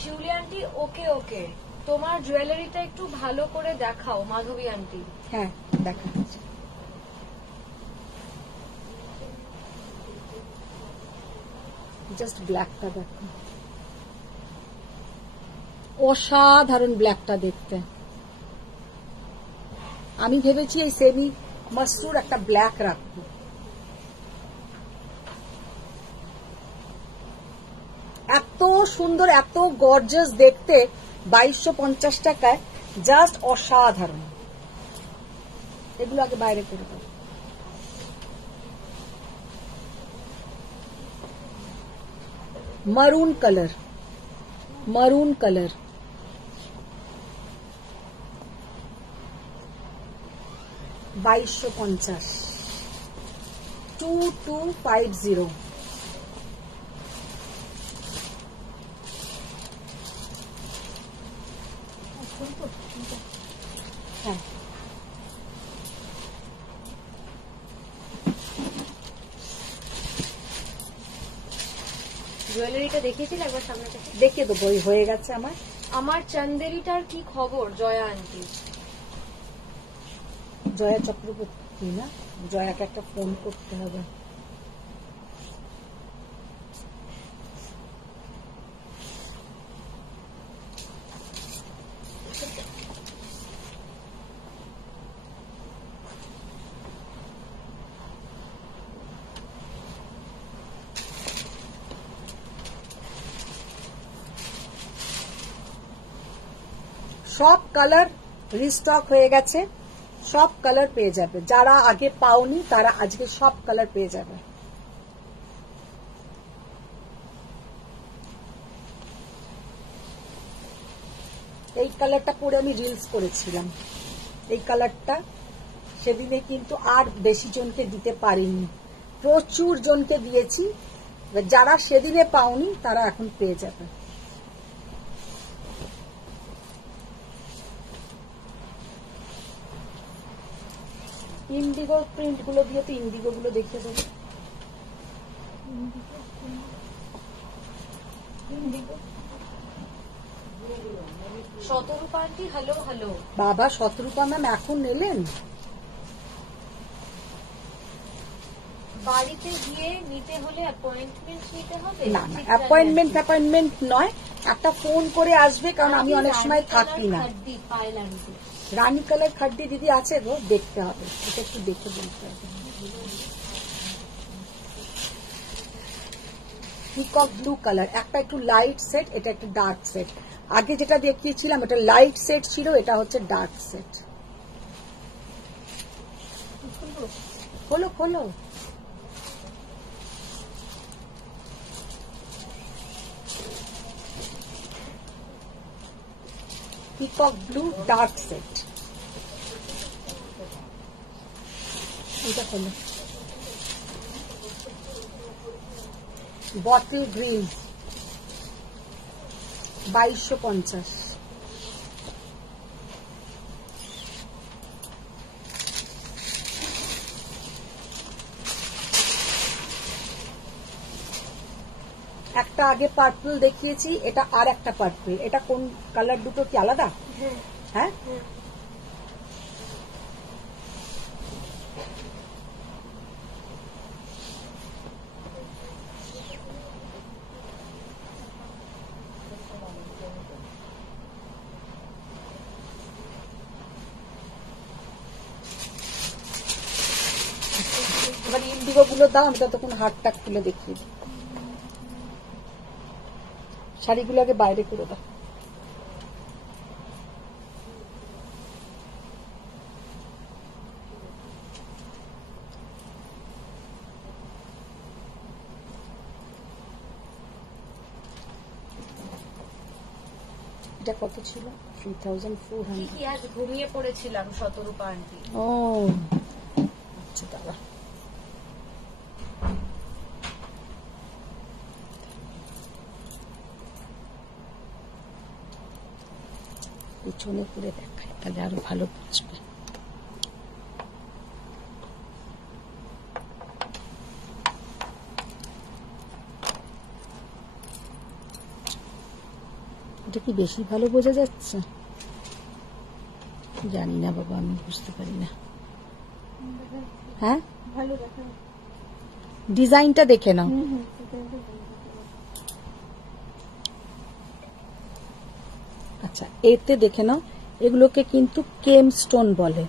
শিউলি আন্টি ওকে ওকে, তোমার জুয়েলারিটা একটু ভালো করে দেখাও মাধবী আন্টি। হ্যাঁ দেখাচ্ছি। জাস্ট ব্ল্যাকটা দেখো, অসাধারণ ব্ল্যাকটা দেখতে। আমি ভেবেছি এই সেমি মাশরুর একটা ব্ল্যাক রাখবো। এত সুন্দর, এত গর্জাস দেখতে, 2250 টাকায় জাস্ট অসাধারণ। এগুলো আগে বাইরে করে দাও। Maroon colour 2250 2250। হ্যাঁ জুয়েলারিটা দেখিয়েছিল একবার সামনে থেকে, দেখিয়ে দেবো। হয়ে গেছে আমার। আমার চান্দেরিটার কি খবর জয়া আন্টি? জয়া চক্রবর্তী না, জয়াকে একটা ফোন করতে হবে। সব কালার রিস্টক হয়ে গেছে, সব কালার পেয়ে যাবে। যারা আগে পাওনি তারা আজকে সব কালার পেয়ে যাবে। এই কালারটা পরে আমি রিলস করেছিলাম, এই কালারটা সেদিনে কিন্তু আর বেশি জনকে দিতে পারিনি, প্রচুর জনকে দিয়েছি। যারা সেদিনে পাওনি তারা এখন পেয়ে যাবে। ইন্ডিগো প্রিন্ট গুলো দিয়ে তো ইন্ডিগো গুলো দেখিয়ে দেবো। শতরূপা আন্টি হ্যালো হ্যালো। বাবা শতরূপা ম্যাম এখন এলেন? বাড়িতে গিয়ে নিতে হলে অ্যাপয়েন্টমেন্ট নিতে হবে? না না, অ্যাপয়েন্টমেন্ট নয়, একটা ফোন করে আসবে, কারণ আমি অনেক সময় থাকি না। রানী কালার খাড্ডি দিদি আছে গো, দেখতে হবে, এটা একটু দেখে বলতে হবে। পিকক ব্লু কালার, একটা একটু লাইট সেট, এটা একটু ডার্ক সেট। আগে যেটা দেখিয়েছিলাম এটা লাইট সেট ছিল, এটা হচ্ছে ডার্ক সেট। খোলো খোলো। পিকক ব্লু ডার্ক সেট, এটা খোলো। Bottle green 2250। একটা আগে পার্পল দেখিয়েছি, এটা আর একটা পার্পল। এটা কোন কালার, দুটো কি আলাদা? হ্যাঁ, এবার ইন্ডিগো গুলো দাও, আমি ততক্ষণ হাতটা খুলে দেখিয়ে দিই। শাড়িগুলো আগে বাইরে করে দাও। এটা কত ছিল? 3400। আজ ঘুমিয়ে পড়েছিলাম শতরূপা আন্টি। ও আচ্ছা, দাদা পিছনে করে দেখায়, তাহলে আরো ভালো বুঝবে। এটা কি বেশি ভালো বোঝা যাচ্ছে? জানি না বাবা, আমি বুঝতে পারি না। হ্যাঁ, ভালো দেখা, ডিজাইনটা দেখে নাও। আচ্ছা, এতে দেখে নাও, এগুলোকে কিন্তু কেম স্টোন বলে।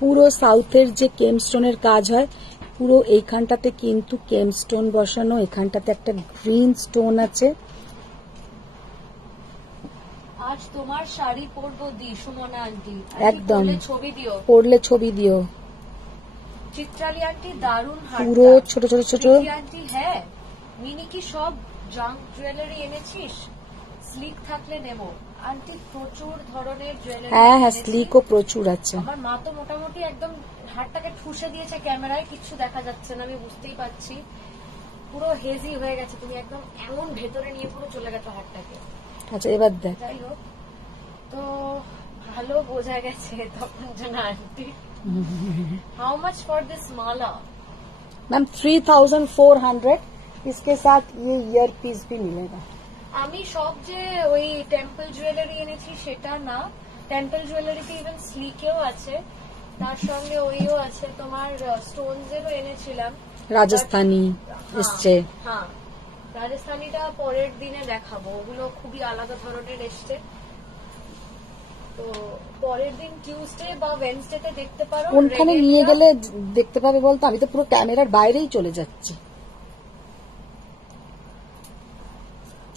পুরো সাউথের যে কেম স্টোনের কাজ হয়, পুরো এইখানটাতে কিন্তু কেম স্টোন বসানো, এখানটাতে একটা গ্রিন স্টোন আছে। আজ তোমার শাড়ি পরবো দি, সুমনা আন্টি। একদম, ছবি দিও, পরলে ছবি দিও। চিত্রালী আন্টি দারুণ পুরো ছোট ছোট ছোট। আন্টি হ্যাঁ, মিনি কি সব জাঙ্ক জুয়েলারি এনেছিস? স্লিক থাকলে নেবো আন্টি, প্রচুর ধরনের জুয়েলারি। হ্যাঁ হ্যাঁ, স্লিকও প্রচুর আছে। আমার মা তো মোটামুটি একদম হাতটাকে ঠুসে দিয়েছে, ক্যামেরায় কিচ্ছু দেখা যাচ্ছে না, আমি বুঝতেই পারছি। পুরো হেজি হয়ে গেছে, তুমি একদম এমন ভেতরে নিয়ে পুরো চলে গেছো হাতটাকে। আচ্ছা, এবার দেখ। যাই হোক, তো ভালো বোঝা গেছে তখন জানা aunty. How much for this Mala? Ma'am 3400। इसके साथ ये ईयर पीस भी मिलेगा। আমি সব যে ওই টেম্পল জুয়েলারি এনেছি সেটা না, টেম্পল জুয়েলারিতে ইভেন স্লিকেও আছে, তার সঙ্গে ওইও আছে, তোমার স্টোনস এরও এনেছিলাম। রাজস্থানী এসছে। হ্যাঁ, রাজস্থানীটা পরের দিনে দেখাবো, ওগুলো খুবই আলাদা ধরনের এসছে। তো পরের দিন টিউসডে বা ওয়েডনেসডেতে দেখতে পারো। কোনখানে নিয়ে গেলে দেখতে পাবে বলতো? আমি তো পুরো ক্যামেরার বাইরেই চলে যাচ্ছি,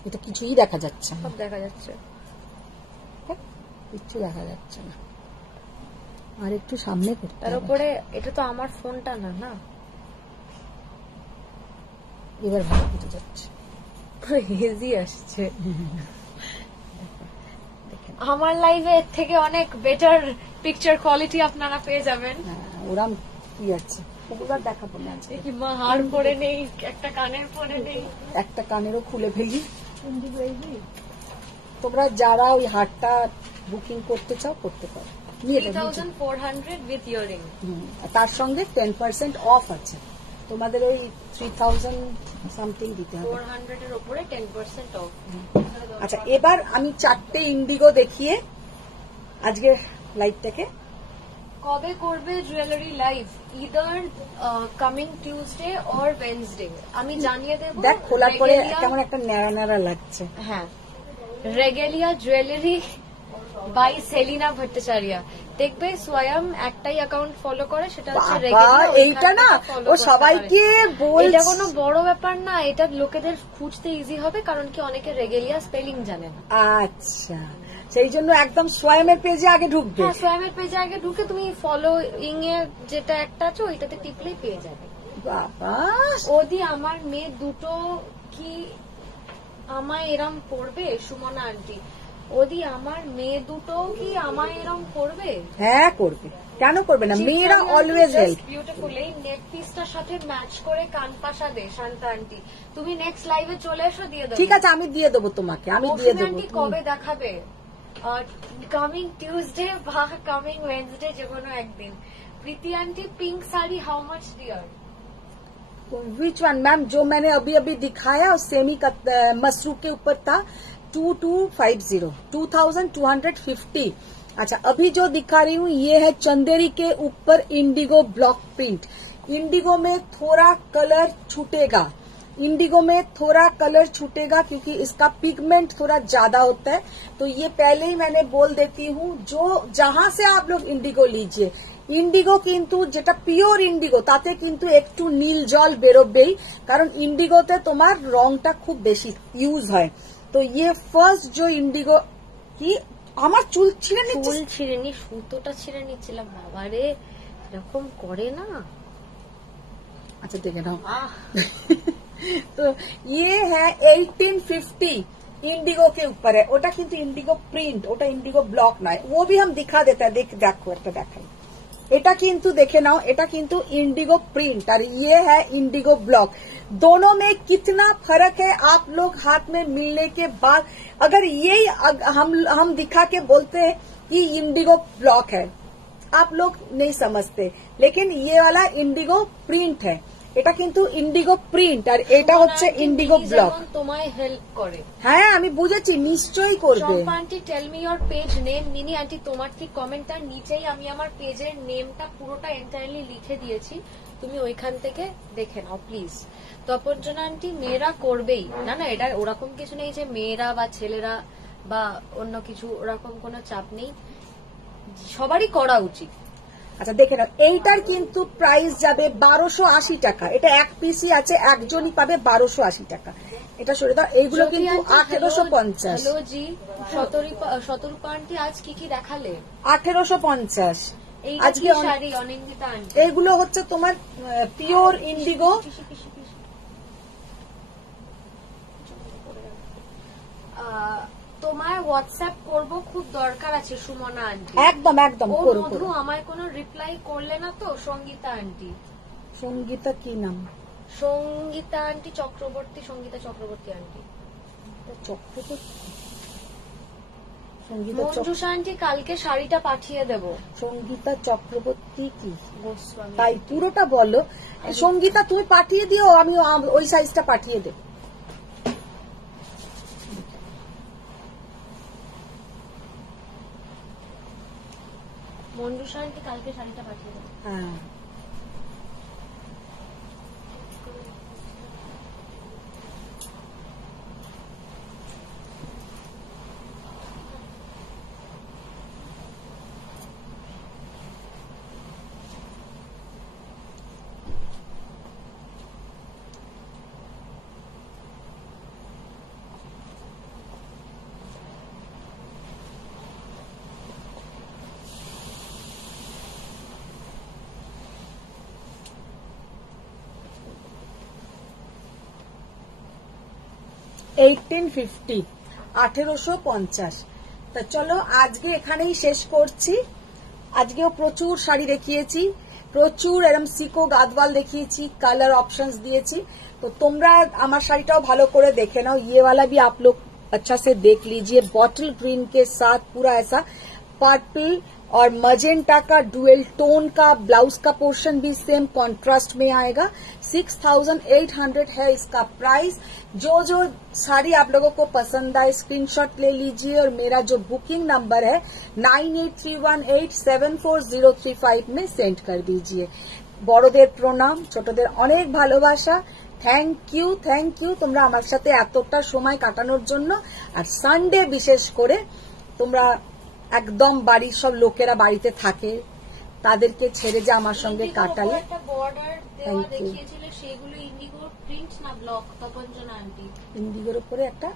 এটা কিছুই দেখা যাচ্ছে না। সব দেখা যাচ্ছে, কিচ্ছু দেখা যাচ্ছে না। আর একটু সামনে করতে তার হবে। উপরে এটা তো আমার ফোনটা না, না এবার ভালো বোঝা যাচ্ছে, হেজি আসছে। আমার লাইভে এর থেকে অনেক বেটার পিকচার কোয়ালিটি আপনারা পেয়ে যাবেন। ওরাম কি আছে, ওগুলো দেখাবো না আজকে। কি মা হার পরে নেই, একটা কানের পরে নেই, একটা কানেরও খুলে ফেলি। তোমরা যারা ওই হারটা বুকিং করতে চাও করতে পারো। 3400 উইথ ইয়ারিং। তার সঙ্গে 10% অফ আছে। তোমাদের ওই 3000 সামথিং দিতে হবে। 400 এর উপরে 10% অফ। আচ্ছা, এবার আমি 4টে ইন্ডিগো দেখিয়ে আজকে লাইভটাকে কবে করবে jewellery live? Either coming Tuesday or Wednesday আমি জানিয়ে দেবো। দেখ খোলার পরে কেমন একটা ন্যাড়া ন্যাড়া লাগছে। হ্যাঁ, রেগেলিয়া জুয়েলারি বাই সেলিনা ভট্টাচার্য। দেখবে স্বয়ং একটাই অ্যাকাউন্ট ফলো করে, সেটা হচ্ছে রেগেলিয়া। এইটা না ও সবাইকে বলছে, এটা কোনো বড় ব্যাপার না, এটা লোকেদের খুঁজতে ইজি হবে, কারণ কি অনেকে রেগেলিয়া স্পেলিং জানে না। আচ্ছা, সেই জন্য একদম সোয়ামের পেজে আগে ঢুকবে। হ্যাঁ, সোয়ামের পেজে আগে ঢুকে তুমি ফলোইং এ যেটা একটা আছে ওইটাতে টিপলেই পেয়ে যাবে। বাবা, ওদি আমার মেয়ে দুটো কি আমায় এরম করবে? সুমনা আন্টি, ওদি আমার মেয়ে দুটো কি আমায় এরম করবে? হ্যাঁ করবে, কেন করবে না, মেয়েরা অলওয়েজ হেল্প। বিউটিফুল। এই নেক পিসটার সাথে ম্যাচ করে কান পাশা দে শান্তা আন্টি। তুমি নেক্সট লাইভে চলে এসো, দিয়ে দেবো। ঠিক আছে, আমি দিয়ে দেবো তোমাকে, আমি দিয়ে দেবো। আন্টি কবে দেখাবে? কামিং টিউসডে বা কামিং ওয়েডনেসডে, যে কোনো একদিন। Preeti aunty pink sari how much dear? Which one ma'am? जो मैंने अभी अभी दिखाया सेमी मसरू के ऊपर था 2250 2250। अच्छा, अभी जो दिखा रही हूँ ये है चंदेरी के ऊपर इंडिगो ब्लॉक प्रिंट। इंडिगो में थोड़ा कलर छूटेगा, इंडिगो में थोड़ा कलर छूटेगा क्योंकि इसका पिगमेंट थोड़ा ज्यादा होता है। तो ये पहले ही मैंने बोल देती हूँ, जो जहां से आप लोग इंडिगो लीजिए, इंडिगो किन्तु जेटा पियोर इंडिगो ताते किन्तु एकटू नील जल बेरोबेई, कारण इंडिगोते तोमार रंगटा खूब बेशी यूज है। तो ये फर्स्ट जो इंडिगो की আমার চুল ছিঁড়ে নিচ্ছে, চুল ছিঁড়ে নি, সুতোটা ছিঁড়ে নিচ্ছিলাম। বাবারে, এরকম করে না। अच्छा देखे ना। तो ये है 1850 इंडिगो के ऊपर है, ওটা কিন্তু इंडिगो प्रिंट, ওটা इंडिगो ब्लॉक नয়। वो भी हम दिखा देते हैं, देखो একটা দেখাই। এটা কিন্তু দেখে নাও, এটা কিন্তু इंडिगो प्रिंट और ये है इंडिगो ब्लॉक। दोनों में कितना फर्क है आप लोग हाथ में मिलने के बाद, अगर ये हम दिखा के बोलते हैं कि इंडिगो ब्लॉक है, आप लोग नहीं समझते, लेकिन ये वाला इंडिगो प्रिंट है, এটা কিন্তু ইন্ডিগো প্রিন্ট আর এটা হচ্ছে ইন্ডিগো ব্লক। তোমায় হেল্প করে। হ্যাঁ আমি বুঝেছি, নিশ্চয়ই করবে। Champa aunty tell me your page name. Mini aunty তোমার ঠিক কমেন্টটার নিচেই আমি আমার পেজের নেমটা পুরোটা এন্টায়ারলি লিখে দিয়েছি, তুমি ওইখান থেকে দেখে নাও প্লিজ। তপঞ্জনা আন্টি মেয়েরা করবেই না, না এটা ওরকম কিছু নেই যে মেয়েরা বা ছেলেরা বা অন্য কিছু, ওরকম কোনো চাপ নেই, সবারই করা উচিত। আচ্ছা দেখে নাও, এইটার কিন্তু প্রাইস যাবে 1280 টাকা। এটা এক পিসই আছে, একজনই পাবে 1280 টাকা। এটা সরে দাও, এইগুলো কিন্তু 1850। হ্যালো জি, শতরূপা আন্টি আজ কি কি দেখালে? 1850 আজকে শাড়ি অনিন্দিতা আন্টি। এইগুলো হচ্ছে তোমার পিওর ইন্ডিগো। তোমায় হোয়াটসঅ্যাপ করব, খুব দরকার আছে সুমনা আন্টি। একদম একদম করো করো। আমায় কোনো রিপ্লাই করলে না তো? সঙ্গীতা আন্টি। সঙ্গীতা কি নাম? Sangita aunty Chakraborty, Sangita Chakraborty aunty. Manjusha aunty কালকে শাড়িটা পাঠিয়ে দেব। সঙ্গীতা চক্রবর্তী কি গোস্বামী, তাই পুরোটা বলো। সঙ্গীতা তুমি পাঠিয়ে দিও, আমি ওই সাইজটা পাঠিয়ে দেব। মঞ্জুষা আন্টি কালকে শাড়িটা পাঠিয়ে দেব। হ্যাঁ $1850 1850। তা চলো আজকে এখানেই শেষ করছি। আজকেও প্রচুর শাড়ি দেখিয়েছি, প্রচুর এরকম সিকো গাদওয়াল দেখিয়েছি, কালার অপশনস দিয়েছি। তো তোমরা আমার শাড়িটাও ভালো করে দেখে নাও। ये वाला भी आप लोग अच्छा से देख लीजिए, बॉटल ग्रीन के साथ पूरा ऐसा पर्पल और मजेंटा का डुअल टोन का ब्लाउज का पोर्शन भी सेम कॉन्ट्रास्ट में आएगा। 6800 है इसका प्राइस। जो जो साड़ी आप लोगों को पसंद आए स्क्रीनशॉट ले लीजिए और मेरा जो बुकिंग नंबर है 9831874035 में सेंड कर दीजिए। বড়দের প্রণাম, ছোটদের অনেক ভালোবাসা। থ্যাংক ইউ তোমরা আমার সাথে এতটা সময় কাটানোর জন্য। আর সানডে বিশেষ করে তোমরা একদম বাড়ির সব লোকেরা বাড়িতে থাকে, তাদেরকে ছেড়ে যে আমার সঙ্গে কাটালে। একটা বর্ডার দেওয়া দেখিয়েছিলে, সেগুলো ইন্ডিগোর প্রিন্ট না ব্লক? তপঞ্জনা আন্টি, ইন্ডিগোর উপরে একটা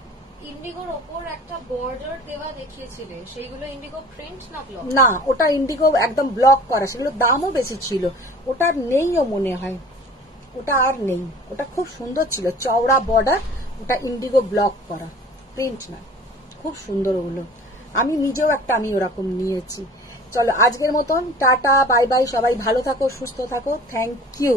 ইন্ডিগোর ওপর একটা বর্ডার দেওয়া দেখিয়েছিলে, সেইগুলো ইন্ডিগো প্রিন্ট না ব্লক? না, ওটা ইন্ডিগো একদম ব্লক করা, সেগুলো দামও বেশি ছিল। ওটা আর নেইও মনে হয়, ওটা আর নেই। ওটা খুব সুন্দর ছিল, চওড়া বর্ডার, ওটা ইন্ডিগো ব্লক করা, প্রিন্ট না। খুব সুন্দর ওগুলো। আমি নিজেও একটা আমি ওরকম নিয়েছি। চলো আজকের মতন টাটা, বাই বাই, সবাই ভালো থাকো, সুস্থ থাকো। Thank you.